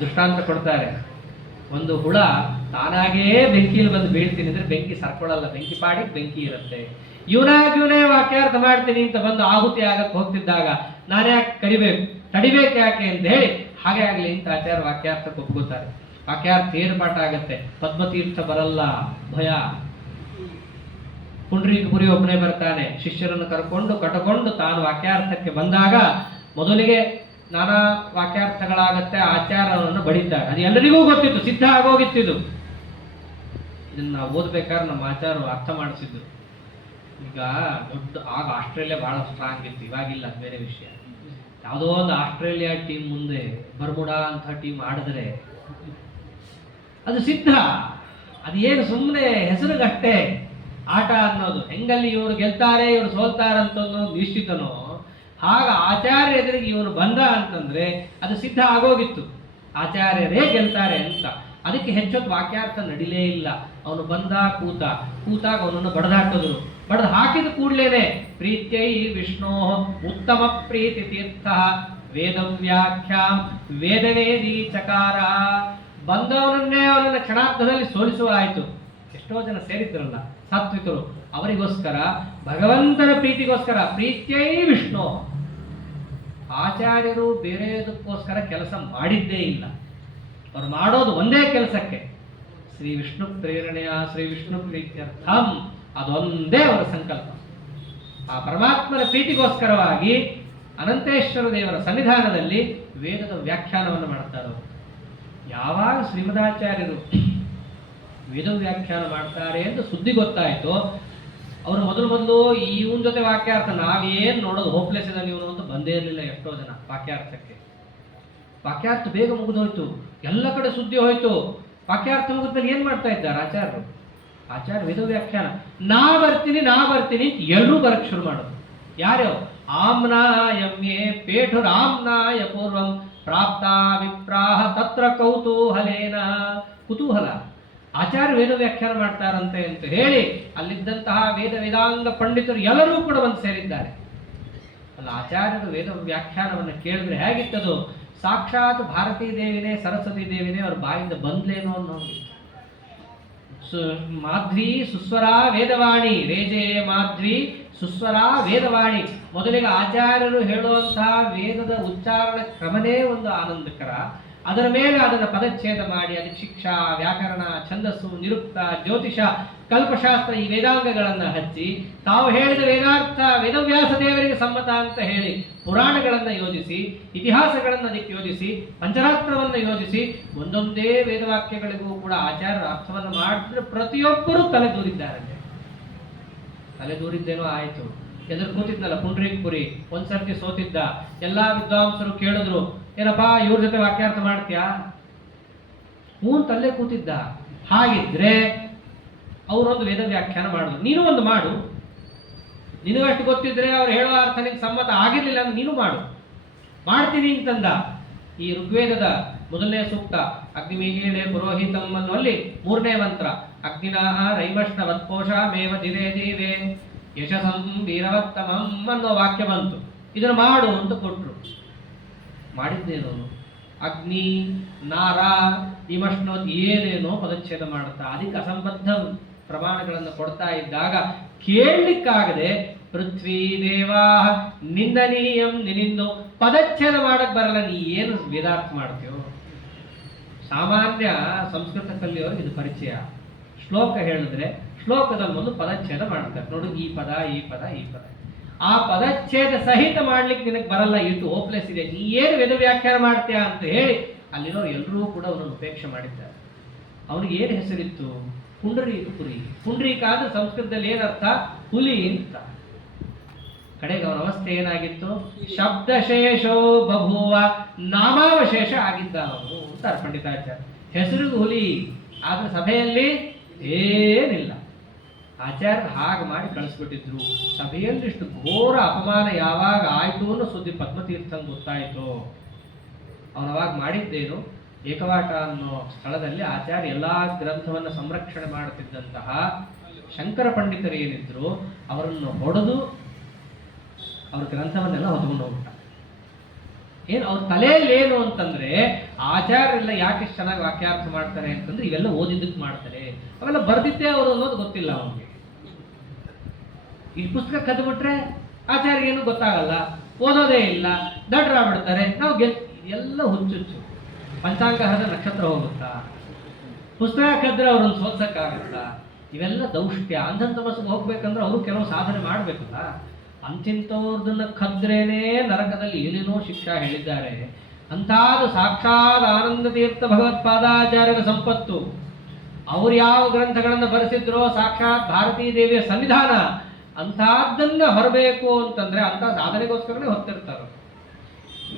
ದೃಷ್ಟಾಂತ ಕೊಡ್ತಾರೆ. ಒಂದು ಹುಳ ತಾನಾಗೇ ಬೆಂಕಿಯಲ್ಲಿ ಬಂದು ಬೀಳ್ತೀನಿ ಅಂದ್ರೆ ಬೆಂಕಿ ಸರ್ಕೊಳ್ಳಲ್ಲ, ಬೆಂಕಿ ಪಾಡಿ ಬೆಂಕಿ ಇರುತ್ತೆ. ಇವನೇ ವಾಕ್ಯಾರ್ಥ ಮಾಡ್ತೀನಿ ಅಂತ ಬಂದು ಆಹುತಿ ಆಗಕ್ಕೆ ಹೋಗ್ತಿದ್ದಾಗ ನಾನ್ಯಾಕೆ ಕರಿಬೇಕು, ತಡಿಬೇಕು ಯಾಕೆ ಅಂತ ಹೇಳಿ ಹಾಗೆ ಆಗ್ಲಿ ಅಂತ ಆಚಾರ್ಯ ವಾಕ್ಯಾರ್ಥಕ್ಕೆ ಒಪ್ಕೋತಾರೆ. ವಾಕ್ಯಾರ್ಥ ಏರ್ಪಾಟ ಆಗತ್ತೆ. ಪದ್ಮತೀರ್ಥ ಬರಲ್ಲ, ಭಯ. ಪುಂಡ್ರೀಕಪುರಿ ಒಬ್ಬನೇ ಬರ್ತಾನೆ, ಶಿಷ್ಯರನ್ನು ಕಟಕೊಂಡು ತಾನು ವಾಕ್ಯಾರ್ಥಕ್ಕೆ ಬಂದಾಗ ಮೊದಲಿಗೆ ನಾನಾ ವಾಕ್ಯಾರ್ಥಗಳಾಗತ್ತೆ, ಆಚಾರ್ಯವನ್ನು ಬಡಿತಾರೆ. ಅದು ಎಲ್ಲರಿಗೂ ಗೊತ್ತಿತ್ತು, ಸಿದ್ಧ ಆಗೋಗಿತ್ತಿದು. ಇದನ್ನ ನಾವು ಓದ್ಬೇಕಾದ್ರೆ ನಮ್ಮ ಆಚಾರ್ಯರು ಅರ್ಥ ಮಾಡಿಸಿದ್ರು. ಈಗ ಆಗ ಆಸ್ಟ್ರೇಲಿಯಾ ಬಹಳ ಸ್ಟ್ರಾಂಗ್ ಇತ್ತು, ಇವಾಗಿಲ್ಲ, ಬೇರೆ ವಿಷಯ. ಯಾವುದೋ ಒಂದು ಆಸ್ಟ್ರೇಲಿಯಾ ಟೀಮ್ ಮುಂದೆ ಬರ್ಮುಡಾ ಅಂತ ಟೀಮ್ ಆಡಿದ್ರೆ ಅದು ಸಿದ್ಧ. ಅದೇನು ಸುಮ್ಮನೆ ಹೆಸರುಗಷ್ಟೇ ಆಟ ಅನ್ನೋದು. ಹೆಂಗಲ್ಲಿ ಇವರು ಗೆಲ್ತಾರೆ ಇವರು ಸೋಲ್ತಾರಂತ ನಿಶ್ಚಿತನೋ ಆಗ ಆಚಾರ್ಯ ಎದುರಿಗೆ ಇವನು ಬಂದ ಅಂತಂದ್ರೆ ಅದು ಸಿದ್ಧ ಆಗೋಗಿತ್ತು, ಆಚಾರ್ಯರೇ ಗೆಲ್ತಾರೆ ಅಂತ. ಅದಕ್ಕೆ ಹೆಚ್ಚೊತ್ತು ವಾಕ್ಯಾರ್ಥ ನಡಿಲೇ ಇಲ್ಲ. ಅವನು ಬಂದ, ಕೂತಾಗ ಅವನನ್ನು ಬಡದಾಕಿದ್ರು. ಬಡದು ಹಾಕಿದ ಕೂಡ್ಲೇನೆ ಪ್ರೀತ್ಯೈ ವಿಷ್ಣೋ ಉತ್ತಮ ಪ್ರೀತಿ ತೀರ್ಥ ವೇದಂ ವ್ಯಾಖ್ಯಾಂ ವೇದವೇದಿ ಚಕಾರ. ಬಂದವನನ್ನೇ ಅವನನ್ನ ಕ್ಷಣಾರ್ಧದಲ್ಲಿ ಸೋಲಿಸುವ ಆಯ್ತು. ಎಷ್ಟೋ ಜನ ಸೇರಿದ್ರಲ್ಲ ಸಾತ್ವಿಕರು, ಅವರಿಗೋಸ್ಕರ ಭಗವಂತನ ಪ್ರೀತಿಗೋಸ್ಕರ ಪ್ರೀತ್ಯೈ ವಿಷ್ಣು. ಆಚಾರ್ಯರು ಬೇರೆದಕ್ಕೋಸ್ಕರ ಕೆಲಸ ಮಾಡಿದ್ದೇ ಇಲ್ಲ, ಅವ್ರು ಮಾಡೋದು ಒಂದೇ ಕೆಲಸಕ್ಕೆ, ಶ್ರೀ ವಿಷ್ಣು ಪ್ರೇರಣೆಯ ಶ್ರೀ ವಿಷ್ಣು ಪ್ರೀತ್ಯರ್ಥಂ, ಅದೊಂದೇ ಅವರ ಸಂಕಲ್ಪ. ಆ ಪರಮಾತ್ಮನ ಪ್ರೀತಿಗೋಸ್ಕರವಾಗಿ ಅನಂತೇಶ್ವರ ದೇವರ ಸನ್ನಿಧಾನದಲ್ಲಿ ವೇದದ ವ್ಯಾಖ್ಯಾನವನ್ನು ಮಾಡ್ತಾರೆ. ಯಾವಾಗ ಶ್ರೀಮದಾಚಾರ್ಯರು ವೇದ ವ್ಯಾಖ್ಯಾನ ಮಾಡ್ತಾರೆ ಅಂತ ಸುದ್ದಿ ಗೊತ್ತಾಯ್ತು, ಅವರು ಮೊದಲು ಇವನ್ ಜೊತೆ ವಾಕ್ಯಾರ್ಥ ನಾವೇನು ನೋಡೋದು ಹೋಪ್ಲೆಸ್ ಇದೆ ನೀವು ಅಂತ ಬಂದೇ ಇರಲಿಲ್ಲ. ಎಷ್ಟೋ ಜನ ವಾಕ್ಯಾರ್ಥಕ್ಕೆ, ವಾಕ್ಯಾರ್ಥ ಬೇಗ ಮುಗಿದೋಯ್ತು, ಎಲ್ಲ ಕಡೆ ಸುದ್ದಿ ಹೋಯ್ತು. ವಾಕ್ಯಾರ್ಥ ಮುಗಿದ್ಮೇಲೆ ಏನ್ ಮಾಡ್ತಾ ಇದ್ದಾರೆ ಆಚಾರ್ಯರು? ಆಚಾರ್ಯ ವೇದ ವ್ಯಾಖ್ಯಾನ ನಾ ಬರ್ತೀನಿ ಎಲ್ಲರೂ ಬರಕ್ ಶುರು ಮಾಡೋದು. ಯಾರ್ಯಾವ? ಆಮ್ನಾಯಮ್ಯೆ ಪೇಠುರಾಮ್ನಾಯ ಪೂರ್ವಂ ಪ್ರಾಪ್ತ ವಿಪ್ರಾಹ ತತ್ರ ಕೌತೂಹಲೇನ. ಕುತೂಹಲ, ಆಚಾರ್ಯ ವೇದ ವ್ಯಾಖ್ಯಾನ ಮಾಡ್ತಾರಂತೆ ಅಂತ ಹೇಳಿ ಅಲ್ಲಿದ್ದಂತಹ ವೇದಾಂಗ ಪಂಡಿತರು ಎಲ್ಲರೂ ಕೂಡ ಬಂದು ಸೇರಿದ್ದಾರೆ. ಅಲ್ಲ, ಆಚಾರ್ಯರು ವೇದ ವ್ಯಾಖ್ಯಾನವನ್ನು ಕೇಳಿದ್ರೆ ಹೇಗಿತ್ತದು? ಸಾಕ್ಷಾತ್ ಭಾರತೀ ದೇವಿನೇ ಸರಸ್ವತಿ ದೇವಿನೇ ಅವ್ರ ಬಾಯಿಂದ ಬಂದ್ಲೇನೋ ಅನ್ನೋ. ಮಾಧ್ವಿ ಸುಸ್ವರ ವೇದವಾಣಿ, ರೇಜೆ ಮಾಧ್ವಿ ಸುಸ್ವರ ವೇದವಾಣಿ. ಮೊದಲಿಗೆ ಆಚಾರ್ಯರು ಹೇಳುವಂತಹ ವೇದದ ಉಚ್ಚಾರಣ ಕ್ರಮನೇ ಒಂದು ಆನಂದಕರ. ಅದರ ಮೇಲೆ ಅದನ್ನು ಪದಚ್ಛೇದ ಮಾಡಿ ಅದಕ್ಕೆ ಶಿಕ್ಷಾ, ವ್ಯಾಕರಣ, ಛಂದಸ್ಸು, ನಿರುಕ್ತ, ಜ್ಯೋತಿಷ, ಕಲ್ಪಶಾಸ್ತ್ರ ಈ ವೇದಾಂಗಗಳನ್ನು ಹಚ್ಚಿ ತಾವು ಹೇಳಿದ ವೇದಾರ್ಥ ವೇದವ್ಯಾಸ ದೇವರಿಗೆ ಸಮ್ಮತ ಅಂತ ಹೇಳಿ ಪುರಾಣಗಳನ್ನು ಯೋಜಿಸಿ, ಇತಿಹಾಸಗಳನ್ನು ಅದಕ್ಕೆ ಯೋಜಿಸಿ, ಪಂಚರಾತ್ರವನ್ನು ಯೋಜಿಸಿ, ಒಂದೊಂದೇ ವೇದವಾಕ್ಯಗಳಿಗೂ ಕೂಡ ಆಚಾರ್ಯರ ಅರ್ಥವನ್ನು ಮಾಡಿದ್ರೆ ಪ್ರತಿಯೊಬ್ಬರೂ ತಲೆದೂರಿದ್ದಾರೆ. ತಲೆದೂರಿದ್ದೇನೋ ಆಯಿತು. ಎದುರು ಕೂತಿದ್ನಲ್ಲ ಪುಂಡ್ರೀಕಪುರಿ, ಒಂದ್ಸರ್ತಿ ಸೋತಿದ್ದ. ಎಲ್ಲಾ ವಿದ್ವಾಂಸರು ಕೇಳಿದ್ರು, ಏನಪ್ಪಾ ಇವ್ರ ಜೊತೆ ವಾಕ್ಯಾರ್ಥ ಮಾಡ್ತೀಯಾ? ತಲ್ಲೇ ಕೂತಿದ್ದ. ಹಾಗಿದ್ರೆ ಅವರೊಂದು ವೇದ ವ್ಯಾಖ್ಯಾನ ಮಾಡಿದ್ರು, ನೀನು ಒಂದು ಮಾಡು. ನಿನಗಷ್ಟು ಗೊತ್ತಿದ್ರೆ ಅವ್ರು ಹೇಳೋ ಅರ್ಥ ನಿನ್ಗೆ ಸಮ್ಮತ ಆಗಿರ್ಲಿಲ್ಲ ಅಂದ್ರೆ ನೀನು ಮಾಡು. ಮಾಡ್ತೀನಿ ಅಂತಂದ. ಈ ಋಗ್ವೇದದ ಮೊದಲನೇ ಸೂಕ್ತ ಅಗ್ನಿಮೀಗೇಣೆ ಪುರೋಹಿತಂ ಅನ್ನುವಲ್ಲಿ 3ನೇ ಮಂತ್ರ ಅಗ್ನಿನಾಹ ರೈಮಷ್ಣವತ್ಪೋಷ ಮೇವ ದಿರೇ ದೇವೇ ಯಶಸಂ ವೀರವತ್ತಮಂ ಅನ್ನೋ ವಾಕ್ಯ ಬಂತು. ಇದನ್ನು ಮಾಡು ಅಂತ ಕೊಟ್ರು. ಮಾಡಿದ್ದೇನು? ಅಗ್ನಿ, ನಾರ, ಇಮಷ್ಣವತ್ ಏನೇನೋ ಪದಚ್ಛೇದ ಮಾಡುತ್ತಾ ಅದಕ್ಕೆ ಅಸಂಬದ್ಧ ಪ್ರಮಾಣಗಳನ್ನು ಕೊಡ್ತಾ ಇದ್ದಾಗ ಕೇಳಲಿಕ್ಕಾಗದೆ ಪೃಥ್ವಿ ದೇವಾ ನಿಂದನೀಯಂ, ನಿನ್ನಿಂದು ಪದಚ್ಛೇದ ಮಾಡಕ್ ಬರಲ್ಲ, ನೀ ಏನು ವೇದಾರ್ಥ ಮಾಡ್ತೀಯೋ? ಸಾಮಾನ್ಯ ಸಂಸ್ಕೃತ ಕಲಿಯೋರು ಇದು ಪರಿಚಯ. ಶ್ಲೋಕ ಹೇಳಿದ್ರೆ ಶ್ಲೋಕದಲ್ಲಿ ಒಂದು ಪದಚ್ಛೇದ ಮಾಡ್ತಾರೆ. ನೋಡು, ಈ ಪದ ಈ ಪದ ಈ ಪದ, ಆ ಪದಚ್ಛೇದ ಸಹಿತ ಮಾಡ್ಲಿಕ್ಕೆ ನಿನಗೆ ಬರಲ್ಲ, ಇಟ್ಟು ಹೋಪ್ಲೆಸ್ ಇದೆ, ನೀ ಏನು ವೇದ ವ್ಯಾಖ್ಯಾನ ಮಾಡ್ತೀಯಾ ಅಂತ ಹೇಳಿ ಅಲ್ಲಿರೋ ಎಲ್ಲರೂ ಕೂಡ ಅವನನ್ನು ಉಪೇಕ್ಷೆ ಮಾಡಿದ್ದಾರೆ. ಅವನಿಗೆ ಏನು ಹೆಸರಿತ್ತು? ಪುಂಡರೀಕಪುರಿ. ಪುಂಡರೀಕ ಅಂದ್ರೆ ಸಂಸ್ಕೃತದಲ್ಲಿ ಏನರ್ಥ? ಹುಲಿ ಅಂತ. ಕಡೆಗೆ ಅವನ ಅವಸ್ಥೆ ಏನಾಗಿತ್ತು? ಶಬ್ದಶೇಷೋ ಬಭೂವ, ನಾಮಾವಶೇಷ ಆಗಿದ್ದ ಅವನು ಅಂತಾರೆ ಪಂಡಿತಾಚಾರ್ಯ. ಹೆಸರಿಗೂ ಹುಲಿ, ಆದ್ರೆ ಸಭೆಯಲ್ಲಿ ಏನಿಲ್ಲ. ಆಚಾರ್ಯ ಹಾಗೆ ಮಾಡಿ ಕಳಿಸ್ಬಿಟ್ಟಿದ್ರು. ಸಭೆಯಲ್ಲಿ ಇಷ್ಟು ಘೋರ ಅಪಮಾನ ಯಾವಾಗ ಆಯ್ತು ಅನ್ನೋ ಸುದ್ದಿ ಪದ್ಮತೀರ್ಥಂಗೆ ಗೊತ್ತಾಯ್ತು. ಅವನವಾಗ ಮಾಡಿದ್ದೇನು? ಏಕವಾಟ ಅನ್ನೋ ಸ್ಥಳದಲ್ಲಿ ಆಚಾರ್ಯ ಎಲ್ಲಾ ಗ್ರಂಥವನ್ನು ಸಂರಕ್ಷಣೆ ಮಾಡುತ್ತಿದ್ದಂತಹ ಶಂಕರ ಪಂಡಿತರು ಏನಿದ್ರು ಅವರನ್ನು ಹೊಡೆದು ಅವ್ರ ಗ್ರಂಥವನ್ನೆಲ್ಲ ಹೊತ್ಕೊಂಡು ಹೋಗ್ಬಿಟ್ಟ. ಏನು ಅವ್ರ ತಲೆಯಲ್ಲಿ ಏನು ಅಂತಂದ್ರೆ, ಆಚಾರ್ಯರೆಲ್ಲ ಯಾಕೆ ಚೆನ್ನಾಗಿ ವಾಕ್ಯಾರ್ಥ ಮಾಡ್ತಾರೆ ಅಂತಂದ್ರೆ ಇವೆಲ್ಲ ಓದಿದ್ದಕ್ಕೆ ಮಾಡ್ತಾರೆ, ಅವೆಲ್ಲ ಬರ್ದಿದ್ದೇ ಅವರು ಅನ್ನೋದು ಗೊತ್ತಿಲ್ಲ ಅವನಿಗೆ. ಈ ಪುಸ್ತಕ ಕದ್ಬಿಟ್ರೆ ಆಚಾರ್ಯಗೇನು ಗೊತ್ತಾಗಲ್ಲ, ಓದೋದೇ ಇಲ್ಲ, ದಡ್ರಾಗ್ಬಿಡ್ತಾರೆ. ನಾವು ಎಲ್ಲ ಹುಚ್ಚುಚ್ಚು. ಪಂಚಾಂಗ ಹರದ ನಕ್ಷತ್ರ ಹೋಗುತ್ತಾ? ಪುಸ್ತಕ ಕದ್ರೆ ಅವ್ರನ್ನ ಸೋಲ್ಸಕ್ಕಾಗುತ್ತಾ? ಇವೆಲ್ಲ ದೌಷ್ಟ್ಯ. ಅಂಧಂತಮಸ್ಸಿಗೆ ಹೋಗ್ಬೇಕಂದ್ರೆ ಅವರು ಕೆಲವು ಸಾಧನೆ ಮಾಡ್ಬೇಕಲ್ಲ. ಅಂತಿಂತವ್ರದನ್ನ ಕದ್ರೇನೆ ನರಕದಲ್ಲಿ ಏನೇನೋ ಶಿಕ್ಷಾ ಹೇಳಿದ್ದಾರೆ. ಅಂತಾದು ಸಾಕ್ಷಾತ್ ಆನಂದ ತೀರ್ಥ ಭಗವತ್ಪಾದಾಚಾರ್ಯರ ಸಂಪತ್ತು. ಅವ್ರು ಯಾವ ಗ್ರಂಥಗಳನ್ನು ಬರೆಸಿದ್ರೋ ಸಾಕ್ಷಾತ್ ಭಾರತೀ ದೇವಿಯ ಸಂವಿಧಾನ, ಅಂಥದ್ದನ್ನ ಹೊರಬೇಕು ಅಂತಂದ್ರೆ ಅಂತ ಸಾಧನೆಗೋಸ್ಕರನೇ ಹೊತ್ತಿರ್ತಾರೆ.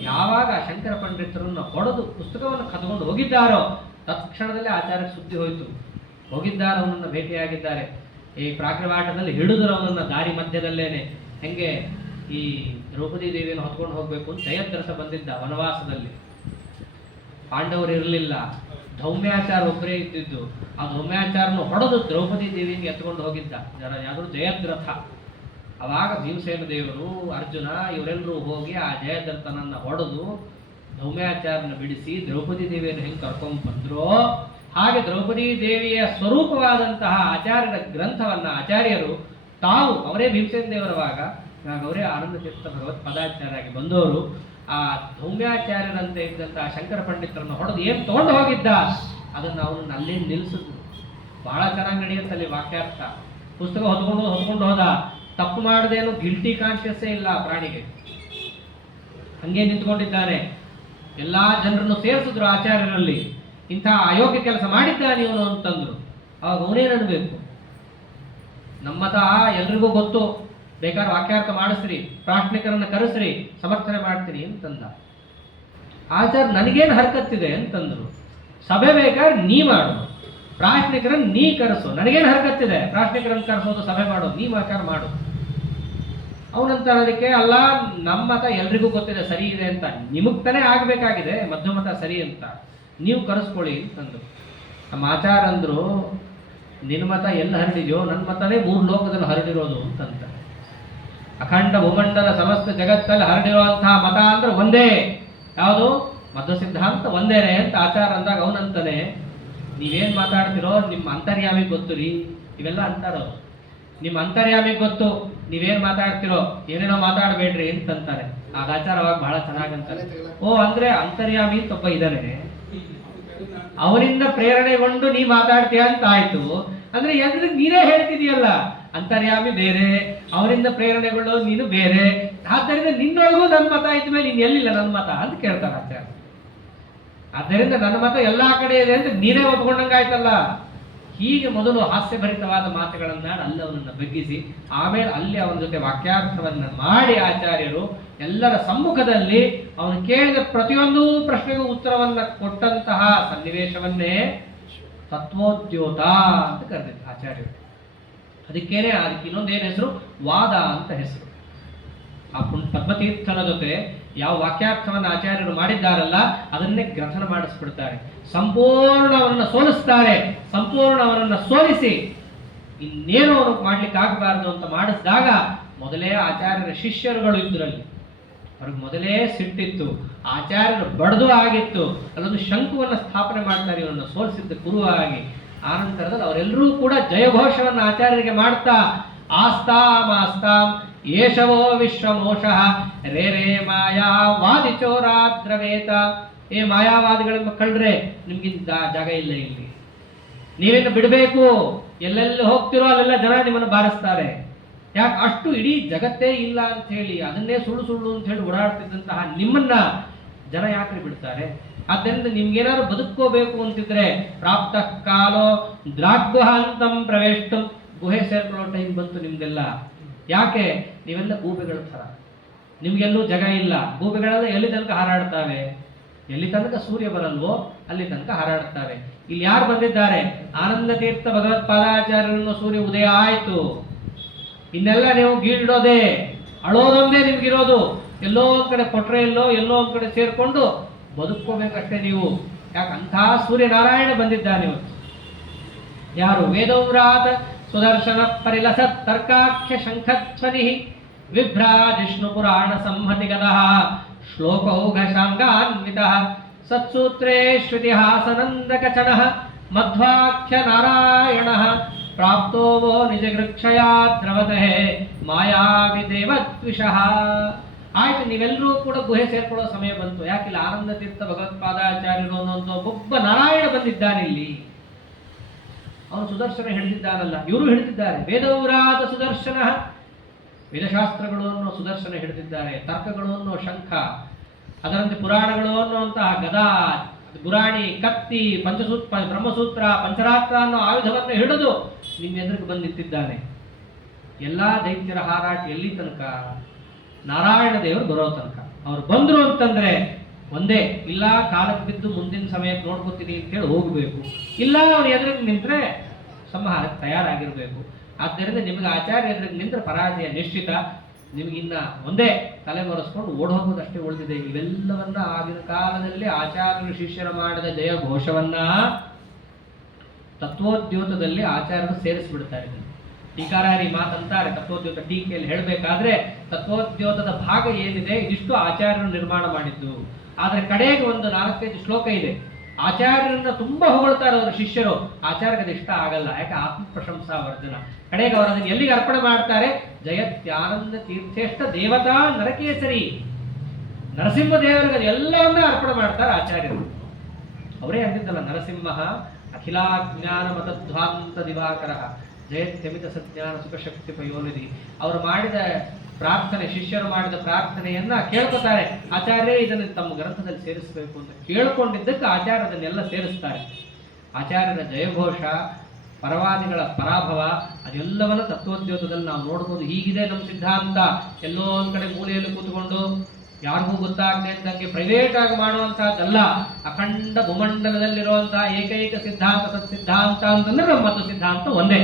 ಯಾವಾಗ ಶಂಕರ ಪಂಡಿತರನ್ನು ಹೊಡೆದು ಪುಸ್ತಕವನ್ನು ಕದ್ಕೊಂಡು ಹೋಗಿದ್ದಾರೋ ತತ್ಕ್ಷಣದಲ್ಲೇ ಆಚಾರ್ಯ ಸುದ್ದಿ ಹೋಯಿತು. ಹೋಗಿದ್ದಾರೆ, ಅವನನ್ನು ಭೇಟಿಯಾಗಿದ್ದಾರೆ. ಈ ಪ್ರಾಗ್ರವಾಟದಲ್ಲಿ ಹಿಡಿದ್ರು ಅವನನ್ನ ದಾರಿ ಮಧ್ಯದಲ್ಲೇನೆ. ಹೆಂಗೆ ಈ ದ್ರೌಪದಿ ದೇವಿಯನ್ನು ಹೊತ್ಕೊಂಡು ಹೋಗ್ಬೇಕು ಅಂತ ಜಯದ್ರಥ ಬಂದಿದ್ದ ವನವಾಸದಲ್ಲಿ. ಪಾಂಡವರು ಇರಲಿಲ್ಲ, ಧೌಮ್ಯಾಚಾರ ಒಬ್ಬರೇ ಇದ್ದಿದ್ದು. ಆ ಧೌಮ್ಯಾಚಾರನ್ನು ಹೊಡೆದು ದ್ರೌಪದಿ ದೇವಿಯನ್ನು ಎತ್ಕೊಂಡು ಹೋಗಿದ್ದ ಯಾರು? ಜಯದ್ರಥ. ಅವಾಗ ಭೀಮಸೇನ ದೇವರು, ಅರ್ಜುನ ಇವರೆಲ್ಲರೂ ಹೋಗಿ ಆ ಜಯದ್ರಥನನ್ನ ಹೊಡೆದು ಧೌಮ್ಯಾಚಾರನ ಬಿಡಿಸಿ ದ್ರೌಪದಿ ದೇವಿಯನ್ನು ಹೆಂಗೆ ಕರ್ಕೊಂಡು ಬಂದ್ರೋ ಹಾಗೆ ದ್ರೌಪದಿ ದೇವಿಯ ಸ್ವರೂಪವಾದಂತಹ ಆಚಾರ್ಯರ ಗ್ರಂಥವನ್ನ ಆಚಾರ್ಯರು ತಾವು, ಅವರೇ ಭೀಮಸೇನ ದೇವರವಾಗ ಅವರೇ ಆನಂದ ತೀರ್ಥ ಭಗವತ್ ಪದಾಚಾರ್ಯರಾಗಿ ಬಂದವರು, ಆ ಧೌಮ್ಯಾಚಾರ್ಯರಂತೆ ಇದ್ದಂತಹ ಶಂಕರ ಪಂಡಿತರನ್ನು ಹೊಡೆದು ಏನು ತಗೊಂಡು ಹೋಗಿದ್ದ ಅದನ್ನು ಅವನನ್ನು ಅಲ್ಲೇ ನಿಲ್ಲಿಸಿದ್ರು. ಬಹಳ ಚೆನ್ನಾಗಿ ನಡೆಯುತ್ತಲ್ಲಿ ವಾಕ್ಯಾರ್ಥ. ಪುಸ್ತಕ ಹೊತ್ಕೊಂಡು ಹೋದ, ತಪ್ಪು ಮಾಡದೇನು ಗಿಲ್ಟಿ ಕಾನ್ಶಿಯಸ್ಸೇ ಇಲ್ಲ ಆ ಪ್ರಾಣಿಗೆ. ಹಂಗೆ ನಿಂತ್ಕೊಂಡಿದ್ದಾನೆ. ಎಲ್ಲಾ ಜನರನ್ನು ಸೇರಿಸಿದ್ರು ಆಚಾರ್ಯರಲ್ಲಿ. ಇಂಥ ಅಯೋಗ್ಯ ಕೆಲಸ ಮಾಡಿದ್ದಾನೆ ಇವನು ಅಂತಂದ್ರು. ಅವಾಗ ಅವನೇನನ್ಬೇಕು? ನಮ್ಮತ ಎಲ್ರಿಗೂ ಗೊತ್ತು, ಬೇಕಾದ್ರೆ ವಾಕ್ಯಾರ್ಥ ಮಾಡಿಸ್ರಿ, ಪ್ರಾಶ್ನಿಕರನ್ನ ಕರೆಸ್ರಿ, ಸಮರ್ಥನೆ ಮಾಡ್ತೀನಿ ಅಂತಂದ. ಆಚಾರ್ಯ ನನಗೇನು ಹರಕತ್ತಿದೆ ಅಂತಂದ್ರು. ಸಭೆ ಬೇಕಾದ್ರೆ ನೀ ಮಾಡು, ಪ್ರಾಶ್ನಿಕರನ್ನ ನೀ ಕರೆಸು, ನನಗೇನು ಹರಕತ್ತಿದೆ ಪ್ರಾಶ್ನಿಕರನ್ನ ಕರೆಸೋದು, ಸಭೆ ಮಾಡೋದು, ನೀ ವಾಕ್ಯಾರ ಮಾಡು. ಅವನಂತ ಅದಕ್ಕೆ ಅಲ್ಲ, ನಮ್ಮ ಮತ ಎಲ್ರಿಗೂ ಗೊತ್ತಿದೆ ಸರಿ ಇದೆ ಅಂತ, ನಿಮಗ್ ತಾನೇ ಆಗ್ಬೇಕಾಗಿದೆ ಮಧ್ಯಮತ ಸರಿ ಅಂತ, ನೀವು ಕರೆಸ್ಕೊಳ್ಳಿ ಅಂತಂದ್ರು. ನಮ್ಮ ಆಚಾರ ಅಂದ್ರು, ನಿನ್ನ ಮತ ಎಲ್ಲ ಹರಡಿದ್ಯೋ ನನ್ನ ಮತನೇ 3 ಲೋಕದಲ್ಲಿ ಹರಡಿರೋದು ಅಂತಂತ. ಅಖಂಡ ಭೂಮಂಡಲ ಸಮಸ್ತ ಜಗತ್ತಲ್ಲಿ ಹರಡಿರುವಂತಹ ಮತ ಅಂದ್ರೆ ಒಂದೇ. ಯಾವುದು? ಮಧ್ವ ಸಿದ್ಧಾಂತ ಒಂದೇನೆ ಅಂತ ಆಚಾರ ಅಂದಾಗ ಅವನಂತಾನೆ, ನೀವೇನ್ ಮಾತಾಡ್ತಿರೋ ನಿಮ್ಮ ಅಂತರ್ಯಾಮಿಗೆ ಗೊತ್ತು ರೀ, ಇವೆಲ್ಲ ಅಂತಾರೋ. ನಿಮ್ಮ ಅಂತರ್ಯಾಮಿಗೆ ಗೊತ್ತು, ನೀವೇನ್ ಮಾತಾಡ್ತಿರೋ, ಏನೇನೋ ಮಾತಾಡಬೇಡ್ರಿ ಅಂತಂತಾರೆ. ಆಗ ಆಚಾರ ಅವಾಗ ಬಹಳ ಚೆನ್ನಾಗಂತಾರೆ, ಓ ಅಂದ್ರೆ ಅಂತರ್ಯಾಮಿ ಅಂತ ಒಬ್ಬ ಇದ್ದಾನೆ, ಅವನಿಂದ ಪ್ರೇರಣೆಗೊಂಡು ನೀ ಮಾತಾಡ್ತೀಯ ಅಂತ ಆಯ್ತು. ಅಂದ್ರೆ ಎಲ್ರಿಗೂ ನೀನೇ ಹೇಳ್ತಿದೀಯಲ್ಲ, ಅಂತರ್ಯಾಮಿ ಬೇರೆ, ಅವನಿಂದ ಪ್ರೇರಣೆಗೊಳ್ಳೋದು ನೀನು ಬೇರೆ, ಆದ್ದರಿಂದ ನಿನ್ನೊಳಗೂ ನನ್ನ ಮತ ಇದ್ದ ಮೇಲೆ ನೀನ್ ಎಲ್ಲಿಲ್ಲ ನನ್ನ ಮತ ಅಂತ ಕೇಳ್ತಾರ ಆಚಾರ್ಯ. ಆದ್ದರಿಂದ ನನ್ನ ಮತ ಎಲ್ಲಾ ಕಡೆ ಇದೆ ಅಂತ ನೀನೇ ಒಪ್ಕೊಂಡಂಗಾಯ್ತಲ್ಲ. ಹೀಗೆ ಮೊದಲು ಹಾಸ್ಯಭರಿತವಾದ ಮಾತುಗಳನ್ನಾಡಿ ಅಲ್ಲಿ ಅವನನ್ನು ಬಗ್ಗಿಸಿ, ಆಮೇಲೆ ಅಲ್ಲಿ ಅವನ ಜೊತೆ ವಾಕ್ಯಾರ್ಥವನ್ನ ಮಾಡಿ ಆಚಾರ್ಯರು ಎಲ್ಲರ ಸಮ್ಮುಖದಲ್ಲಿ ಅವನು ಕೇಳಿದ ಪ್ರತಿಯೊಂದು ಪ್ರಶ್ನೆಗೂ ಉತ್ತರವನ್ನ ಕೊಟ್ಟಂತಹ ಸನ್ನಿವೇಶವನ್ನೇ ತತ್ವೋದ್ಯೋತ ಅಂತ ಕರೆದಿದ್ದ ಆಚಾರ್ಯರು. ಅದಕ್ಕೇನೆ ಅದಕ್ಕೆ ಇನ್ನೊಂದೇನು ಹೆಸರು, ವಾದ ಅಂತ ಹೆಸರು. ಆ ಪದ್ಮತೀರ್ಥನ ಜೊತೆ ಯಾವ ವಾಕ್ಯಾರ್ಥವನ್ನು ಆಚಾರ್ಯರು ಮಾಡಿದ್ದಾರಲ್ಲ ಅದನ್ನೇ ಗ್ರಥನ ಮಾಡಿಸ್ಬಿಡ್ತಾರೆ. ಸಂಪೂರ್ಣ ಅವರನ್ನು ಸೋಲಿಸ್ತಾರೆ. ಸಂಪೂರ್ಣ ಅವರನ್ನು ಸೋಲಿಸಿ ಇನ್ನೇನು ಅವರು ಮಾಡ್ಲಿಕ್ಕೆ ಆಗಬಾರ್ದು ಅಂತ ಮಾಡಿಸಿದಾಗ ಮೊದಲೇ ಆಚಾರ್ಯರ ಶಿಷ್ಯರುಗಳು ಇದ್ರಲ್ಲಿ ಅವ್ರಿಗೆ ಮೊದಲೇ ಸಿಟ್ಟಿತ್ತು, ಆಚಾರ್ಯರು ಬಡ್ದು ಆಗಿತ್ತು. ಅಲ್ಲೊಂದು ಶಂಕುವನ್ನು ಸ್ಥಾಪನೆ ಮಾಡ್ತಾರೆ ಇವರನ್ನು ಸೋಲಿಸಿದ್ದ ಗುರುವಾಗಿ. ಆನಂತರದಲ್ಲಿ ಅವರೆಲ್ಲರೂ ಕೂಡ ಜಯಘೋಷವನ್ನು ಆಚಾರ್ಯರಿಗೆ ಮಾಡ್ತಾ ಆಸ್ತಾಂ ಆಸ್ತಾಂ ಏಷವೋ ವಿಶ್ವಮೋಷಃ ರೇ ರೇ ಮಾಯಾವಾದಿ ಚೋರಾದ್ರವೇತ. ಏ ಮಾಯಾವಾದಿಗಳೆಂಬ ಕಳ್ರೆ, ನಿಮ್ಗಿಂತ ಜಾಗ ಇಲ್ಲ ಇಲ್ಲಿ, ನೀವೇನು ಬಿಡಬೇಕು, ಎಲ್ಲೆಲ್ಲಿ ಹೋಗ್ತಿರೋ ಅಲ್ಲೆಲ್ಲ ಜನ ನಿಮ್ಮನ್ನು ಬಾರಿಸ್ತಾರೆ. ಯಾಕೆ ಅಷ್ಟು ಇಡೀ ಜಗತ್ತೇ ಇಲ್ಲ ಅಂತ ಹೇಳಿ ಅದನ್ನೇ ಸುಳ್ಳು ಸುಳ್ಳು ಅಂತ ಹೇಳಿ ಓಡಾಡ್ತಿದ್ದಂತಹ ನಿಮ್ಮನ್ನ ಜನ ಯಾಕೆ ಬಿಡ್ತಾರೆ? ಆದ್ದರಿಂದ ನಿಮ್ಗೇನಾದ್ರು ಬದುಕೋಬೇಕು ಅಂತಿದ್ರೆ ಪ್ರಾಪ್ತ ಕಾಲೋ ದ್ರಾಗ್ಗುಹಾಂತಂ ಪ್ರವೇಷ್ಟಂ, ಗುಹೆ ಸೇರ್ಕೊಳ್ಳೋ ಟೈಮ್ ಬಂತು ನಿಮ್ದೆಲ್ಲ. ಯಾಕೆ? ನೀವೆಲ್ಲ ಗೂಬೆಗಳ ಥರ, ನಿಮ್ಗೆಲ್ಲೂ ಜಾಗ ಇಲ್ಲ. ಗೂಬೆಗಳೆಲ್ಲ ಎಲ್ಲಿ ತನಕ ಹಾರಾಡ್ತಾವೆ? ಎಲ್ಲಿ ತನಕ ಸೂರ್ಯ ಬರಲ್ವೋ ಅಲ್ಲಿ ತನಕ ಹಾರಾಡ್ತಾವೆ. ಇಲ್ಲಿ ಯಾರು ಬಂದಿದ್ದಾರೆ? ಆನಂದ ತೀರ್ಥ ಭಗವತ್ಪಾದಾಚಾರ್ಯರನ್ನು ಸೂರ್ಯ ಉದಯ ಆಯ್ತು, ಇನ್ನೆಲ್ಲ ನೀವು ಗೀಳ್ಡೋದೆ, ಅಳೋದೊಂದೇ ನಿಮ್ಗಿರೋದು. ಎಲ್ಲೋ ಒಂದ್ ಕಡೆ ಕೊಟ್ರೆಯಲ್ಲೋ ಎಲ್ಲೋ ಒಂದ್ ಕಡೆ ಸೇರ್ಕೊಂಡು ಬದುಕೋಬೇಕಷ್ಟೇ ನೀವು. ಯಾಕೆ? ಅಂತಹ ಸೂರ್ಯನಾರಾಯಣ ಬಂದಿದ್ದಾನೆ ಇವತ್ತು. ಯಾರು? ವೇದೌರಾತ ಸುದರ್ಶನ ಪರಿಲಸತ್ ತರ್ಕಾಖ್ಯ ಶಂಖಧ್ವನಿ ವಿಭ್ರಾ ಜಿಷ್ಣು ಪುರಾಣ ಸಂಹತಿ ಗದಃ ಶ್ಲೋಕೌಘ ಶಾಂಗಾನ್ವಿತಃ ಸತ್ಸೂತ್ರೇ ಶ್ರುತಿಹಾಸನಂದಕಚನಃ ಮಧ್ವಾಖ್ಯ ನಾರಾಯಣಃ ಪ್ರಾಪ್ತೋ ವೋ ನಿಜಗೃಕ್ಷಯಾ ದ್ರವತಃ ಮಾಯಾವಿ ದೇವದ್ವಿಷಃ. ಆಯ್ತು, ನೀವೆಲ್ಲರೂ ಕೂಡ ಗುಹೆ ಸೇರ್ಕೊಳ್ಳೋ ಸಮಯ ಬಂತು. ಯಾಕಿಲ್ಲ? ಆನಂದ ತೀರ್ಥ ಭಗವತ್ಪಾದಾಚಾರ್ಯರು ಅನ್ನೋ ಒಬ್ಬ ನಾರಾಯಣ ಬಂದಿದ್ದಾನೆ ಇಲ್ಲಿ. ಅವನು ಸುದರ್ಶನ ಹಿಡಿದಿದ್ದಾನಲ್ಲ, ಇವರು ಹಿಡಿದಿದ್ದಾರೆ. ವೇದೌರಾದ ಸುದರ್ಶನ, ವೇದಶಾಸ್ತ್ರಗಳು ಅನ್ನೋ ಸುದರ್ಶನ ಹಿಡಿದಿದ್ದಾರೆ. ತರ್ಕಗಳು ಅನ್ನೋ ಶಂಖ, ಅದರಂತೆ ಪುರಾಣಗಳು ಅನ್ನುವಂತಹ ಗದಾ, ಗುರಾಣಿ, ಕತ್ತಿ, ಬ್ರಹ್ಮಸೂತ್ರ, ಪಂಚರಾತ್ರ ಅನ್ನೋ ಆಯುಧವನ್ನು ಹಿಡಿದು ನಿಮ್ಮ ಎದುರಿಗೆ ಬಂದು ನಿಂತಿದ್ದಾನೆ. ಎಲ್ಲಾ ದೈತ್ಯರ ಹಾರಾಟ ಎಲ್ಲಿ ತನಕ? ನಾರಾಯಣ ದೇವರು ಬರೋ ತನಕ. ಅವ್ರು ಬಂದ್ರು ಅಂತಂದ್ರೆ ಒಂದೇ, ಇಲ್ಲ ಕಾಲಕ್ಕೆ ಬಿದ್ದು ಮುಂದಿನ ಸಮಯಕ್ಕೆ ನೋಡ್ಕೊತೀನಿ ಅಂತ ಹೇಳಿ ಹೋಗಬೇಕು, ಇಲ್ಲ ಅವ್ರು ಎದುರಿಗೆ ನಿಂತ್ರೆ ಸಂಹಾರಕ್ಕೆ ತಯಾರಾಗಿರ್ಬೇಕು. ಆದ್ದರಿಂದ ನಿಮಗೆ ಆಚಾರ್ಯ ಎದುರಿಗೆ ನಿಂತ್ರೆ ಪರಾಜಯ ನಿಶ್ಚಿತ. ನಿಮಗಿನ್ನ ಒಂದೇ ತಲೆ ಮರೆಸ್ಕೊಂಡು ಓಡ್ ಹೋಗೋದಷ್ಟೇ ಉಳಿದಿದೆ. ಇವೆಲ್ಲವನ್ನ ಆಗಿನ ಕಾಲದಲ್ಲಿ ಆಚಾರ್ಯರು ಶಿಷ್ಯರ ಮಾಡಿದ ಜಯ ಘೋಷವನ್ನ ತತ್ವೋದ್ಯೋತದಲ್ಲಿ ಆಚಾರ್ಯರು ಸೇರಿಸ್ಬಿಡ್ತಾರೆ. ಟೀಕಾರಾರಿ ಮಾತಂತಾರೆ ತತ್ವೋದ್ಯೋತ ಟೀಕೆಯಲ್ಲಿ ಹೇಳಬೇಕಾದ್ರೆ, ತತ್ವೋದ್ಯೋತದ ಭಾಗ ಏನಿದೆ ಇದಿಷ್ಟು ಆಚಾರ್ಯರು ನಿರ್ಮಾಣ ಮಾಡಿದ್ದು. ಆದ್ರೆ ಕಡೆಗೆ ಒಂದು 4-5 ಶ್ಲೋಕ ಇದೆ. ಆಚಾರ್ಯರನ್ನ ತುಂಬಾ ಹೊಗಳ್ತಾರೆ ಅವರ ಶಿಷ್ಯರು, ಆಚಾರ್ಯಗೆ ಅದು ಇಷ್ಟ ಆಗಲ್ಲ. ಯಾಕೆ? ಆತ್ಮ ಪ್ರಶಂಸಾ ವರ್ಧನ. ಕಡೆಗೆ ಅವರು ಅದನ್ನು ಎಲ್ಲಿಗೆ ಅರ್ಪಣೆ ಮಾಡ್ತಾರೆ? ಜಯತ್ಯಾನಂದ ತೀರ್ಥೇಷ್ಟ ದೇವತಾ ನರಕೇಸರಿ, ನರಸಿಂಹ ದೇವರಿಗೆ ಎಲ್ಲವನ್ನ ಅರ್ಪಣೆ ಮಾಡ್ತಾರೆ ಆಚಾರ್ಯರು. ಅವರೇ ಅಂದಿದ್ದಲ್ಲ, ನರಸಿಂಹ ಅಖಿಲಾಜ್ಞಾನ ಮತಧ್ವಾಂತ ದಿವಾಕರ ಜಯತ್ಯಮಿತ ಸಜ್ಞಾನ ಸುಖಶಕ್ತಿ ಪಯೋನಿಧಿ. ಅವರು ಮಾಡಿದ ಪ್ರಾರ್ಥನೆ, ಶಿಷ್ಯರು ಮಾಡಿದ ಪ್ರಾರ್ಥನೆಯನ್ನ ಕೇಳ್ಕೊತಾರೆ. ಆಚಾರ್ಯ ಇದನ್ನು ತಮ್ಮ ಗ್ರಂಥದಲ್ಲಿ ಸೇರಿಸಬೇಕು ಅಂತ ಕೇಳ್ಕೊಂಡಿದ್ದಕ್ಕೆ ಆಚಾರ್ಯ ಅದನ್ನೆಲ್ಲ ಸೇರಿಸ್ತಾರೆ. ಆಚಾರ್ಯರ ಜಯಘೋಷ, ಪರವಾದಿಗಳ ಪರಾಭವ, ಅದೆಲ್ಲವನ್ನ ತತ್ವೋದ್ಯೋತದಲ್ಲಿ ನಾವು ನೋಡ್ಬೋದು. ಹೀಗಿದೆ ನಮ್ಮ ಸಿದ್ಧಾಂತ. ಎಲ್ಲೋ ಒಂದ್ ಕಡೆ ಮೂಲೆಯಲ್ಲಿ ಕೂತ್ಕೊಂಡು ಯಾರಿಗೂ ಗೊತ್ತಾಗದೆ ಇದ್ದಂಗೆ ಪ್ರೈವೇಟ್ ಆಗಿ ಮಾಡುವಂತಹದ್ದಲ್ಲ. ಅಖಂಡ ಭೂಮಂಡಲದಲ್ಲಿರುವಂತಹ ಏಕೈಕ ಸಿದ್ಧಾಂತ ಸತ್ಸಿದ್ಧಾಂತ ಅಂತಂದ್ರೆ ನಮ್ಮ ಮತ ಸಿದ್ಧಾಂತ ಒಂದೇ.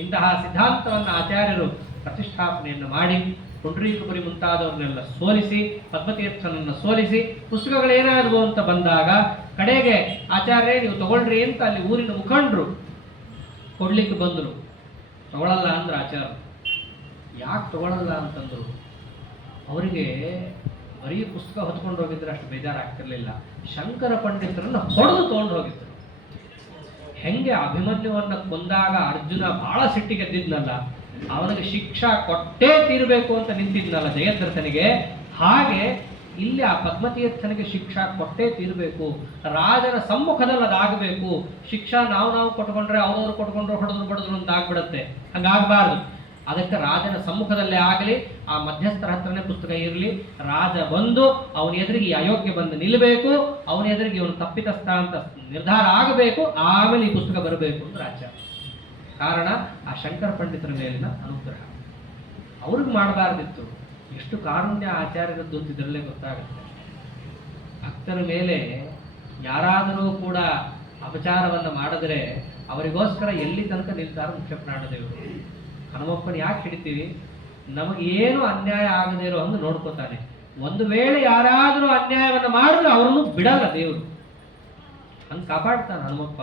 ಇಂತಹ ಸಿದ್ಧಾಂತವನ್ನು ಆಚಾರ್ಯರು ಪ್ರತಿಷ್ಠಾಪನೆಯನ್ನು ಮಾಡಿ ಪುಂಡರೀಕಪುರಿ ಮುಂತಾದವ್ರನ್ನೆಲ್ಲ ಸೋಲಿಸಿ, ಪದ್ಮತೀರ್ಥನನ್ನು ಸೋಲಿಸಿ, ಪುಸ್ತಕಗಳೇನಾದವು ಅಂತ ಬಂದಾಗ ಕಡೆಗೆ ಆಚಾರ್ಯ ನೀವು ತಗೊಳ್ರಿ ಅಂತ ಅಲ್ಲಿ ಊರಿನ ಮುಖಂಡರು ಕೊಡ್ಲಿಕ್ಕೆ ಬಂದರು. ತಗೊಳ್ಳಲ್ಲ ಅಂದ್ರೆ ಆಚಾರ್ಯ ಯಾಕೆ ತಗೊಳ್ಳಲ್ಲ ಅಂತಂದ್ರು, ಅವರಿಗೆ ಬರೀ ಪುಸ್ತಕ ಹೊತ್ಕೊಂಡು ಹೋಗಿದ್ರೆ ಅಷ್ಟು ಬೇಜಾರಾಗ್ತಿರ್ಲಿಲ್ಲ. ಶಂಕರ ಪಂಡಿತರನ್ನು ಹೊಡೆದು ತಗೊಂಡು ಹೋಗಿದ್ರು. ಹೆಂಗೆ ಅಭಿಮನ್ಯುವನ್ನ ಕೊಂದಾಗ ಅರ್ಜುನ ಬಹಳ ಸಿಟ್ಟಿಗೆದ್ದಿದ್ನಲ್ಲ, ಅವನಿಗೆ ಶಿಕ್ಷಾ ಕೊಟ್ಟೇ ತೀರಬೇಕು ಅಂತ ನಿಂತಿದ್ನಲ್ಲ ಜಯದ್ರಥನಿಗೆ, ಹಾಗೆ ಇಲ್ಲಿ ಆ ಪದ್ಮತೀರ್ಥನಿಗೆ ಶಿಕ್ಷಾ ಕೊಟ್ಟೇ ತೀರಬೇಕು. ರಾಜನ ಸಮ್ಮುಖದಲ್ಲಿ ಅದಾಗಬೇಕು. ಶಿಕ್ಷಾ ನಾವು ಕೊಟ್ಕೊಂಡ್ರೆ ಅವ್ರವ್ರು ಕೊಟ್ಕೊಂಡ್ರು ಹೊಡೆದ್ರು ಬಡಿದ್ರು ಅಂತ ಆಗ್ಬಿಡುತ್ತೆ. ಹಂಗಾಗಬಾರ್ದು. ಅದಕ್ಕೆ ರಾಜನ ಸಮ್ಮುಖದಲ್ಲೇ ಆಗಲಿ, ಆ ಮಧ್ಯಸ್ಥರ ಹತ್ರನೇ ಪುಸ್ತಕ ಇರಲಿ. ರಾಜ ಬಂದು ಅವನ ಎದುರಿಗೆ ಅಯೋಗ್ಯ ಬಂದು ನಿಲ್ಲಬೇಕು, ಅವನ ಎದುರಿಗೆ ಇವನು ತಪ್ಪಿತಸ್ಥ ಅಂತ ನಿರ್ಧಾರ ಆಗಬೇಕು, ಆಮೇಲೆ ಈ ಪುಸ್ತಕ ಬರಬೇಕು ಅಂತ ಆಚಾರ್ಯ. ಕಾರಣ ಆ ಶಂಕರ ಪಂಡಿತರ ಮೇಲಿನ ಅನುಗ್ರಹ. ಅವ್ರಿಗೆ ಮಾಡಬಾರ್ದಿತ್ತು. ಎಷ್ಟು ಕಾರುಣ್ಯ ಆಚಾರ್ಯರದ್ದು ಅಂತ ಇದರಲ್ಲೇ ಗೊತ್ತಾಗುತ್ತೆ. ಭಕ್ತರ ಮೇಲೆ ಯಾರಾದರೂ ಕೂಡ ಅಪಚಾರವನ್ನು ಮಾಡಿದ್ರೆ ಅವರಿಗೋಸ್ಕರ ಎಲ್ಲಿ ತನಕ ನಿಲ್ತಾರೋ ಮುಖ್ಯ ಪ್ರಾಣದೇವರು. ಹನುಮಪ್ಪನ ಯಾಕೆ ಹಿಡಿತೀವಿ? ನಮಗೇನು ಅನ್ಯಾಯ ಆಗದೇ ಇರೋ ಹಂಗೆ ನೋಡ್ಕೋತಾನೆ. ಒಂದು ವೇಳೆ ಯಾರಾದರೂ ಅನ್ಯಾಯವನ್ನು ಮಾಡಿದ್ರೆ ಅವರನ್ನು ಬಿಡಲ್ಲ ದೇವರು, ಹಂಗೆ ಕಾಪಾಡ್ತಾನೆ ಹನುಮಪ್ಪ.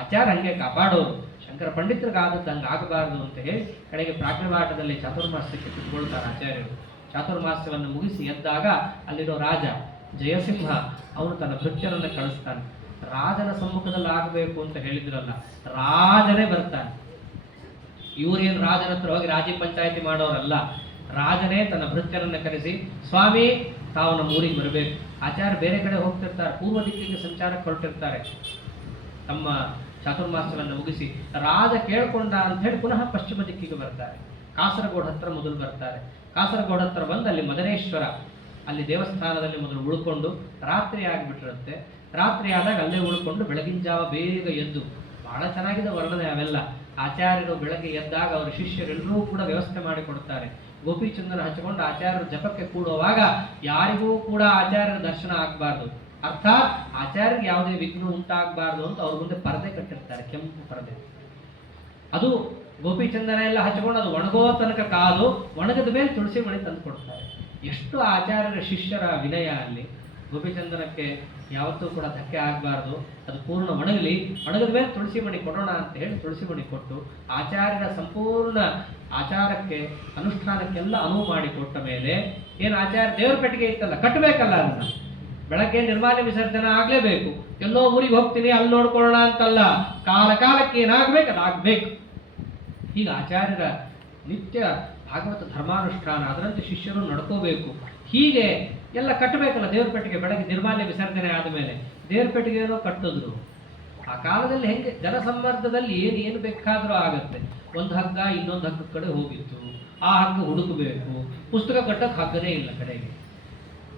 ಆಚಾರ್ಯ ಹಂಗೆ ಕಾಪಾಡೋರು. ಶಂಕರ ಪಂಡಿತರಿಗಾದದ್ದು ಹಂಗೆ ಆಗಬಾರ್ದು ಅಂತ ಹೇಳಿ ಕಡೆಗೆ ಪ್ರಾಗ್ರವಾಟದಲ್ಲಿ ಚಾತುರ್ಮಾಸ್ಯಕ್ಕೆ ಕುತ್ಕೊಳ್ತಾರೆ ಆಚಾರ್ಯರು. ಚಾತುರ್ಮಾಸ್ಯವನ್ನು ಮುಗಿಸಿ ಎದ್ದಾಗ ಅಲ್ಲಿರೋ ರಾಜ ಜಯಸಿಂಹ ಅವನು ತನ್ನ ಭೃತ್ಯರನ್ನು ಕಳಿಸ್ತಾನೆ. ರಾಜನ ಸಮ್ಮುಖದಲ್ಲಿ ಆಗಬೇಕು ಅಂತ ಹೇಳಿದ್ರಲ್ಲ, ರಾಜನೇ ಬರ್ತಾನೆ. ಇವರೇನು ರಾಜನ ಹತ್ರ ಹೋಗಿ ರಾಜಿ ಪಂಚಾಯಿತಿ ಮಾಡೋರಲ್ಲ. ರಾಜನೇ ತನ್ನ ಭೃತ್ಯರನ್ನು ಕರೆಸಿ, ಸ್ವಾಮಿ ತಾವು ನಮ್ಮ ಊರಿಗೆ ಬರಬೇಕು. ಆಚಾರ್ಯ ಬೇರೆ ಕಡೆ ಹೋಗ್ತಿರ್ತಾರೆ, ಪೂರ್ವ ದಿಕ್ಕಿಗೆ ಸಂಚಾರಕ್ಕೆ ಹೊರಟಿರ್ತಾರೆ. ತಮ್ಮ ಚಾತುರ್ಮಾಸ್ಯವನ್ನು ಮುಗಿಸಿ ರಾಜ ಕೇಳ್ಕೊಂಡ ಅಂತ ಹೇಳಿ ಪುನಃ ಪಶ್ಚಿಮ ದಿಕ್ಕಿಗೆ ಬರ್ತಾರೆ. ಕಾಸರಗೋಡು ಹತ್ರ ಮೊದಲು ಬರ್ತಾರೆ. ಕಾಸರಗೋಡು ಹತ್ರ ಬಂದು ಅಲ್ಲಿ ಮದನೇಶ್ವರ, ಅಲ್ಲಿ ದೇವಸ್ಥಾನದಲ್ಲಿ ಮೊದಲು ಉಳ್ಕೊಂಡು ರಾತ್ರಿ ಆಗಿಬಿಟ್ಟಿರುತ್ತೆ. ರಾತ್ರಿ ಆದಾಗ ಅಲ್ಲೇ ಉಳ್ಕೊಂಡು ಬೆಳಗಿನ ಜಾವ ಬೇಗ ಎದ್ದು, ಬಹಳ ಚೆನ್ನಾಗಿದೆ ವರ್ಣನೆ ಅವೆಲ್ಲ. ಆಚಾರ್ಯರು ಬೆಳಗ್ಗೆ ಎದ್ದಾಗ ಅವರ ಶಿಷ್ಯರೆಲ್ಲರೂ ಕೂಡ ವ್ಯವಸ್ಥೆ ಮಾಡಿಕೊಡ್ತಾರೆ. ಗೋಪಿಚಂದನ ಹಚ್ಚಿಕೊಂಡು ಆಚಾರ್ಯರು ಜಪಕ್ಕೆ ಕೂಡುವಾಗ ಯಾರಿಗೂ ಕೂಡ ಆಚಾರ್ಯರ ದರ್ಶನ ಆಗಬಾರ್ದು. ಅರ್ಥಾತ್ ಆಚಾರ್ಯರಿಗೆ ಯಾವುದೇ ವಿಘ್ನ ಉಂಟಾಗಬಾರ್ದು ಅಂತ ಅವ್ರ ಮುಂದೆ ಪರದೆ ಕಟ್ಟಿರ್ತಾರೆ, ಕೆಂಪು ಪರದೆ. ಅದು ಗೋಪಿಚಂದನ ಎಲ್ಲ ಹಚ್ಚಿಕೊಂಡು ಅದು ಒಣಗೋ ತನಕ ಕಾಲು, ಒಣಗದ ಮೇಲೆ ತುಳಸಿ ಮಣಿ ತಂದು ಕೊಡ್ತಾರೆ. ಎಷ್ಟು ಆಚಾರ್ಯರ ಶಿಷ್ಯರ ವಿನಯ ಅಲ್ಲಿ. ಗೋಪಿಚಂದನಕ್ಕೆ ಯಾವತ್ತೂ ಕೂಡ ಧಕ್ಕೆ ಆಗಬಾರ್ದು, ಅದು ಪೂರ್ಣ ಒಣಗಲಿ, ಒಣಗದ ಮೇಲೆ ತುಳಸಿ ಮಣಿ ಕೊಡೋಣ ಅಂತ ಹೇಳಿ ತುಳಸಿ ಮಣಿ ಕೊಟ್ಟು ಆಚಾರ್ಯರ ಸಂಪೂರ್ಣ ಆಚಾರಕ್ಕೆ ಅನುಷ್ಠಾನಕ್ಕೆಲ್ಲ ಅನುವು ಮಾಡಿ ಕೊಟ್ಟ ಮೇಲೆ ಏನು ಆಚಾರ್ಯ ದೇವರ ಪೆಟ್ಟಿಗೆ ಇತ್ತಲ್ಲ, ಕಟ್ಟಬೇಕಲ್ಲ ಅದನ್ನ. ಬೆಳಗ್ಗೆ ನಿರ್ಮಾಲ್ಯ ವಿಸರ್ಜನೆ ಆಗಲೇಬೇಕು. ಎಲ್ಲೋ ಊರಿಗೆ ಹೋಗ್ತೀನಿ ಅಲ್ಲಿ ನೋಡ್ಕೊಳ್ಳೋಣ ಅಂತಲ್ಲ, ಕಾಲ ಕಾಲಕ್ಕೆ ಏನಾಗಬೇಕು ಅದಾಗಬೇಕು. ಈಗ ಆಚಾರ್ಯರ ನಿತ್ಯ ಭಾಗವತ ಧರ್ಮಾನುಷ್ಠಾನ, ಅದರಂತೆ ಶಿಷ್ಯರು ನಡ್ಕೋಬೇಕು. ಹೀಗೆ ಎಲ್ಲ ಕಟ್ಟಬೇಕಲ್ಲ ದೇವ್ರ ಪೆಟ್ಟಿಗೆ. ಬೆಳಗ್ಗೆ ನಿರ್ಮಾಲ್ಯ ವಿಸರ್ಜನೆ ಆದಮೇಲೆ ದೇವ್ರ ಪೆಟ್ಟಿಗೆನೋ ಕಟ್ಟಿದ್ರು. ಆ ಕಾಲದಲ್ಲಿ ಹೆಂಗೆ ಜನಸಂಬರ್ಧದಲ್ಲಿ ಏನು ಬೇಕಾದರೂ ಆಗತ್ತೆ. ಒಂದು ಹಗ್ಗ ಇನ್ನೊಂದು ಹಗ್ಗ ಕಡೆ ಹೋಗಿತ್ತು, ಆ ಹಗ್ಗ ಹುಡುಕಬೇಕು. ಪುಸ್ತಕ ಕಟ್ಟಕ್ಕೆ ಹಗ್ಗನೇ ಇಲ್ಲ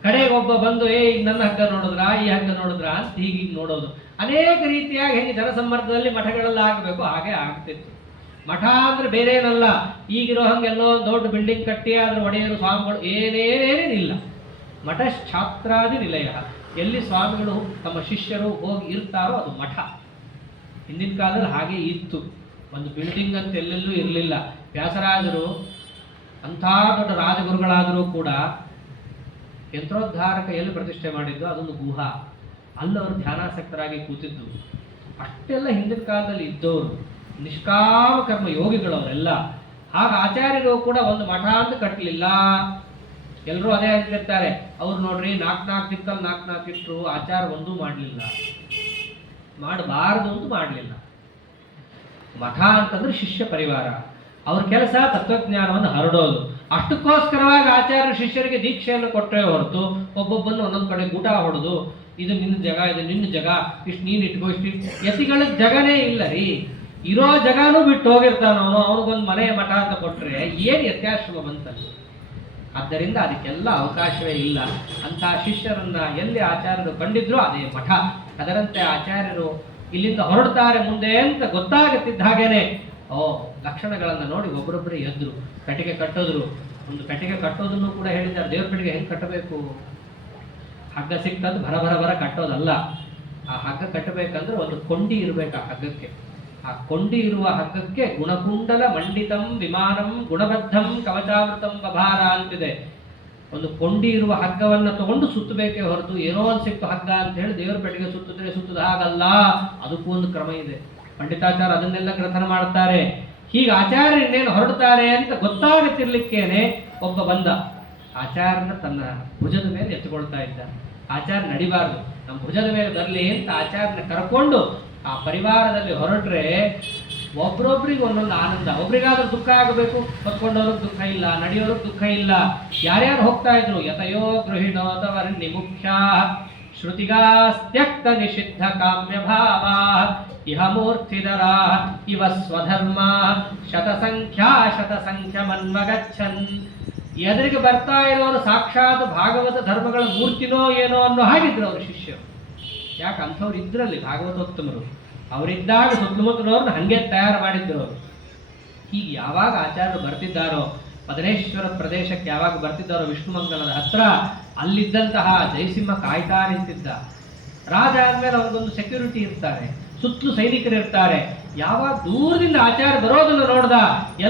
ಕಡೆಗೆ ಒಬ್ಬ ಬಂದು ನನ್ನ ಹಗ್ಗ ನೋಡಿದ್ರ, ಈ ಹಗ್ಗ ನೋಡಿದ್ರ ಅಂತ ಹೀಗೆ ನೋಡೋದು. ಅನೇಕ ರೀತಿಯಾಗಿ ಹೆಂಗೆ ಜನಸಂಬರ್ಧದಲ್ಲಿ ಮಠಗಳೆಲ್ಲ ಆಗಬೇಕು ಹಾಗೆ ಆಗ್ತಿತ್ತು. ಮಠ ಅಂದ್ರೆ ಬೇರೆ ಏನಲ್ಲ, ಈಗಿರೋ ಹಂಗೆಲ್ಲೋ ದೊಡ್ಡ ಬಿಲ್ಡಿಂಗ್ ಕಟ್ಟಿ ಅದ್ರ ಒಡೆಯರು ಸ್ವಾಮಿಗಳು ಏನೇನೇನಿಲ್ಲ. ಮಠ ಛಾತ್ರಾದಿ ನಿಲಯ, ಎಲ್ಲಿ ಸ್ವಾಮಿಗಳು ತಮ್ಮ ಶಿಷ್ಯರು ಹೋಗಿ ಇರ್ತಾರೋ ಅದು ಮಠ. ಹಿಂದಿನ ಕಾಲದಲ್ಲಿ ಹಾಗೆ ಇತ್ತು. ಒಂದು ಬಿಲ್ಡಿಂಗ್ ಅಂತ ಎಲ್ಲೆಲ್ಲೂ ಇರಲಿಲ್ಲ. ವ್ಯಾಸರಾಜರು ಅಂಥ ದೊಡ್ಡ ರಾಜಗುರುಗಳಾದರೂ ಕೂಡ ಯಂತ್ರೋದ್ಧಾರಕ ಎಲ್ಲಿ ಪ್ರತಿಷ್ಠೆ ಮಾಡಿದ್ದು ಅದೊಂದು ಗುಹ, ಅಲ್ಲವರು ಧ್ಯಾನಾಸಕ್ತರಾಗಿ ಕೂತಿದ್ದು. ಅಷ್ಟೆಲ್ಲ ಹಿಂದಿನ ಕಾಲದಲ್ಲಿ ಇದ್ದವರು ನಿಷ್ಕಾಮ ಕರ್ಮ ಯೋಗಿಗಳವರೆಲ್ಲ. ಹಾಗ ಆಚಾರ್ಯರು ಕೂಡ ಒಂದು ಮಠ ಅಂತ ಕಟ್ಟಲಿಲ್ಲ. ಎಲ್ಲರೂ ಅದೇ ಅಂತಿರ್ತಾರೆ, ಅವ್ರು ನೋಡ್ರಿ 4 ದಿಕ್ಕಲ್ಲಿ 4 ಇಟ್ಟರು, ಆಚಾರ ಒಂದೂ ಮಾಡಲಿಲ್ಲ, ಮಾಡಬಾರದು ಅಂತ ಮಾಡಲಿಲ್ಲ. ಮಠ ಅಂತಂದ್ರೆ ಶಿಷ್ಯ ಪರಿವಾರ, ಅವ್ರ ಕೆಲಸ ತತ್ವಜ್ಞಾನವನ್ನು ಹರಡೋದು. ಅಷ್ಟಕ್ಕೋಸ್ಕರವಾಗಿ ಆಚಾರ್ಯ ಶಿಷ್ಯರಿಗೆ ದೀಕ್ಷೆಯನ್ನು ಕೊಟ್ಟರೆ ಹೊರತು ಒಬ್ಬೊಬ್ಬನ್ನು ಒಂದೊಂದು ಕಡೆ ಗೂಟ ಹೊಡೆದು ಇದು ನಿನ್ನ ಜಗ, ಇದು ನಿನ್ನ ಜಗ, ಇಷ್ಟು ನೀನು ಇಟ್ಕೋ, ಇಷ್ಟು ಯತಿಗಳ ಜಗನೇ ಇಲ್ಲ ರೀ. ಇರೋ ಜಗಾನೂ ಬಿಟ್ಟು ಹೋಗಿರ್ತಾನವನು, ಅವನಿಗೊಂದು ಮನೆ ಮಠ ಅಂತ ಕೊಟ್ಟರೆ ಏನು ವ್ಯತ್ಯಾಶ್ರಮ ಬಂತಲ್ಲ. ಆದ್ದರಿಂದ ಅದಕ್ಕೆಲ್ಲ ಅವಕಾಶವೇ ಇಲ್ಲ. ಅಂತಹ ಶಿಷ್ಯರನ್ನ ಎಲ್ಲಿ ಆಚಾರ್ಯರು ಕಂಡಿದ್ರು ಅದೇ ಮಠ. ಅದರಂತೆ ಆಚಾರ್ಯರು ಇಲ್ಲಿಂದ ಹೊರಡ್ತಾರೆ ಮುಂದೆ ಅಂತ ಗೊತ್ತಾಗುತ್ತಿದ್ದ ಹಾಗೇನೆ ಲಕ್ಷಣಗಳನ್ನು ನೋಡಿ ಒಬ್ಬರೊಬ್ಬರೇ ಎದ್ರು, ಕಟ್ಟಿಗೆ ಕಟ್ಟೋದ್ರು. ಒಂದು ಕಟ್ಟಿಗೆ ಕಟ್ಟೋದನ್ನು ಕೂಡ ಹೇಳಿದ್ದಾರೆ, ದೇವ್ರ ಪೆಟ್ಟಿಗೆ ಹೆಂಗೆ ಕಟ್ಟಬೇಕು. ಹಗ್ಗ ಸಿಕ್ತದ್ದು ಬರ ಕಟ್ಟೋದಲ್ಲ. ಆ ಹಗ್ಗ ಕಟ್ಟಬೇಕಂದ್ರೆ ಒಂದು ಕೊಂಡಿ ಇರಬೇಕು ಆ ಹಗ್ಗಕ್ಕೆ. ಆ ಕೊಂಡಿ ಇರುವ ಹಗ್ಗಕ್ಕೆ ಗುಣಕುಂಡಲ ಮಂಡಿತಂ ವಿಮಾನಂ ಗುಣಬದ್ಧಂ ಕವಚಾಮೃತಂ ಬಭಾರ ಅಂತಿದೆ. ಒಂದು ಕೊಂಡಿ ಇರುವ ಹಗ್ಗವನ್ನು ತಗೊಂಡು ಸುತ್ತಬೇಕೇ ಹೊರತು ಏನೋ ಒಂದು ಸಿಕ್ತು ಹಗ್ಗ ಅಂತ ಹೇಳಿ ದೇವರ ಪೆಟ್ಟಿಗೆ ಸುತ್ತಿದ್ರೆ ಸುತ್ತದ ಹಾಗಲ್ಲ. ಅದಕ್ಕೂ ಒಂದು ಕ್ರಮ ಇದೆ. ಪಂಡಿತಾಚಾರ್ಯ ಅದನ್ನೆಲ್ಲ ಗ್ರಥನ ಮಾಡ್ತಾರೆ. ಹೀಗೆ ಆಚಾರ್ಯ ಇನ್ನೇನು ಹೊರಡ್ತಾರೆ ಅಂತ ಗೊತ್ತಾಗುತ್ತಿರ್ಲಿಕ್ಕೇನೆ ಒಬ್ಬ ಬಂದ. ಆಚಾರ್ಯನ ತನ್ನ ಭುಜದ ಮೇಲೆ ಎತ್ತುಕೊಳ್ತಾ ಇದ್ದ. ಆಚಾರ್ಯ ನಡಿಬಾರ್ದು, ನಮ್ಮ ಭುಜದ ಮೇಲೆ ಬರಲಿ ಅಂತ ಆಚಾರ್ಯನ ಕರ್ಕೊಂಡು ಆ ಪರಿವಾರದಲ್ಲಿ ಹೊರಟ್ರೆ ಒಬ್ರೊಬ್ರಿಗೆ ಒಂದೊಂದು ಆನಂದ. ಒಬ್ರಿಗಾದ್ರೂ ದುಃಖ ಆಗಬೇಕು, ಹೊತ್ಕೊಂಡವ್ರಿಗೆ ದುಃಖ ಇಲ್ಲ, ನಡೆಯೋರಿಗೆ ದುಃಖ ಇಲ್ಲ. ಯಾರ್ಯಾರು ಹೋಗ್ತಾ ಇದ್ರು, ಯತಯೋ ಗೃಹಿಣೋದವರ್ಣಿ ಮುಖ್ಯ ಶ್ರುತಿಗಾಸ್ತ್ಯಕ್ತ ನಿಷಿದ್ಧ ಕಾಮ್ಯ ಭಾವ ಇಹ ಮೂರ್ತಿಧರಾ ಇವ ಸ್ವಧರ್ಮ ಶತಸಂಖ್ಯ ಮನ್ಮಗಚ್ಚನ್. ಎದುರಿಗೆ ಬರ್ತಾ ಇರೋರು ಸಾಕ್ಷಾತ್ ಭಾಗವತ ಧರ್ಮಗಳ ಮೂರ್ತಿನೋ ಏನೋ ಅನ್ನೋ ಹಾಗಿದ್ರು ಅವರು ಶಿಷ್ಯರು. ಯಾಕೆ ಅಂಥವ್ರು ಇದ್ರಲ್ಲಿ ಭಾಗವತೋತ್ತಮರು, ಅವರಿದ್ದಾಗ ಸುತ್ತಮುತ್ತಲವ್ರನ್ನ ಹಂಗೆ ತಯಾರು ಮಾಡಿದ್ರು ಅವರು. ಹೀಗೆ ಯಾವಾಗ ಆಚಾರ್ಯರು ಬರ್ತಿದ್ದಾರೋ, ಪದನೇಶ್ವರ ಪ್ರದೇಶಕ್ಕೆ ಯಾವಾಗ ಬರ್ತಿದ್ದಾರೋ ವಿಷ್ಣುಮಂಗಲದ ಹತ್ರ, ಅಲ್ಲಿದ್ದಂತಹ ಜಯಸಿಂಹ ಕಾಯ್ತಾ ನಿಂತಿದ್ದ. ರಾಜ ಆದ್ಮೇಲೆ ಅವ್ರಿಗೊಂದು ಸೆಕ್ಯೂರಿಟಿ ಇರ್ತಾರೆ, ಸುತ್ತಲೂ ಸೈನಿಕರು ಇರ್ತಾರೆ. ಯಾವಾಗ ದೂರದಿಂದ ಆಚಾರ್ಯ ಬರೋದನ್ನು ನೋಡ್ದ,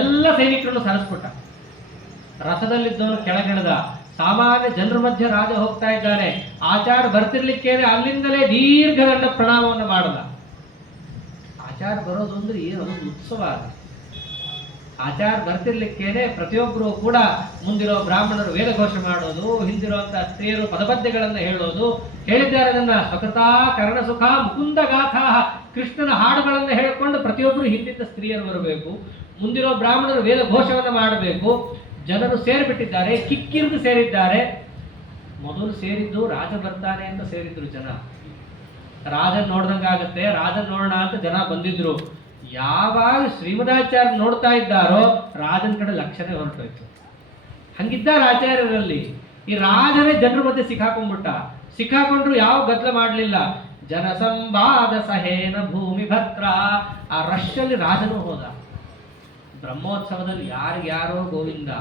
ಎಲ್ಲ ಸೈನಿಕರನ್ನು ಸರಿಸ್ಬಿಟ್ಟ. ರಥದಲ್ಲಿದ್ದವನು ಕೆಳಗಿಳಿದ. ಸಾಮಾನ್ಯ ಜನರ ಮಧ್ಯೆ ರಾಜ ಹೋಗ್ತಾ ಇದ್ದಾನೆ, ಆಚಾರ್ಯ ಬರ್ತಿರ್ಲಿಕ್ಕೇನೆ ಅಲ್ಲಿಂದಲೇ ದೀರ್ಘದಂಡ ಪ್ರಣಾಮವನ್ನು ಮಾಡದ. ಆಚಾರ್ಯ ಬರೋದು ಅಂದ್ರೆ ಏನು ಒಂದು ಉತ್ಸವ. ಆಚಾರ್ಯ ಬರ್ತಿರ್ಲಿಕ್ಕೇನೆ ಪ್ರತಿಯೊಬ್ಬರು ಕೂಡ ಮುಂದಿರೋ ಬ್ರಾಹ್ಮಣರು ವೇದಘೋಷ ಮಾಡೋದು, ಹಿಂದಿರುವಂತಹ ಸ್ತ್ರೀಯರು ಪದಪದ್ಯಗಳನ್ನು ಹೇಳೋದು, ಹೇಳಿದ್ದಾರೆ ಅದನ್ನ ಸ್ವಕೃತಾ ಕರ್ಣ ಸುಖ ಮುಕುಂದ ಗಾಥಾ, ಕೃಷ್ಣನ ಹಾಡುಗಳನ್ನು ಹೇಳಿಕೊಂಡು ಪ್ರತಿಯೊಬ್ಬರು ಹಿಂದಿದ್ದ ಸ್ತ್ರೀಯರು ಬರಬೇಕು, ಮುಂದಿರೋ ಬ್ರಾಹ್ಮಣರು ವೇದಘೋಷವನ್ನು ಮಾಡಬೇಕು. ಜನರು ಸೇರಿಬಿಟ್ಟಿದ್ದಾರೆ, ಕಿಕ್ಕಿರಿದು ಸೇರಿದ್ದಾರೆ. ಮೊದಲು ಸೇರಿದ್ದು ರಾಜ ಬರ್ತಾನೆ ಅಂತ ಸೇರಿದ್ರು ಜನ. ರಾಜನ್ ನೋಡ್ದಂಗಾಗತ್ತೆ, ರಾಜನ್ ನೋಡೋಣ ಅಂತ ಜನ ಬಂದಿದ್ರು. ಯಾವಾಗ ಶ್ರೀಮದಾಚಾರ್ಯ ನೋಡ್ತಾ ಇದ್ದಾರೋ ರಾಜನ ಕಡೆ ಲಕ್ಷಣೆ ಹೊರಟೋಯ್ತು. ಹಂಗಿದ್ದಾರೆ ಆಚಾರ್ಯರಲ್ಲಿ. ಈ ರಾಜನೇ ಜನರ ಮಧ್ಯೆ ಸಿಕ್ಕಾಕೊಂಡ್ರು ಯಾವ ಗದ್ದಲ ಮಾಡಲಿಲ್ಲ. ಜನಸಂವಾದ ಸಹೇನ ಭೂಮಿ ಭದ್ರ. ಆ ರಶ್ಯಲ್ಲಿ ರಾಜನು ಹೋದ. ಬ್ರಹ್ಮೋತ್ಸವದಲ್ಲಿ ಯಾರಿಗ್ಯಾರೋ ಗೋವಿಂದ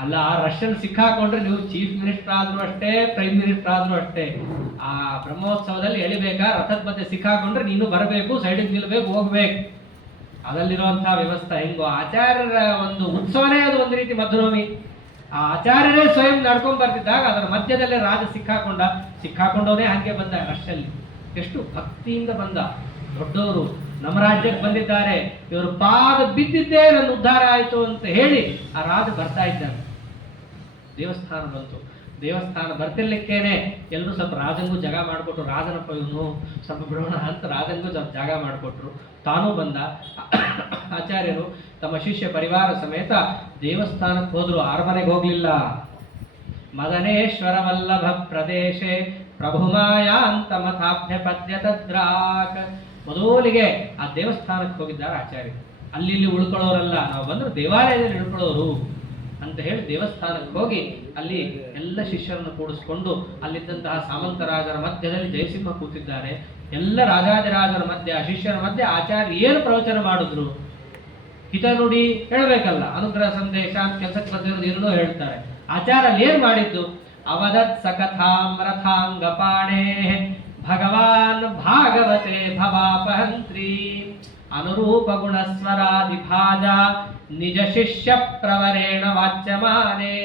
ಅಲ್ಲ, ಆ ರಷ್ಯನ್ ಸಿಕ್ಕಾಕೊಂಡ್ರೆ ನೀವು ಚೀಫ್ ಮಿನಿಸ್ಟರ್ ಆದ್ರೂ ಅಷ್ಟೇ, ಪ್ರೈಮ್ ಮಿನಿಸ್ಟರ್ ಆದ್ರೂ ಅಷ್ಟೇ. ಆ ಬ್ರಹ್ಮೋತ್ಸವದಲ್ಲಿ ಎಳಿಬೇಕಾ, ರಥದ ಮಧ್ಯೆ ಸಿಕ್ಕಾಕೊಂಡ್ರೆ ನೀನು ಬರಬೇಕು, ಸೈಡಿಗೆ ನಿಲ್ಬೇಕು, ಹೋಗ್ಬೇಕು. ಅದರಲ್ಲಿರುವಂತಹ ವ್ಯವಸ್ಥೆ ಹೆಂಗೋ. ಆಚಾರ್ಯರ ಒಂದು ಉತ್ಸವನೇ ಅದು ಒಂದು ರೀತಿ ಮಧುನವಮಿ. ಆ ಆಚಾರ್ಯರೇ ಸ್ವಯಂ ನಡ್ಕೊಂಡ್ ಬರ್ತಿದ್ದಾಗ ಅದರ ಮಧ್ಯದಲ್ಲೇ ರಾಜ ಸಿಕ್ಕಾಕೊಂಡವನೇ ಹಂಗೆ ಬಂದ. ರಷ್ಯಲ್ಲಿ ಎಷ್ಟು ಭಕ್ತಿಯಿಂದ ಬಂದ. ದೊಡ್ಡವರು ನಮ್ಮ ರಾಜ್ಯಕ್ಕೆ ಬಂದಿದ್ದಾರೆ, ಇವರು ಪಾದ ಬಿದ್ದಿದ್ದೇ ನನ್ನ ಉದ್ಧಾರ ಆಯಿತು ಅಂತ ಹೇಳಿ ಆ ರಾಜ ಬರ್ತಾ ಇದ್ದಾನೆ. ದೇವಸ್ಥಾನ ಬಂತು. ದೇವಸ್ಥಾನ ಬರ್ತಿರ್ಲಿಕ್ಕೇನೆ ಎಲ್ಲರೂ ಸ್ವಲ್ಪ ರಾಜಂಗೂ ಜಾಗ ಮಾಡಿಕೊಟ್ರು. ರಾಜನಪ್ಪ ಇವನು ಸ್ವಲ್ಪ ಬಿಡೋಣ ಅಂತ ರಾಜಂಗೂ ಸ್ವಲ್ಪ ಜಾಗ ಮಾಡಿಕೊಟ್ರು. ತಾನೂ ಬಂದ. ಆಚಾರ್ಯರು ತಮ್ಮ ಶಿಷ್ಯ ಪರಿವಾರ ಸಮೇತ ದೇವಸ್ಥಾನಕ್ಕೆ ಹೋದ್ರು, ಅರಮನೆಗೆ ಹೋಗ್ಲಿಲ್ಲ. ಮದನೇಶ್ವರ ವಲ್ಲಭ ಪ್ರದೇಶೆ ಪ್ರಭುಮಾಯಾಂತ ಮಥಾಭ್ಯಪದ್ಯ ತದ್ರಾಕ್. ಮೊದಲಿಗೆ ಆ ದೇವಸ್ಥಾನಕ್ಕೆ ಹೋಗಿದ್ದಾರೆ ಆಚಾರ್ಯ. ಅಲ್ಲಿ ಉಳ್ಕೊಳ್ಳೋರಲ್ಲ, ನಾವು ಬಂದ್ರು ದೇವಾಲಯದಲ್ಲಿ ಉಳ್ಕೊಳ್ಳೋರು ಅಂತ ಹೇಳಿ ದೇವಸ್ಥಾನಕ್ಕೆ ಹೋಗಿ ಅಲ್ಲಿ ಎಲ್ಲ ಶಿಷ್ಯರನ್ನು ಕೂಡಿಸ್ಕೊಂಡು ಅಲ್ಲಿದ್ದಂತಹ ಸಾಮಂತರಾಜರ ಮಧ್ಯದಲ್ಲಿ ಜಯಸಿಂಹ ಕೂತಿದ್ದಾರೆ. ಎಲ್ಲ ರಾಜಾದಿರಾಜರ ಮಧ್ಯೆ, ಆ ಶಿಷ್ಯರ ಮಧ್ಯೆ ಆಚಾರ್ಯ ಏನು ಪ್ರವಚನ ಮಾಡಿದ್ರು, ಹಿತ ನುಡಿ ಹೇಳಬೇಕಲ್ಲ, ಅನುಗ್ರಹ ಸಂದೇಶ ಅಂತ ಕೆಲಸಕ್ಕೆ ಬಂದಿರೋದು ಏನೋ ಹೇಳ್ತಾರೆ. ಆಚಾರ್ಯ ಅಲ್ಲಿ ಏನ್ ಮಾಡಿದ್ದು, ಅವದತ್ ಸಕಥಾಂ ರಥಾಂಗಪಾಣೇ ಭಗವಾನ್ ಭಾಗವತೆ ಭವಾಪಹಂತ್ರಿ ಅನುರೂಪ ಗುಣಸ್ವರಾದಿಭಾಜ ನಿಜ ಶಿಷ್ಯ ಪ್ರವರೇಣ ವಾಚ್ಯಮಾನೆ.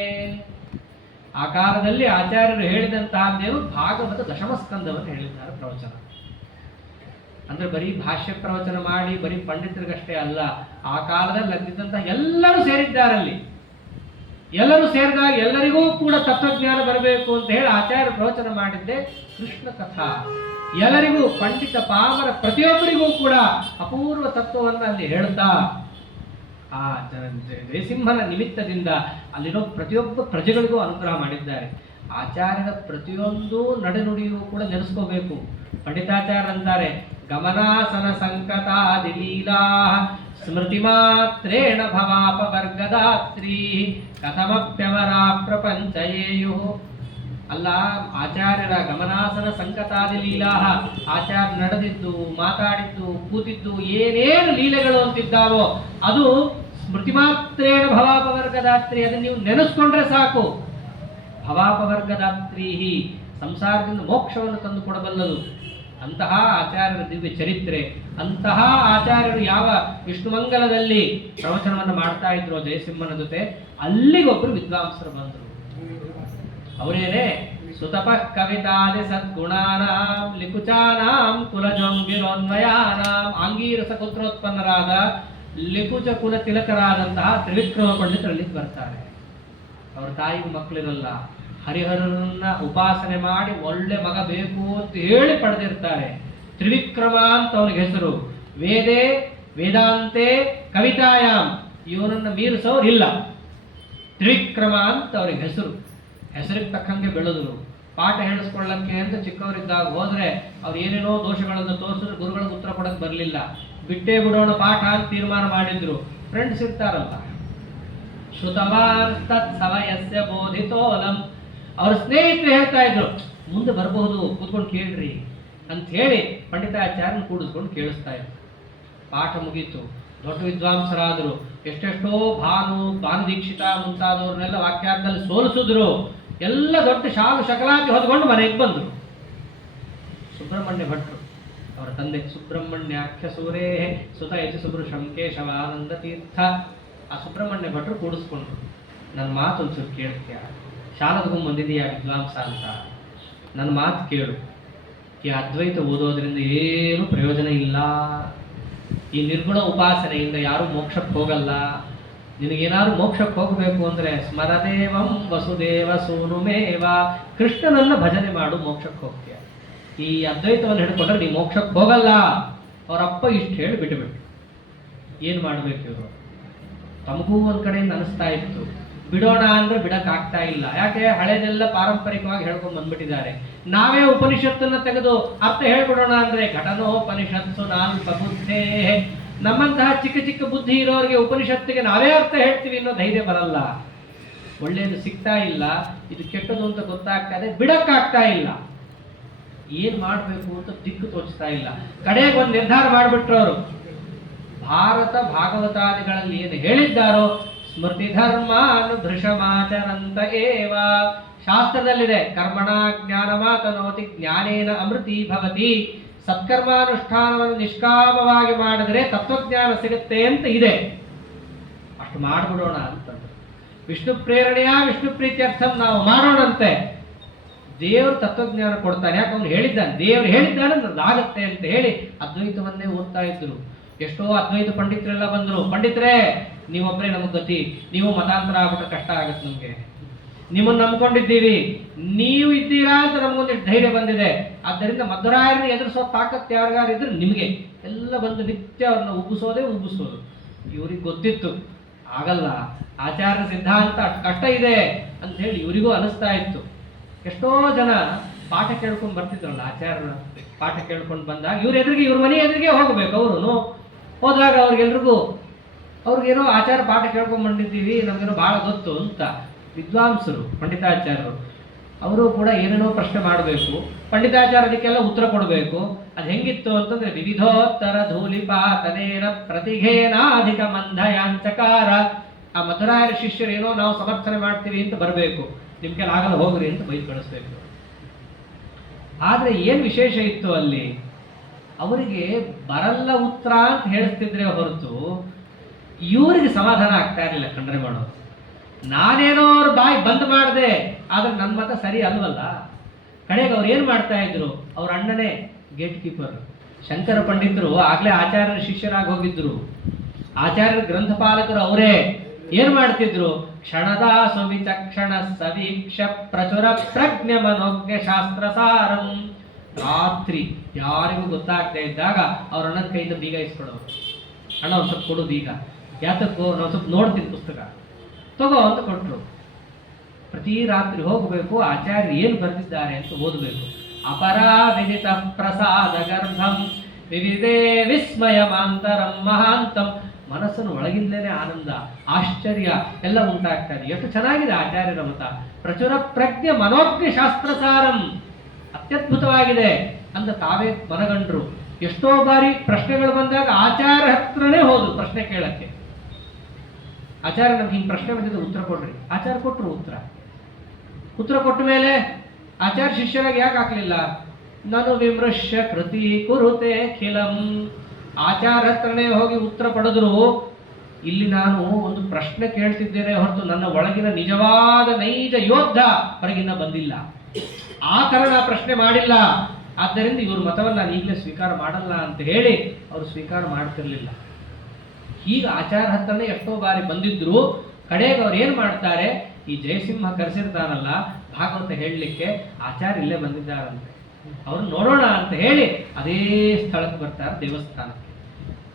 ಆ ಕಾಲದಲ್ಲಿ ಆಚಾರ್ಯರು ಹೇಳಿದಂತಹದ್ದೇನು ಭಾಗವತ ದಶಮಸ್ಕಂದವನ್ನು ಹೇಳಿದ್ದಾರೆ ಪ್ರವಚನ. ಅಂದ್ರೆ ಬರೀ ಭಾಷ್ಯ ಪ್ರವಚನ ಮಾಡಿ ಬರೀ ಪಂಡಿತರಿಗಷ್ಟೇ ಅಲ್ಲ, ಆ ಕಾಲದಲ್ಲಿ ಅಂದಿದ್ದಂತಹ ಎಲ್ಲರೂ ಸೇರಿದ್ದಾರಲ್ಲಿ. ಎಲ್ಲರೂ ಸೇರಿದಾಗ ಎಲ್ಲರಿಗೂ ಕೂಡ ತತ್ವಜ್ಞಾನ ಬರಬೇಕು ಅಂತ ಹೇಳಿ ಆಚಾರ್ಯ ಪ್ರವಚನ ಮಾಡಿದ್ದೆ ಕೃಷ್ಣ ಕಥಾ. ಎಲ್ಲರಿಗೂ ಪಂಡಿತ ಪಾಮರ ಪ್ರತಿಯೊಬ್ಬರಿಗೂ ಕೂಡ ಅಪೂರ್ವ ತತ್ವವನ್ನು ಅಲ್ಲಿ ಹೇಳ್ತಾ ಆ ಜಯಸಿಂಹನ ನಿಮಿತ್ತದಿಂದ ಅಲ್ಲಿರೋ ಪ್ರತಿಯೊಬ್ಬ ಪ್ರಜೆಗಳಿಗೂ ಅನುಗ್ರಹ ಮಾಡಿದ್ದಾರೆ. ಆಚಾರ್ಯರ ಪ್ರತಿಯೊಂದು ನಡೆನುಡಿಯೂ ಕೂಡ ನೆನೆಸ್ಕೋಬೇಕು. ಪಂಡಿತಾಚಾರ್ಯ ಅಂತಾರೆ, ಗಮನಾಸನ ಸಂಕತಾದಿ ಲೀಲಾ ಸ್ಮೃತಿ ಮಾತ್ರೇಣ ಭವಾಪವರ್ಗದಾತ್ರಿ ಕಥಮಪ್ಯಮರಾ ಪ್ರಪಂಚಯೇಯು. ಅಲ್ಲ, ಆಚಾರ್ಯರ ಗಮನಾಸನ ಸಂಕತಾದಿ ಲೀಲಾ, ಆಚಾರ್ಯ ನಡೆದಿದ್ದು, ಮಾತಾಡಿದ್ದು, ಕೂತಿದ್ದು, ಏನೇನು ಲೀಲೆಗಳು ಅಂತಿದ್ದಾವೋ ಅದು ಸ್ಮೃತಿ ಮಾತ್ರೇಣ ಭವಾಪವರ್ಗದಾತ್ರಿ. ಅದನ್ನು ನೀವು ನೆನೆಸ್ಕೊಂಡ್ರೆ ಸಾಕು. ಭವಾಪವರ್ಗದಾತ್ರಿ ಸಂಸಾರದಿಂದ ಮೋಕ್ಷವನ್ನು ತಂದು ಕೊಡಬಲ್ಲದು. ಅಂತಹ ಆಚಾರ್ಯರ ದಿವ್ಯ ಚರಿತ್ರೆ, ಅಂತಹ ಆಚಾರ್ಯರು ಯಾವ ವಿಷ್ಣುಮಂಗಲದಲ್ಲಿ ಪ್ರವಚನವನ್ನು ಮಾಡ್ತಾ ಇದ್ರು ಜಯಸಿಂಹನ ಜೊತೆ, ಅಲ್ಲಿಗೊಬ್ಬರು ವಿದ್ವಾಂಸರು ಬಂದರು. ಅವರೇನೆ ಸುತಪ ಕವಿತಾದಿ ಸದ್ಗುಣಾನಾಂ ಲಿಕುಚಾನಾಂ ಕುಲಜೋಂಗಿರೋನ್ವಯಾನಾಂ. ಆಂಗೀರಸ ಪುತ್ರೋತ್ಪನ್ನರಾದ ಲಿಕುಚ ಕುಲ ತಿಲಕರಾದಂತಹ ತ್ರಿವಿಕ್ರಮ ಪಂಡಿತರಲ್ಲಿ ಬರ್ತಾರೆ. ಅವರ ತಾಯಿಗೂ ಮಕ್ಕಳಿರಲ್ಲ, ಹರಿಹರನನ್ನ ಉಪಾಸನೆ ಮಾಡಿ ಒಳ್ಳೆ ಮಗ ಬೇಕು ಅಂತ ಹೇಳಿ ಪಡೆದಿರ್ತಾರೆ. ತ್ರಿವಿಕ್ರಮ ಅಂತ ಅವನಿಗೆ ಹೆಸರು. ವೇದೇ ವೇದಾಂತೆ ಕವಿತಾಯಾಮ್ ಇವನನ್ನು ಮೀರಿಸೋರು ಇಲ್ಲ. ತ್ರಿವಿಕ್ರಮ ಅಂತ ಅವ್ರಿಗೆ ಹೆಸರಿಗೆ ತಕ್ಕಂಗೆ ಬೆಳೆದ್ರು. ಪಾಠ ಹೇಳಿಸ್ಕೊಳ್ಳಕ್ಕೆ ಅಂತ ಚಿಕ್ಕವರಿದ್ದಾಗ ಹೋದ್ರೆ ಅವ್ರು ಏನೇನೋ ದೋಷಗಳನ್ನು ತೋರಿಸಿದ್ರೆ ಗುರುಗಳಿಗೆ ಉತ್ತರ ಕೊಡಕ್ಕೆ ಬರಲಿಲ್ಲ. ಬಿಟ್ಟೇ ಬಿಡೋಣ ಪಾಠ ಅಂತ ತೀರ್ಮಾನ ಮಾಡಿದ್ರು. ಫ್ರೆಂಡ್ಸ್ ಇರ್ತಾರಲ್ಲ, ಶ್ರುತವಾನ್ ತತ್ ಸಮಯಸ್ಯ ಬೋಧಿತೋಲಂ, ಅವ್ರ ಸ್ನೇಹಿತರು ಹೇಳ್ತಾ ಇದ್ರು ಮುಂದೆ ಬರಬಹುದು ಕೂತ್ಕೊಂಡು ಕೇಳ್ರಿ ಅಂತ ಹೇಳಿ ಪಂಡಿತಾಚಾರ್ಯನ ಕೂಡಿಸ್ಕೊಂಡು ಕೇಳಿಸ್ತಾ ಇದ್ರು. ಪಾಠ ಮುಗೀತು, ದೊಡ್ಡ ವಿದ್ವಾಂಸರಾದರು. ಎಷ್ಟೆಷ್ಟೋ ಭಾನುದೀಕ್ಷಿತ ಮುಂತಾದವ್ರನ್ನೆಲ್ಲ ವಾಕ್ಯಾರ್ಥದಲ್ಲಿ ಸೋಲಿಸಿದ್ರು. ಎಲ್ಲ ದೊಡ್ಡ ಶಾಲು ಶಕಲಾತಿ ಹೊತ್ಕೊಂಡು ಮನೆಗೆ ಬಂದರು. ಸುಬ್ರಹ್ಮಣ್ಯ ಭಟ್ರು ಅವರ ತಂದೆ ಸುಬ್ರಹ್ಮಣ್ಯಾಖ್ಯ ಸೂರೇ ಸುತ ಯತಿ ಸುಬ್ರಹ್ಮಣ್ಯ ಕೇಶವಾನಂದ ತೀರ್ಥ. ಆ ಸುಬ್ರಹ್ಮಣ್ಯ ಭಟ್ರು ಕೂಡಿಸ್ಕೊಂಡ್ರು. ನನ್ನ ಮಾತು ಒಂಚೂರು ಕೇಳ್ತೀಯ, ಶಾಲದಗೂ ಬಂದಿದೆಯಾ ವಿದ್ವಾಂಸ ಅಂತ, ನನ್ನ ಮಾತು ಕೇಳು. ಈ ಅದ್ವೈತ ಓದೋದ್ರಿಂದ ಏನು ಪ್ರಯೋಜನ ಇಲ್ಲ. ಈ ನಿರ್ಗುಣ ಉಪಾಸನೆಯಿಂದ ಯಾರೂ ಮೋಕ್ಷಕ್ಕೆ ಹೋಗಲ್ಲ. ನಿನಗೇನಾದ್ರು ಮೋಕ್ಷಕ್ಕೆ ಹೋಗಬೇಕು ಅಂದರೆ ಸ್ಮರದೇವಂ ವಸುದೇವ ಸೂನುಮೇವ, ಕೃಷ್ಣನನ್ನ ಭಜನೆ ಮಾಡು, ಮೋಕ್ಷಕ್ಕೆ ಹೋಗ್ತೀಯ. ಈ ಅದ್ವೈತವನ್ನು ಹಿಡ್ಕೊಂಡ್ರೆ ನೀವು ಮೋಕ್ಷಕ್ಕೆ ಹೋಗಲ್ಲ. ಅವರಪ್ಪ ಇಷ್ಟು ಹೇಳಿ ಬಿಟ್ಟುಬಿಟ್ಟು ಏನು ಮಾಡಬೇಕು ಇವರು? ತಮಗೂ ಒಂದು ಕಡೆಯಿಂದ ಅನಿಸ್ತಾ ಇತ್ತು, ಬಿಡೋಣ ಅಂದ್ರೆ ಬಿಡಕ್ಕಾಗ್ತಾ ಇಲ್ಲ. ಯಾಕೆ? ಹಳೆದೆಲ್ಲ ಪಾರಂಪರಿಕವಾಗಿ ಹೇಳ್ಕೊಂಡು ಬಂದ್ಬಿಟ್ಟಿದ್ದಾರೆ. ನಾವೇ ಉಪನಿಷತ್ತನ್ನ ತೆಗೆದು ಅರ್ಥ ಹೇಳ್ಬಿಡೋಣ ಅಂದ್ರೆ ಘಟನೋಪನಿಷತ್ಸು ನಾಲ್ಪ ಬುದ್ಧೇ, ನಮ್ಮಂತಹ ಚಿಕ್ಕ ಚಿಕ್ಕ ಬುದ್ಧಿ ಇರೋರಿಗೆ ಉಪನಿಷತ್ತಿಗೆ ನಾವೇ ಅರ್ಥ ಹೇಳ್ತೀವಿ ಅನ್ನೋ ಧೈರ್ಯ ಬರಲ್ಲ. ಒಳ್ಳೇದು ಸಿಗ್ತಾ ಇಲ್ಲ, ಇದು ಕೆಟ್ಟದು ಅಂತ ಗೊತ್ತಾಗ್ತಾ ಇದೆ, ಬಿಡಕ್ಕಾಗ್ತಾ ಇಲ್ಲ. ಏನ್ ಮಾಡ್ಬೇಕು ಅಂತ ದಿಕ್ಕು ತೋಚ್ತಾ ಇಲ್ಲ. ಕಡೆಗೆ ಒಂದು ನಿರ್ಧಾರ ಮಾಡಿಬಿಟ್ರು ಅವರು. ಭಾರತ ಭಾಗವತಾದಿಗಳಲ್ಲಿ ಏನು ಹೇಳಿದ್ದಾರೋ ಸ್ಮೃತಿ ಧರ್ಮ ಅನುಭೃಷಮಾಚರಂತ ಏವ, ಶಾಸ್ತ್ರದಲ್ಲಿದೆ ಕರ್ಮಣ ಜ್ಞಾನಮಾತನೋತಿ ಜ್ಞಾನೇನ ಅಮೃತಿ ಭವತಿ, ಸತ್ಕರ್ಮಾನುಷ್ಠಾನವನ್ನು ನಿಷ್ಕಾಮವಾಗಿ ಮಾಡಿದ್ರೆ ತತ್ವಜ್ಞಾನ ಸಿಗುತ್ತೆ ಅಂತ ಇದೆ. ಅಷ್ಟು ಮಾಡಿಬಿಡೋಣ ಅಂತಂದ್ರೆ ವಿಷ್ಣು ಪ್ರೇರಣೆಯ ವಿಷ್ಣು ಪ್ರೀತ್ಯರ್ಥಂ ನಾವು ಮಾಡೋಣಂತೆ. ದೇವರು ತತ್ವಜ್ಞಾನ ಕೊಡ್ತಾನೆ. ಯಾಕೆ ಅವನು ಹೇಳಿದ್ದಾನೆ, ದೇವರು ಹೇಳಿದ್ದಾನೆ ಅದಾಗತ್ತೆ ಅಂತ ಹೇಳಿ ಅದ್ವೈತವನ್ನೇ ಓದ್ತಾ ಇದ್ರು. ಎಷ್ಟೋ ಅದ್ವೈತ ಪಂಡಿತರೆಲ್ಲ ಬಂದರು. ಪಂಡಿತರೇ, ನೀವೊಬ್ಬರೇ ನಮಗೆ ಗತಿ, ನೀವು ಮತಾಂತರ ಆಗ್ಬಿಟ್ರೆ ಕಷ್ಟ ಆಗುತ್ತೆ ನಮಗೆ, ನಿಮ್ಮನ್ನು ನಂಬ್ಕೊಂಡಿದ್ದೀವಿ, ನೀವು ಇದ್ದೀರಾ ಅಂತ ನಮಗೊಂದಿಷ್ಟು ಧೈರ್ಯ ಬಂದಿದೆ. ಆದ್ದರಿಂದ ಮಧ್ವರಾಯರನ್ನು ಎದುರಿಸೋ ತಾಕತ್ತು ಯಾರಿಗಾರಿದ್ರೆ ನಿಮಗೆ ಎಲ್ಲ ಬಂದು ನಿತ್ಯ ಅವ್ರನ್ನ ಉಬ್ಬಿಸೋದು. ಇವ್ರಿಗೆ ಗೊತ್ತಿತ್ತು ಆಗಲ್ಲ, ಆಚಾರ್ಯ ಸಿದ್ಧಾಂತ ಕಷ್ಟ ಇದೆ ಅಂತ ಹೇಳಿ ಇವರಿಗೂ ಅನಿಸ್ತಾ ಇತ್ತು. ಎಷ್ಟೋ ಜನ ಪಾಠ ಕೇಳ್ಕೊಂಡು ಬರ್ತಿದ್ರಲ್ಲ, ಆಚಾರ್ಯರ ಪಾಠ ಕೇಳ್ಕೊಂಡು ಬಂದಾಗ ಇವ್ರ ಮನೆ ಎದುರಿಗೆ ಹೋಗ್ಬೇಕು. ಅವರು ಹೋದಾಗ ಅವ್ರಿಗೇನೋ ಆಚಾರ ಪಾಠ ಕೇಳ್ಕೊಂಡು ಬಂದಿದ್ದೀವಿ, ನಮಗೇನೋ ಭಾಳ ಗೊತ್ತು ಅಂತ ವಿದ್ವಾಂಸರು ಪಂಡಿತಾಚಾರ್ಯರು ಅವರು ಕೂಡ ಏನೇನೋ ಪ್ರಶ್ನೆ ಮಾಡಬೇಕು. ಪಂಡಿತಾಚಾರ್ಯ ಅದಕ್ಕೆಲ್ಲ ಉತ್ತರ ಕೊಡಬೇಕು. ಅದು ಹೆಂಗಿತ್ತು ಅಂತಂದ್ರೆ ವಿವಿಧೋತ್ತರ ಧೂಲಿಪಾತನೇನ ಪ್ರತಿಘೇನಾಧಿಕ ಮಂದಯಾಂಚಕಾರ. ಆ ಮಧುರಾಯರ ಶಿಷ್ಯರು ಏನೋ ನಾವು ಸಮರ್ಥನೆ ಮಾಡ್ತೀವಿ ಅಂತ ಬರಬೇಕು, ನಿಮ್ ಕೆಲ ಆಗಲ್ಲ ಹೋಗ್ರಿ ಅಂತ ಬೈದು ಕಳಿಸ್ಬೇಕು. ಆದ್ರೆ ಏನ್ ವಿಶೇಷ ಇತ್ತು ಅಲ್ಲಿ, ಅವರಿಗೆ ಬರಲ್ಲ ಉತ್ತರ ಅಂತ ಹೇಳಿಸ್ತಿದ್ರೆ ಹೊರತು ಇವರಿಗೆ ಸಮಾಧಾನ ಆಗ್ತಾ ಇರಲಿಲ್ಲ. ಕಂಡ್ರೆ ಮಾಡೋದು, ನಾನೇನೋ ಅವ್ರ ಬಾಯಿ ಬಂದ್ ಮಾಡಿದೆ, ಆದ್ರೆ ನನ್ನ ಮತ ಸರಿ ಅಲ್ವಲ್ಲ. ಕಡೆಗೆ ಅವ್ರು ಏನ್ ಮಾಡ್ತಾ ಇದ್ರು, ಅವ್ರ ಅಣ್ಣನೇ ಗೇಟ್ ಕೀಪರ್. ಶಂಕರ ಪಂಡಿತರು ಆಗ್ಲೇ ಆಚಾರ್ಯರ ಶಿಷ್ಯರಾಗಿ ಹೋಗಿದ್ರು. ಆಚಾರ್ಯರ ಗ್ರಂಥಪಾಲಕರು ಅವರೇ. ಏನ್ ಮಾಡ್ತಿದ್ರು, ಕ್ಷಣದ ಸುವಿಚಕ್ಷಣ ಸವೀಕ್ಷ ಪ್ರಚುರ ಪ್ರಜ್ಞ ಮನೋಜ್ಞ ಶಾಸ್ತ್ರ ಸಾರಂ. ರಾತ್ರಿ ಯಾರಿಗೂ ಗೊತ್ತಾಗದೆ ಇದ್ದಾಗ ಅವ್ರ ಅಣ್ಣನ ಕೈಯಿಂದ ಬೀಗ ಇಸ್ಕೊಡೋರು. ಅಣ್ಣ ಒಂದು ಸ್ವಲ್ಪ ಕೊಡು ಬೀಗ, ಯಾತಕ್ಕೂ ನಾವು ಸ್ವಲ್ಪ ನೋಡ್ತೀನಿ ಪುಸ್ತಕ ತಗೋ ಅಂತ ಕೊಟ್ಟರು. ಪ್ರತಿ ರಾತ್ರಿ ಹೋಗಬೇಕು, ಆಚಾರ್ಯ ಏನು ಬರೆದಿದ್ದಾರೆ ಅಂತ ಓದಬೇಕು. ಅಪರಾವಿದಿತ ಪ್ರಸಾದ ಗರ್ಭಂ ವಿವಿಧೇ ವಿಸ್ಮಯ ಮಾಂತರಂ ಮಹಾಂತಂ. ಮನಸ್ಸನ್ನು ಒಳಗಿಂದಲೇ ಆನಂದ ಆಶ್ಚರ್ಯ ಎಲ್ಲ ಉಂಟಾಗ್ತಾ ಇದೆ. ಎಷ್ಟು ಚೆನ್ನಾಗಿದೆ ಆಚಾರ್ಯರ ಮತ. ಪ್ರಚುರ ಪ್ರಜ್ಞೆ ಮನೋಜ್ಞ ಶಾಸ್ತ್ರಸಾರಂ, ಅತ್ಯದ್ಭುತವಾಗಿದೆ ಅಂತ ತಾವೇ ಮನಗಂಡ್ರು. ಎಷ್ಟೋ ಬಾರಿ ಪ್ರಶ್ನೆಗಳು ಬಂದಾಗ ಆಚಾರ್ಯ ಹತ್ರನೇ ಹೋದ್ರು ಪ್ರಶ್ನೆ ಕೇಳಕ್ಕೆ. ಆಚಾರ್ಯ ನಮ್ಗೆ ಹಿಂಗೆ ಪ್ರಶ್ನೆ ಬಂದಿದ್ದು ಉತ್ತರ ಕೊಡ್ರಿ. ಆಚಾರ್ಯ ಕೊಟ್ಟರು ಉತ್ತರ ಕೊಟ್ಟ ಮೇಲೆ ಆಚಾರ್ಯ ಶಿಷ್ಯರಾಗಿ ಯಾಕೆ ಹಾಕ್ಲಿಲ್ಲ, ನಾನು ವಿಮೃಶ್ಯ ಕೃತಿ ಕುರುತೆ ಖಿಲಂ. ಆಚಾರ್ಯ ಹತ್ರನೇ ಹೋಗಿ ಉತ್ತರ ಪಡೆದ್ರು. ಇಲ್ಲಿ ನಾನು ಒಂದು ಪ್ರಶ್ನೆ ಕೇಳ್ತಿದ್ದೇನೆ ಹೊರತು ನನ್ನ ಒಳಗಿನ ನಿಜವಾದ ನೈಜ ಯೋಧ ಹೊರಗಿನ ಬಂದಿಲ್ಲ. ಆ ಕಾರಣ ಪ್ರಶ್ನೆ ಮಾಡಿಲ್ಲ. ಆದ್ದರಿಂದ ಇವ್ರ ಮತವನ್ನು ನಾನು ಈಗಲೇ ಸ್ವೀಕಾರ ಮಾಡಲ್ಲ ಅಂತ ಹೇಳಿ ಅವರು ಸ್ವೀಕಾರ ಮಾಡ್ತಿರ್ಲಿಲ್ಲ. ಹೀಗೆ ಆಚಾರ್ಯ ಹತ್ರನೇ ಎಷ್ಟೋ ಬಾರಿ ಬಂದಿದ್ರು. ಕಡೆಗೆ ಅವ್ರು ಏನು ಮಾಡ್ತಾರೆ, ಈ ಜಯಸಿಂಹ ಕರೆಸಿರ್ತಾರಲ್ಲ ಭಾಗವತ ಹೇಳಲಿಕ್ಕೆ, ಆಚಾರ್ಯ ಇಲ್ಲೇ ಬಂದಿದ್ದಾರಂತೆ, ಅವ್ರು ನೋಡೋಣ ಅಂತ ಹೇಳಿ ಅದೇ ಸ್ಥಳಕ್ಕೆ ಬರ್ತಾರೆ, ದೇವಸ್ಥಾನಕ್ಕೆ.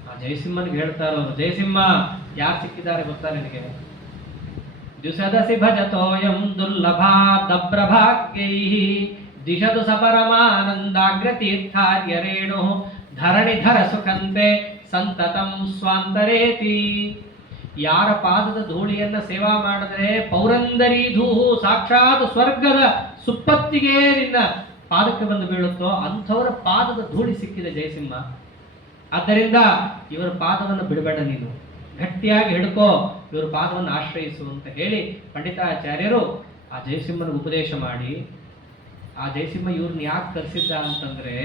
ಆ ಜಯಸಿಂಹನಿಗೆ ಹೇಳ್ತಾರ ಅವರು, ಜಯಸಿಂಹ ಯಾರು ಸಿಕ್ಕಿದ್ದಾರೆ ಗೊತ್ತಾ ನಿನಗೆ? ದ್ಯುಸದಸಿ ಭಜತೋಯಂ ದುರ್ಲಭಾ ದಬ್ರಭಾಗ್ಯೈ ದಿಶದು ಸಪರಮಾನಂದಾಗ್ರ ತೀರ್ಥಾರ್ಯ ರೇಣು ಧರಣಿಧರ ಸುಖಂತೆ ಸಂತತಂ ಸ್ವಾಂತರೇತಿ. ಯಾರ ಪಾದದ ಧೂಳಿಯನ್ನ ಸೇವಾ ಮಾಡಿದ್ರೆ ಪೌರಂದರಿ ಧೂಹು, ಸಾಕ್ಷಾತ್ ಸ್ವರ್ಗದ ಸುಪ್ಪತ್ತಿಗೆ ನಿನ್ನ ಪಾದಕ್ಕೆ ಬಂದು ಬೀಳುತ್ತೋ ಅಂಥವರ ಪಾದದ ಧೂಳಿ ಸಿಕ್ಕಿದೆ ಜಯಸಿಂಹ. ಆದ್ದರಿಂದ ಇವರ ಪಾದವನ್ನು ಬಿಡಬೇಡ, ನೀನು ಗಟ್ಟಿಯಾಗಿ ಹಿಡ್ಕೋ, ಇವರ ಪಾದವನ್ನು ಆಶ್ರಯಿಸು ಅಂತ ಹೇಳಿ ಪಂಡಿತಾಚಾರ್ಯರು ಆ ಜಯಸಿಂಹನಿಗೆ ಉಪದೇಶ ಮಾಡಿ, ಆ ಜಯಸಿಂಹ ಇವ್ರನ್ನ ಯಾಕೆ ಕರೆಸಿದ್ದ ಅಂತಂದ್ರೆ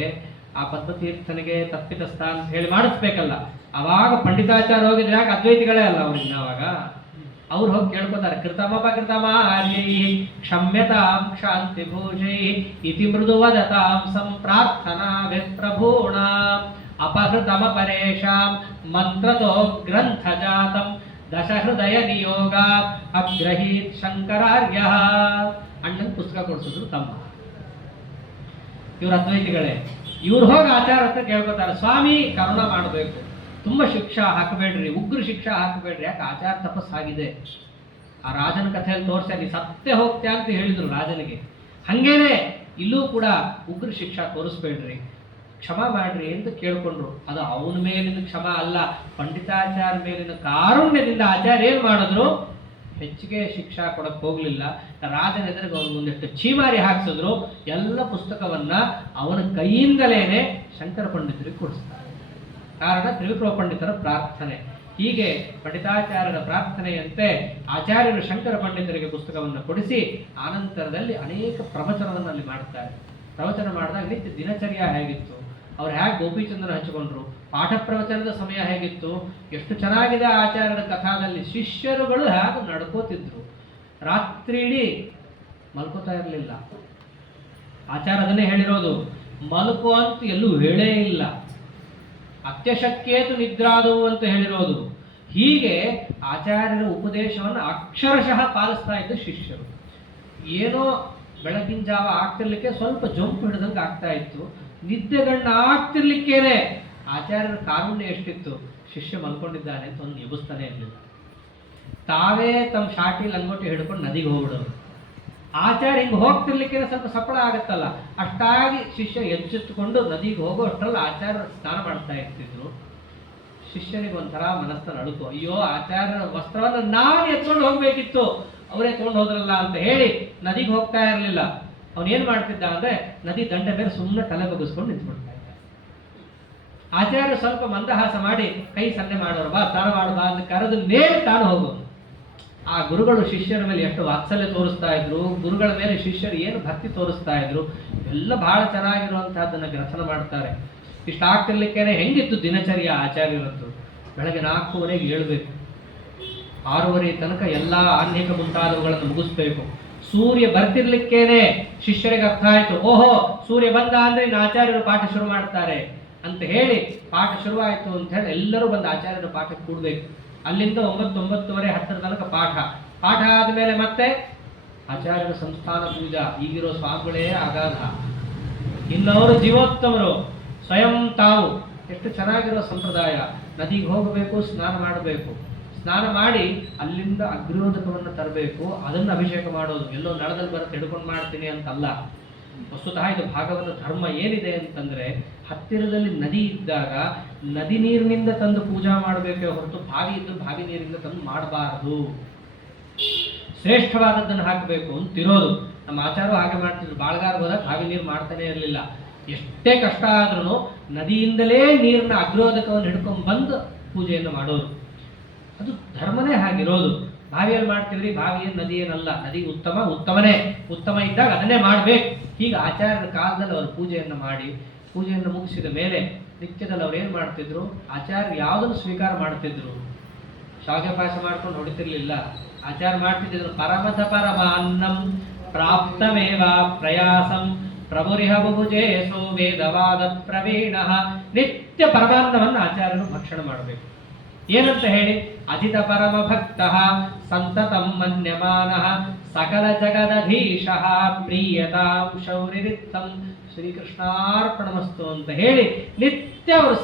ಆ ಪದ್ಮತೀರ್ಥನಿಗೆ ತಪ್ಪಿತಸ್ಥ ಅಂತ ಹೇಳಿ ಮಾಡಿಸ್ಬೇಕಲ್ಲ. ಅವಾಗ ಪಂಡಿತಾಚಾರ್ಯ ಹೋಗಿದ್ರೆ ಯಾಕೆ ಅದ್ವೈತಿಗಳೇ ಅಲ್ಲ ಅವ್ರಿಗೆ. ಅವಾಗ ಅವ್ರು ಹೋಗಿ ಕೇಳ್ಕೊತಾರೆ, ಕೃತಮಪ ಕೃತಮಾರ್ಯೈ ಕ್ಷಮ್ಯತಾಂ ಕ್ಷಾಂತಿ ಭೂಷೈ ಇತಿ ಮೃದು ವದತಾಂ ಸಂಪ್ರಾರ್ಥನಾ ವಿಪ್ರಭೂಣ ಅಪಹೃತಮ ಪರೇಶಾಂ ಮಂತ್ರತೋ ಗ್ರಂಥ ಜಾತಂ ದಶಹೃದಯ ನಿಯೋಗ ಅಗ್ರಹೀತ್ ಶಂಕರಾರ್ಯ. ಅಣ್ಣನ್ ಪುಸ್ತಕ ಕೊಡಿಸಿದ್ರು ತಮ್ಮ. ಇವ್ರ ಅದ್ವೈತಿಗಳೇ. ಇವ್ರು ಹೋಗಿ ಆಚಾರ ಹತ್ರ ಕೇಳ್ಕೊತಾರೆ, ಸ್ವಾಮಿ ಕರುಣ ಮಾಡಬೇಕು, ತುಂಬಾ ಶಿಕ್ಷಾ ಹಾಕಬೇಡ್ರಿ, ಉಗ್ರ ಶಿಕ್ಷಾ ಹಾಕಬೇಡ್ರಿ. ಯಾಕೆ ಆಚಾರ ತಪಸ್ಸಾಗಿದೆ. ಆ ರಾಜನ ಕಥೆಯಲ್ಲಿ ತೋರಿಸ ನೀ ಸತ್ಯ ಹೋಗ್ತೀಯ ಅಂತ ಹೇಳಿದ್ರು ರಾಜನಿಗೆ. ಹಂಗೇನೆ ಇಲ್ಲೂ ಕೂಡ ಉಗ್ರ ಶಿಕ್ಷಾ ತೋರಿಸ್ಬೇಡ್ರಿ, ಕ್ಷಮ ಮಾಡ್ರಿ ಅಂತ ಕೇಳ್ಕೊಂಡ್ರು. ಅದು ಅವನ ಮೇಲಿನ ಕ್ಷಮ ಅಲ್ಲ, ಪಂಡಿತಾಚಾರ್ಯ ಮೇಲಿನ ಕಾರುಣ್ಯದಿಂದ ಆಚಾರ್ಯ ಏನ್ ಮಾಡಿದ್ರು, ಹೆಚ್ಚಿಗೆ ಶಿಕ್ಷಾ ಕೊಡಕ್ ಹೋಗ್ಲಿಲ್ಲ. ರಾಜನ ಎದುರಿಗೆ ಅವ್ರು ಒಂದಿಷ್ಟು ಚೀಮಾರಿ ಹಾಕ್ಸಿದ್ರು. ಎಲ್ಲ ಪುಸ್ತಕವನ್ನ ಅವನ ಕೈಯಿಂದಲೇನೆ ಶಂಕರ ಪಂಡಿತರಿಗೆ ಕೊಡಿಸ್ತಾರೆ. ಕಾರಣ ತ್ರಿವಿಕ್ರಮ ಪಂಡಿತರ ಪ್ರಾರ್ಥನೆ. ಹೀಗೆ ಪಂಡಿತಾಚಾರ್ಯರ ಪ್ರಾರ್ಥನೆಯಂತೆ ಆಚಾರ್ಯರು ಶಂಕರ ಪಂಡಿತರಿಗೆ ಪುಸ್ತಕವನ್ನು ಕೊಡಿಸಿ ಆನಂತರದಲ್ಲಿ ಅನೇಕ ಪ್ರವಚನವನ್ನು ಅಲ್ಲಿ ಮಾಡ್ತಾರೆ. ಪ್ರವಚನ ಮಾಡಿದಾಗ ನಿತ್ಯ ದಿನಚರ್ಯ ಹೇಗಿತ್ತು, ಅವ್ರು ಹೇಗೆ ಗೋಪಿಚಂದ್ರ ಹಂಚಿಕೊಂಡ್ರು, ಪಾಠ ಪ್ರವಚನದ ಸಮಯ ಹೇಗಿತ್ತು, ಎಷ್ಟು ಚೆನ್ನಾಗಿದೆ ಆಚಾರ್ಯರ ಕಥಾದಲ್ಲಿ. ಶಿಷ್ಯರುಗಳು ಹೇಗೆ ನಡ್ಕೋತಿದ್ರು, ರಾತ್ರಿ ಇಡೀ ಮಲ್ಕೋತಾ ಇರಲಿಲ್ಲ. ಆಚಾರ ಅದನ್ನೇ ಹೇಳಿರೋದು, ಮಲ್ಕೋ ಅಂತ ಎಲ್ಲೂ ಹೇಳೇ ಇಲ್ಲ. ಅತ್ಯಶಕ್ಯೇತು ನಿದ್ರಾದವು ಅಂತ ಹೇಳಿರೋದು. ಹೀಗೆ ಆಚಾರ್ಯರ ಉಪದೇಶವನ್ನು ಅಕ್ಷರಶಃ ಪಾಲಿಸ್ತಾ ಇದ್ದ ಶಿಷ್ಯರು. ಏನೋ ಬೆಳಗಿನ ಜಾವ ಆಗ್ತಿರ್ಲಿಕ್ಕೆ ಸ್ವಲ್ಪ ಜಂಪು ಹಿಡಿದಂಗೆ ಆಗ್ತಾ ಇತ್ತು, ನಿದ್ದೆಗಣ್ಣ ಆಗ್ತಿರ್ಲಿಕ್ಕೇನೆ ಆಚಾರ್ಯರ ಕಾರುಣ್ಯ ಎಷ್ಟಿತ್ತು. ಶಿಷ್ಯ ಮಲ್ಕೊಂಡಿದ್ದಾನೆ ಅಂತ ಒಂದು ಎಬ್ಬಿಸ್ತಾನೆ ಇರಲಿಲ್ಲ. ತಾವೇ ತಮ್ಮ ಶಾಟಿ ಲಂಗೋಟಿ ಹಿಡ್ಕೊಂಡು ನದಿಗೆ ಹೋಗ್ಬಿಡೋರು. ಆಚಾರ್ಯ ಹಿಂಗೆ ಹೋಗ್ತಿರ್ಲಿಕ್ಕೆ ಸ್ವಲ್ಪ ಸಫಲ ಆಗುತ್ತಲ್ಲ, ಅಷ್ಟಾಗಿ ಶಿಷ್ಯ ಎಚ್ಚೆತ್ತುಕೊಂಡು ನದಿಗೆ ಹೋಗೋ ಅಷ್ಟರಲ್ಲಿ ಆಚಾರ್ಯ ಸ್ನಾನ ಮಾಡ್ತಾ ಇರ್ತಿದ್ರು. ಶಿಷ್ಯನಿಗೆ ಒಂಥರ ಮನಸ್ಸನ್ನು ಅಳುಕು, ಅಯ್ಯೋ ಆಚಾರ್ಯರ ವಸ್ತ್ರವನ್ನು ನಾನು ಎತ್ಕೊಂಡು ಹೋಗ್ಬೇಕಿತ್ತು, ಅವರೇ ತಗೊಂಡು ಹೋದ್ರಲ್ಲ ಅಂತ ಹೇಳಿ ನದಿಗೆ ಹೋಗ್ತಾ ಇರಲಿಲ್ಲ. ಅವನೇನ್ ಮಾಡ್ತಿದ್ದ ಅಂದ್ರೆ ನದಿ ದಂಡೆ ಮೇಲೆ ಸುಮ್ಮನೆ ತಲೆ ಬಗ್ಗಿಸ್ಕೊಂಡು ನಿಂತ್ಬಿಡ್ತಾ ಇದ್ದ. ಆಚಾರ್ಯ ಸ್ವಲ್ಪ ಮಂದಹಾಸ ಮಾಡಿ ಕೈ ಸನ್ನೆ ಮಾಡೋರು, ಬಾ ಸ್ನಾನ ಮಾಡುವ ಅಂತ ಕರೆದು ನೇರ ತಾನು ಹೋಗೋದು. ಆ ಗುರುಗಳು ಶಿಷ್ಯರ ಮೇಲೆ ಎಷ್ಟು ವಾತ್ಸಲ್ಯ ತೋರಿಸ್ತಾ ಇದ್ರು, ಗುರುಗಳ ಮೇಲೆ ಶಿಷ್ಯರು ಏನು ಭಕ್ತಿ ತೋರಿಸ್ತಾ ಇದ್ರು, ಎಲ್ಲ ಬಹಳ ಚೆನ್ನಾಗಿರುವಂತಹದ್ದನ್ನ ಗ್ರಥನ ಮಾಡ್ತಾರೆ. ಇಷ್ಟ ಆಗ್ತಿರ್ಲಿಕ್ಕೇನೆ ಹೆಂಗಿತ್ತು ದಿನಚರ್ಯ ಆಚಾರ್ಯರದ್ದು. ಬೆಳಗ್ಗೆ 4:15 ಏಳಬೇಕು, 6:30 ತನಕ ಎಲ್ಲ ಆನ್ಹಿಕ ಮುಂತಾದವುಗಳನ್ನು ಮುಗಿಸ್ಬೇಕು. ಸೂರ್ಯ ಬರ್ತಿರ್ಲಿಕ್ಕೇನೆ ಶಿಷ್ಯರಿಗೆ ಅರ್ಥ ಆಯ್ತು, ಓಹೋ ಸೂರ್ಯ ಬಂದ ಅಂದ್ರೆ ಇನ್ನು ಆಚಾರ್ಯರು ಪಾಠ ಶುರು ಮಾಡ್ತಾರೆ ಅಂತ ಹೇಳಿ ಪಾಠ ಶುರುವಾಯಿತು ಅಂತ ಹೇಳಿ ಎಲ್ಲರೂ ಬಂದು ಆಚಾರ್ಯರ ಪಾಠಕ್ಕೆ ಕೂಡ್ಬೇಕು. ಅಲ್ಲಿಂದ 9:30 ತನಕ ಪಾಠ ಆದ್ಮೇಲೆ ಮತ್ತೆ ಆಚಾರ್ಯರ ಸಂಸ್ಥಾನ ಪೂಜಾ. ಈಗಿರೋ ಸ್ವಾಮಿಗಳೇ ಅಗಾಧ, ಇನ್ನವರು ಜೀವೋತ್ತಮರು ಸ್ವಯಂ ತಾವು. ಎಷ್ಟು ಚೆನ್ನಾಗಿರೋ ಸಂಪ್ರದಾಯ. ನದಿಗೆ ಹೋಗಬೇಕು, ಸ್ನಾನ ಮಾಡಬೇಕು, ಸ್ನಾನ ಮಾಡಿ ಅಲ್ಲಿಂದ ಅಗ್ರೋದಕವನ್ನು ತರಬೇಕು, ಅದನ್ನು ಅಭಿಷೇಕ ಮಾಡೋದು. ಎಲ್ಲೋ ನಳದಲ್ಲಿ ಬರುತ್ತೆ ಹಿಡ್ಕೊಂಡು ಮಾಡ್ತೀನಿ ಅಂತಲ್ಲ. ವಸ್ತುತಃ ಇದು ಭಾಗವತ ಧರ್ಮ ಏನಿದೆ ಅಂತಂದ್ರೆ, ಹತ್ತಿರದಲ್ಲಿ ನದಿ ಇದ್ದಾಗ ನದಿ ನೀರಿನಿಂದ ತಂದು ಪೂಜಾ ಮಾಡಬೇಕೇ ಹೊರತು ಬಾವಿ ಇದ್ದು ಬಾವಿ ನೀರಿಂದ ತಂದು ಮಾಡಬಾರದು. ಶ್ರೇಷ್ಠವಾದದ್ದನ್ನು ಹಾಕಬೇಕು ಅಂತಿರೋದು. ನಮ್ಮ ಆಚಾರ್ಯರು ಹಾಗೆ ಮಾಡ್ತಿದ್ರು. ಬಾಳ್ಗಾರ್ ಹೋದಾಗ ಬಾವಿ ನೀರು ಮಾಡ್ತಾನೆ ಇರಲಿಲ್ಲ. ಎಷ್ಟೇ ಕಷ್ಟ ಆದ್ರೂ ನದಿಯಿಂದಲೇ ನೀರಿನ ಅಗ್ರೋದಕವನ್ನು ಹಿಡ್ಕೊಂಡು ಬಂದು ಪೂಜೆಯನ್ನು ಮಾಡೋರು. ಅದು ಧರ್ಮನೇ ಹಾಗಿರೋದು. ಬಾವಿಯಲ್ಲಿ ಮಾಡ್ತಿದ್ರಿ, ಬಾವಿ ಏನು ನದಿ ಏನಲ್ಲ. ನದಿ ಉತ್ತಮನೇ. ಉತ್ತಮ ಇದ್ದಾಗ ಅದನ್ನೇ ಮಾಡ್ಬೇಕು. ಹೀಗೆ ಆಚಾರ್ಯರ ಕಾಲದಲ್ಲಿ ಅವರು ಪೂಜೆಯನ್ನು ಮಾಡಿ, ಪೂಜೆಯನ್ನು ಮುಗಿಸಿದ ಮೇಲೆ ನಿತ್ಯದಲ್ಲಿ ಅವ್ರು ಏನ್ ಮಾಡ್ತಿದ್ರು, ಆಚಾರ್ಯ ಯಾವುದನ್ನು ಸ್ವೀಕಾರ ಮಾಡ್ತಿದ್ರು. ಶಾವಿಗೆ ಪಾಯಸ ಮಾಡ್ಕೊಂಡು ಹೊಡಿತಿರ್ಲಿಲ್ಲ. ಆಚಾರ್ಯ ಮಾಡ್ತಿದ್ರು ಪರಮಥ ಪರಮ ಅನ್ನಂ ಪ್ರಾಪ್ತಮೇವ ಪ್ರಯಾಸಂ ಪ್ರಭುರಿಹ ಬುಭುಜೇಸೋ ವೇದವಾದ ಪ್ರವೀಣ. ನಿತ್ಯ ಪರಮಾನ್ನವನ್ನು ಆಚಾರ್ಯರು ಭಕ್ಷಣೆ ಮಾಡಬೇಕು. ಏನಂತ ಹೇಳಿ, ಅಜಿತ ಪರಮ ಭಕ್ತ ಸಂತತಂ ಮನ್ಯಮಾನಃ ಸಕಲ ಜಗದಧೀಶಃ ಪ್ರೀಯತಾಂ ಶೌರಿರಿತ್ತಂ ಶ್ರೀಕೃಷ್ಣಾರ್ಪಣಮಸ್ತು ಅಂತ ಹೇಳಿ ನಿತ್ಯ ನಿತ್ಯ ಅವರು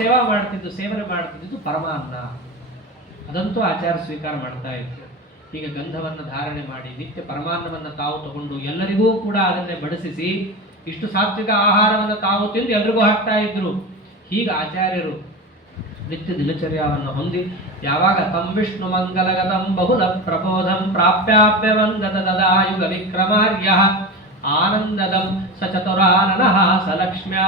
ಸೇವನೆ ಮಾಡ್ತಿದ್ದು ಪರಮಾನ್ನ. ಅದಂತೂ ಆಚಾರ್ಯ ಸ್ವೀಕಾರ ಮಾಡ್ತಾ ಇದ್ರು. ಈಗ ಗಂಧವನ್ನು ಧಾರಣೆ ಮಾಡಿ ನಿತ್ಯ ಪರಮಾನ್ನವನ್ನು ತಾವು ತಗೊಂಡು ಎಲ್ಲರಿಗೂ ಕೂಡ ಅದನ್ನೇ ಬಡಿಸಿಸಿ ಇಷ್ಟು ಸಾತ್ವಿಕ ಆಹಾರವನ್ನು ತಾವು ತಿಂದು ಎಲ್ರಿಗೂ ಹಾಕ್ತಾ ಇದ್ರು. ಹೀಗೆ ಆಚಾರ್ಯರು ನಿತ್ಯ ದಿನಚರ್ಯವನ್ನು ಹೊಂದಿ ಯಾವಾಗ ತಂ ವಿಷ್ಣು ಮಂಗಲಗತಂ ಬಹುಲ ಪ್ರಬೋಧಂ ಪ್ರಾಪ್ಯಾಪ್ಯವಂಗತ ದದಾಯುಗ ವಿಕ್ರಮಾರ್ಯ ಆನಂದದಂ ಸಚತುರಾನನಃ ಸಲಕ್ಷ್ಮ್ಯಾ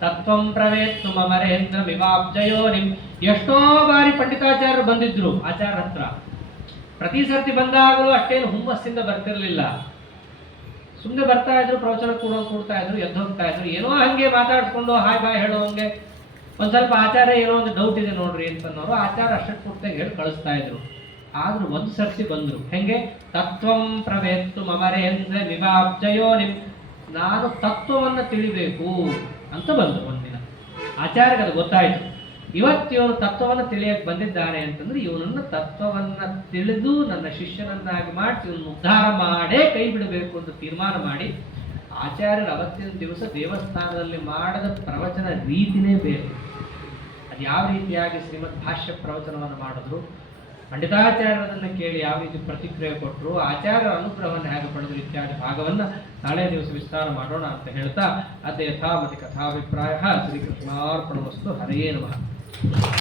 ತತ್ವಂ ಪ್ರವೇತ್ತು ಮಮರೇಂದ್ರ ವಿವಾಬ್ಜಯೋನಿಂ. ಎಷ್ಟೋ ಬಾರಿ ಪಂಡಿತಾಚಾರ್ಯರು ಬಂದಿದ್ರು ಆಚಾರ್ಯ ಹತ್ರ. ಪ್ರತಿ ಸರ್ತಿ ಬಂದಾಗಲೂ ಅಷ್ಟೇನು ಹುಮ್ಮಸ್ಸಿಂದ ಬರ್ತಿರ್ಲಿಲ್ಲ. ಸುಮ್ಮನೆ ಬರ್ತಾ ಇದ್ರು, ಪ್ರವಚನ ಕೂಡ್ತಾ ಇದ್ರು, ಎದ್ದು ಹೋಗ್ತಾ ಇದ್ರು. ಏನೋ ಹಂಗೆ ಮಾತಾಡ್ಕೊಂಡು ಹಾಯ್ ಬಾಯ್ ಹೇಳೋ ಹಂಗೆ ಒಂದ್ ಸ್ವಲ್ಪ ಆಚಾರ್ಯ ಏನೋ ಒಂದು ಡೌಟ್ ಇದೆ ನೋಡ್ರಿ ಅಂತನ್ನೋರು ಆಚಾರ್ಯ ಅಷ್ಟಕ್ಕೆ ಪೂರ್ತಿಯಾಗಿ ಹೇಳಿ ಕಳಿಸ್ತಾ ಇದ್ರು. ಆದ್ರೂ ಒಂದು ಸರ್ತಿ ಬಂದ್ರು. ಹೆಂಗೆ? ತತ್ವಂ ಪ್ರವೇತ್ತು ಮಮರೇಂದ್ರ ವಿವಾಬ್ಜಯೋ ನಿಮ್, ನಾನು ತತ್ವವನ್ನ ತಿಳಿಬೇಕು ಅಂತ ಬಂದ್ರು ಒಂದಿನ. ಆಚಾರ್ಯಗೆ ಅದು ಗೊತ್ತಾಯ್ತು. ಇವತ್ತು ತತ್ವವನ್ನು ತಿಳಿಯಕ್ಕೆ ಬಂದಿದ್ದಾನೆ ಅಂತಂದ್ರೆ ಇವನನ್ನ ತತ್ವವನ್ನ ತಿಳಿದು ನನ್ನ ಶಿಷ್ಯನನ್ನಾಗಿ ಮಾಡಿ ಇವನು ಉದ್ಧಾರ ಮಾಡೇ ಕೈ ಬಿಡಬೇಕು ಅಂತ ತೀರ್ಮಾನ ಮಾಡಿ ಆಚಾರ್ಯರು ಅವತ್ತಿನ ದಿವಸ ದೇವಸ್ಥಾನದಲ್ಲಿ ಮಾಡದ ಪ್ರವಚನ ರೀತಿನೇ ಬೇರೆ. ಅದು ಯಾವ ರೀತಿಯಾಗಿ ಶ್ರೀಮದ್ ಭಾಷ್ಯ ಪ್ರವಚನವನ್ನು ಮಾಡಿದ್ರು, ಪಂಡಿತಾಚಾರ್ಯರನ್ನು ಕೇಳಿ ಯಾವ ರೀತಿ ಪ್ರತಿಕ್ರಿಯೆ ಕೊಟ್ಟರು, ಆಚಾರ್ಯರ ಅನುಗ್ರಹವನ್ನು ಹೇಗೆ ಪಡೆದ್ರು ಇತ್ಯಾದಿ ಭಾಗವನ್ನು ನಾಳೆ ದಿವಸ ವಿಸ್ತಾರ ಮಾಡೋಣ ಅಂತ ಹೇಳ್ತಾ ಅದೇ ಯಥಾಮತಿ ಕಥಾಭಿಪ್ರಾಯ ಶ್ರೀಕೃಷ್ಣಾರ್ಪಣಮಸ್ತು. ಹರೇ ನಮಃ.